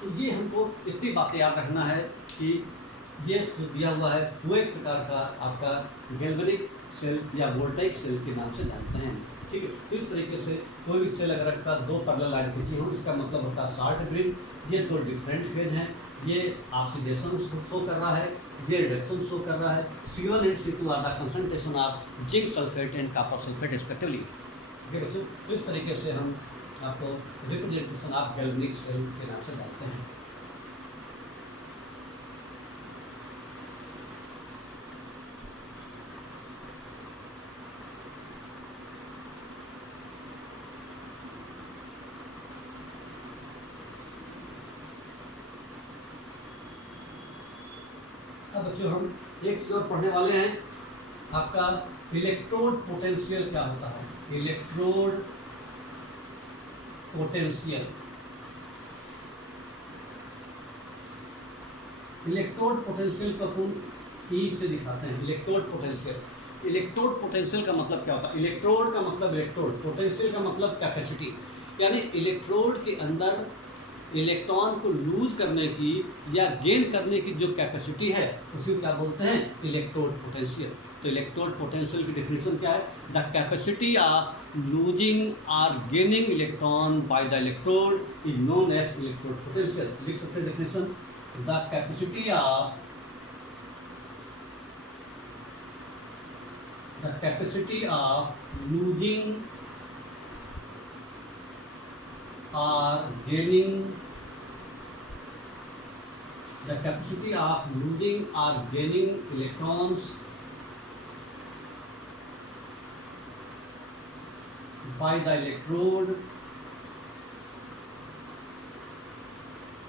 तो ये हमको इतनी बातें याद रखना है कि ये जो दिया हुआ है वो एक प्रकार का आपका गैल्वेनिक सेल या वोल्टेइक सेल के नाम से जानते हैं, ठीक है। तो इस तरीके से कोई भी सेल अगर आपका 2 पैरेलल लाइन खींची हो, इसका मतलब होता है साल्ट ब्रिज। ये 2 डिफरेंट फेज हैं, ये ऑक्सीडेशन शो कर रहा है, ये रिडक्शन शो कर रहा है। C1 and C2 are the concentration of zinc sulphate and copper sulphate respectively, ठीक है बच्चों। तो इस तरीके से हम आपको रिप्रेजेंटेशन ऑफ गैल्वेनिक सेल के नाम से जानते हैं। अब बच्चों हम एक चीज़ और पढ़ने वाले हैं, आपका इलेक्ट्रोड पोटेंशियल क्या होता है। इलेक्ट्रोड पोटेंशियल, इलेक्ट्रोड पोटेंशियल को अपन ई से दिखाते हैं। इलेक्ट्रोड पोटेंशियल, इलेक्ट्रोड पोटेंशियल का मतलब क्या होता है। इलेक्ट्रोड का मतलब इलेक्ट्रोड, पोटेंशियल का मतलब कैपेसिटी, यानी इलेक्ट्रोड के अंदर इलेक्ट्रॉन को लूज करने की या गेन करने की जो कैपेसिटी है उसे क्या बोलते हैं, इलेक्ट्रोड पोटेंशियल। तो इलेक्ट्रोड पोटेंशियल की डेफिनेशन क्या है, द कैपेसिटी ऑफ लूजिंग और gaining electron by the electrode is known as electrode potential. लिख सकते हैं definition, the capacity of losing or gaining, the capacity of losing or gaining electrons by the electrode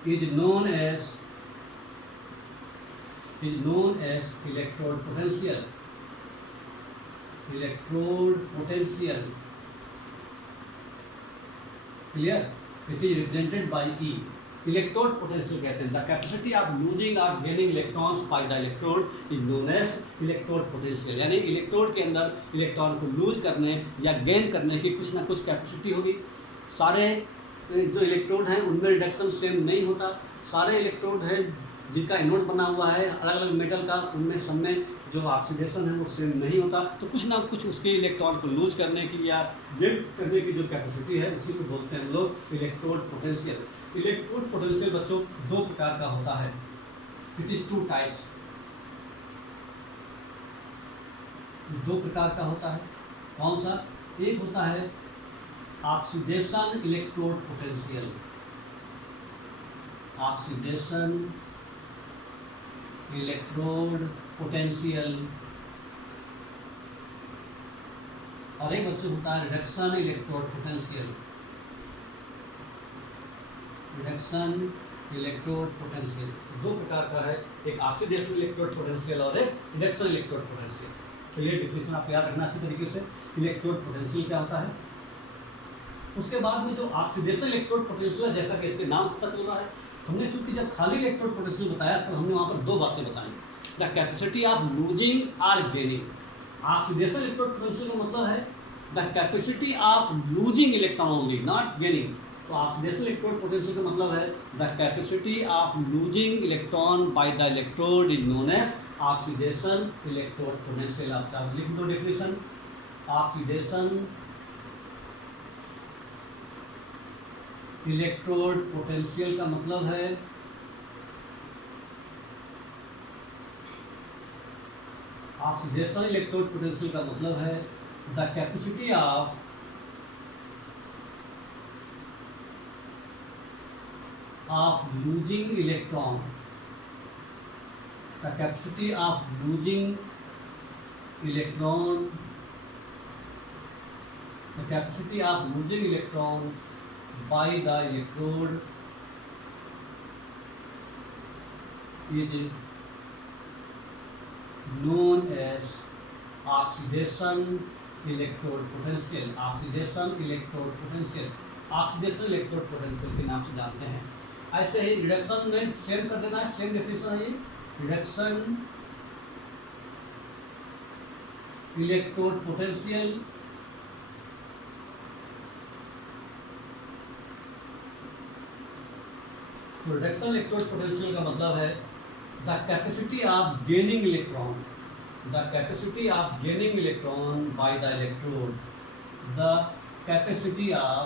is known as electrode potential. Electrode potential, clear? It is represented by E. Electrode potential कहते हैं the capacity of losing और gaining electrons by the electrode is known as electrode potential. यानी electrode के अंदर electron को loose करने या gain करने की कुछ ना कुछ कैपेसिटी होगी। सारे जो इलेक्ट्रोड हैं उनमें रिडक्शन सेम नहीं होता। सारे इलेक्ट्रोड हैं जिनका एनोड बना हुआ है अलग अलग मेटल का, उनमें सब में जो ऑक्सीडेशन है वो सेम नहीं होता। तो कुछ ना कुछ उसके इलेक्ट्रॉन को लूज करने की या गेन करने की जो कैपेसिटी है उसी को बोलते हैं हम लोग इलेक्ट्रोड पोटेंशियल। इलेक्ट्रोड पोटेंशियल बच्चों दो प्रकार का होता है, इट इज टू टाइप्स। दो प्रकार का होता है, कौन सा? एक होता है oxidation electrode potential, oxidation electrode potential, और एक बच्चों होता है reduction electrode potential, reduction electrode potential. दो प्रकार का है, एक ऑक्सीडेशन इलेक्ट्रोड पोटेंशियल और एक रिडक्शन इलेक्ट्रोड पोटेंशियल। तो ये डिफिनेशन आप याद रखना अच्छी तरीके से, इलेक्ट्रोड पोटेंशियल क्या होता है। उसके बाद में जो ऑक्सीडेशन इलेक्ट्रोड पोटेंशियल, जैसा कि इसके नाम से पता चल रहा है, हमने चूंकि जब खाली इलेक्ट्रोड पोटेंशियल बताया तो हमने वहाँ पर दो बातें बताई, द कैपेसिटी ऑफ लूजिंग और गेनिंग। ऑक्सीडेशन इलेक्ट्रोड पोटेंशियल का मतलब है the capacity of losing electron only, not gaining. तो ऑक्सीडेशन इलेक्ट्रोड पोटेंशियल का मतलब है the capacity of losing electron by the electrode is known as oxidation electrode potential. आप चाहे लिख दो डेफिनेशन, ऑक्सीडेशन इलेक्ट्रोड पोटेंशियल का मतलब है ऑक्सीडेशन इलेक्ट्रोड पोटेंशियल का मतलब है the capacity of losing electron, the capacity of losing electron, the capacity of losing electron by the electrode is known as oxidation electrode potential, oxidation electrode potential, oxidation electrode potential के नाम से जानते हैं। ऐसे ही reduction में same कर देना है, सेम डेफिनेशन है ये, रिडक्शन इलेक्ट्रोड पोटेंशियल तो रिडक्शन इलेक्ट्रोड पोटेंशियल का मतलब है the capacity of gaining electron, the capacity of gaining electron by the electrode, the capacity of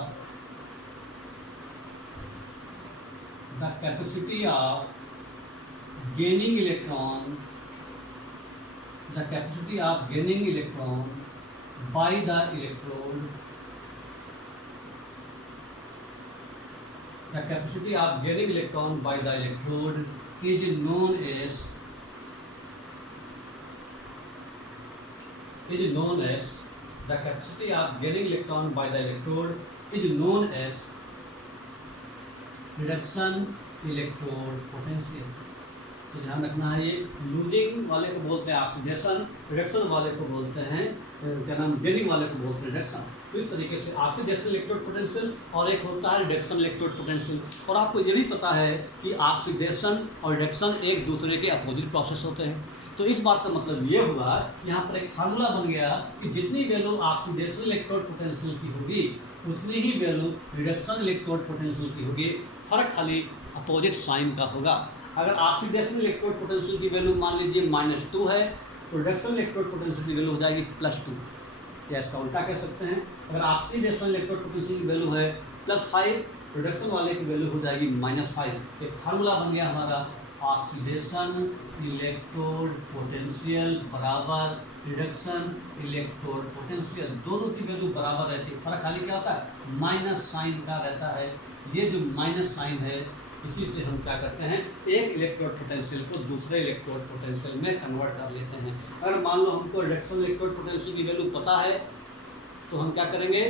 gaining electron, the capacity of gaining electron by the electrode, the capacity of gaining electron by the electrode is known as the capacity of gaining electron by the electrode is known as reduction electrode potential, तो ध्यान रखना है, ये losing वाले को बोलते हैं oxidation, reduction वाले को बोलते हैं क्या नाम, गेनिंग वाले को बोलते हैं रिडक्शन। तो इस तरीके से ऑक्सीडेशन इलेक्ट्रोड पोटेंशियल और एक होता है रिडक्शन इलेक्ट्रोड पोटेंशियल। और आपको ये भी पता है कि ऑक्सीडेशन और रिडक्शन एक दूसरे के अपोजिट प्रोसेस होते हैं। तो इस बात का मतलब ये हुआ, यहाँ पर एक फार्मूला बन गया कि जितनी वैल्यू ऑक्सीडेशन इलेक्ट्रोड पोटेंशियल की होगी उतनी ही वैल्यू रिडक्शन इलेक्ट्रोड पोटेंशियल की होगी, फर्क खाली अपोजिट साइन का होगा। अगर ऑक्सीडेशन इलेक्ट्रोड पोटेंशियल की वैल्यू मान लीजिए -2 है तो रिडक्शन इलेक्ट्रोड पोटेंशियल की वैल्यू हो जाएगी +2, या इसका उल्टा कह सकते हैं, अगर ऑक्सीडेशन इलेक्ट्रोड पोटेंशियल की वैल्यू है +5, रिडक्शन वाले की वैल्यू हो जाएगी -5। एक फार्मूला बन गया हमारा, ऑक्सीडेशन इलेक्ट्रोड पोटेंशियल बराबर रिडक्शन इलेक्ट्रोड पोटेंशियल, दोनों की वैल्यू बराबर रहती है, फर्क खाली क्या होता है, माइनस साइन का रहता है। ये जो माइनस साइन है इसी से हम क्या करते हैं, एक इलेक्ट्रोड पोटेंशियल को दूसरे इलेक्ट्रोड पोटेंशियल में कन्वर्ट कर लेते हैं। अगर मान लो हमको रिडक्शन इलेक्ट्रोड पोटेंशियल की वैल्यू पता है तो हम क्या करेंगे,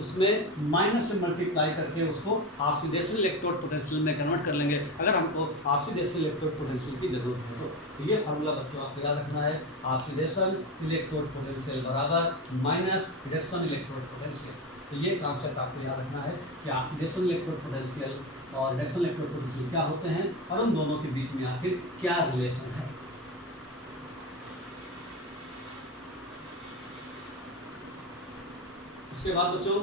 उसमें माइनस से मल्टीप्लाई करके उसको ऑक्सीडेशन इलेक्ट्रोड पोटेंशियल में कन्वर्ट कर लेंगे, अगर हमको ऑक्सीडेशन इलेक्ट्रोड पोटेंशियल की ज़रूरत है तो। ये फार्मूला बच्चों आपको याद रखना है, ऑक्सीडेशन इलेक्ट्रोड पोटेंशियल बराबर माइनस रिडक्शन इलेक्ट्रोड पोटेंशियल। तो ये कॉन्सेप्ट आपको याद रखना है कि ऑक्सीडेशन इलेक्ट्रोड पोटेंशियल और रिडक्शन इलेक्ट्रोड पोटेंशियल क्या होते हैं और उन दोनों के बीच में आखिर क्या रिलेशन है। इसके बाद बच्चों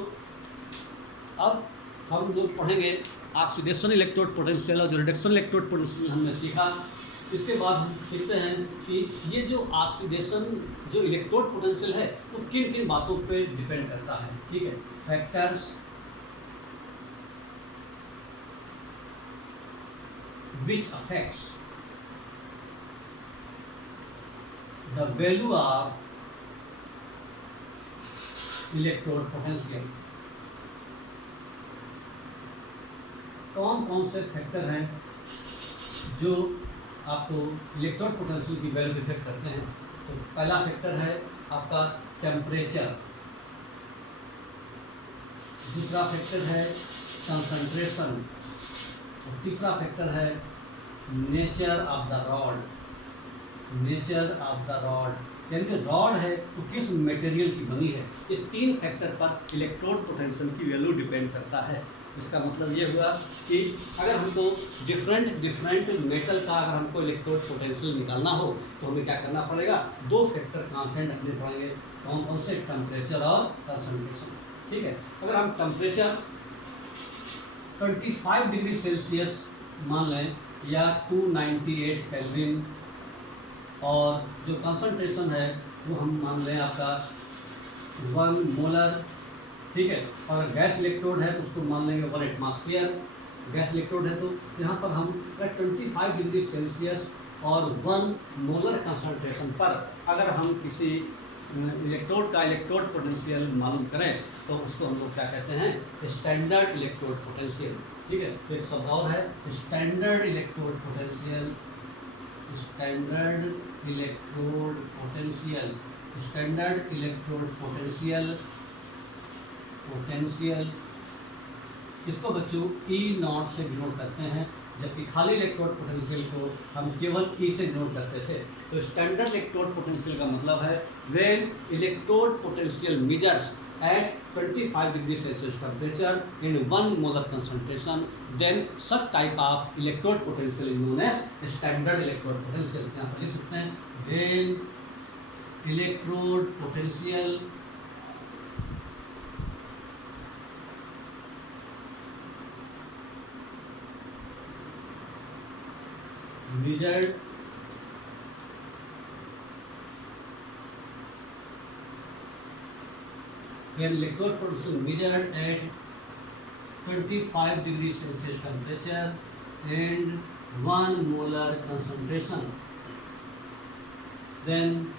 अब हम लोग पढ़ेंगे ऑक्सीडेशन इलेक्ट्रोड पोटेंशियल और जो रिडक्शन इलेक्ट्रोड पोटेंशियल हमने सीखा। इसके बाद हम सीखते हैं कि ये जो ऑक्सीडेशन जो इलेक्ट्रोड पोटेंशियल है वो किन किन बातों पे डिपेंड करता है, ठीक है। Factors which affects the value of electrode potential. कौन कौन से फैक्टर हैं जो आपको इलेक्ट्रोड पोटेंशियल की वैल्यू इफेक्ट करते हैं। तो पहला फैक्टर है आपका टेम्परेचर, दूसरा फैक्टर है कंसंट्रेशन, और तीसरा फैक्टर है nature of the rod. Nature of the rod यानी कि रॉड है तो किस मटेरियल की बनी है। ये 3 फैक्टर पर इलेक्ट्रोड पोटेंशियल की वैल्यू डिपेंड करता है। इसका मतलब ये हुआ कि अगर हमको डिफरेंट मेटल का अगर हमको इलेक्ट्रोड पोटेंशियल निकालना हो तो हमें क्या करना पड़ेगा, 2 फैक्टर कांस्टेंट रखने पड़ेंगे। कौन कौन से, टेम्परेचर और कंसंट्रेशन, ठीक है। अगर हम टेम्परेचर 25 डिग्री सेल्सियस मान लें या 298 केल्विन, और जो कंसंट्रेशन है वो हम मान लें आपका 1 मोलर, ठीक है। और गैस इलेक्ट्रोड है तो उसको मान लेंगे 1 एटमॉस्फेयर। गैस इलेक्ट्रोड है तो यहाँ पर हम 25 डिग्री सेल्सियस और 1 मोलर कंसंट्रेशन पर अगर हम किसी इलेक्ट्रोड का इलेक्ट्रोड पोटेंशियल मालूम करें तो उसको हम लोग क्या कहते हैं, स्टैंडर्ड इलेक्ट्रोड पोटेंशियल, ठीक है। तो एक शब्द और है standard electrode potential. Standard electrode potential, standard electrode potential, इसको बच्चों E0 से डिनोट करते हैं, जबकि खाली इलेक्ट्रोड पोटेंशियल को हम केवल E से डिनोट करते थे। तो स्टैंडर्ड इलेक्ट्रोड पोटेंशियल का मतलब है when electrode potential measures at 25 degree Celsius temperature and 1 molar concentration, then such type of electrode potential is known as standard electrode potential। यहाँ पर लिख सकते हैं when electrode potential measured when electrode potential measured at 25 degree Celsius temperature and 1 molar concentration, then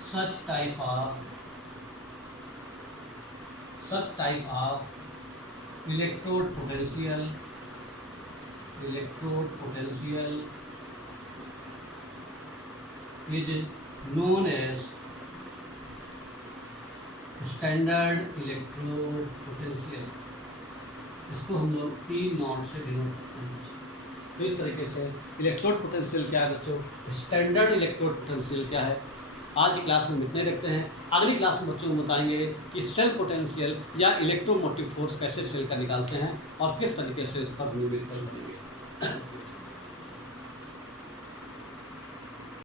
such type of electrode potential is known as standard electrode potential. इसको हम लोग E0 से denote करते हैं। तो इस तरीके से इलेक्ट्रोड पोटेंशियल क्या है बच्चों, स्टैंडर्ड इलेक्ट्रोड पोटेंशियल क्या है। आज की क्लास में इतने रखते हैं। अगली क्लास में बच्चों को बताएंगे कि सेल पोटेंशियल या इलेक्ट्रोमोटिव फोर्स कैसे सेल का निकालते हैं और किस तरीके से इस पर न्यूमेरिकल बनेंगे।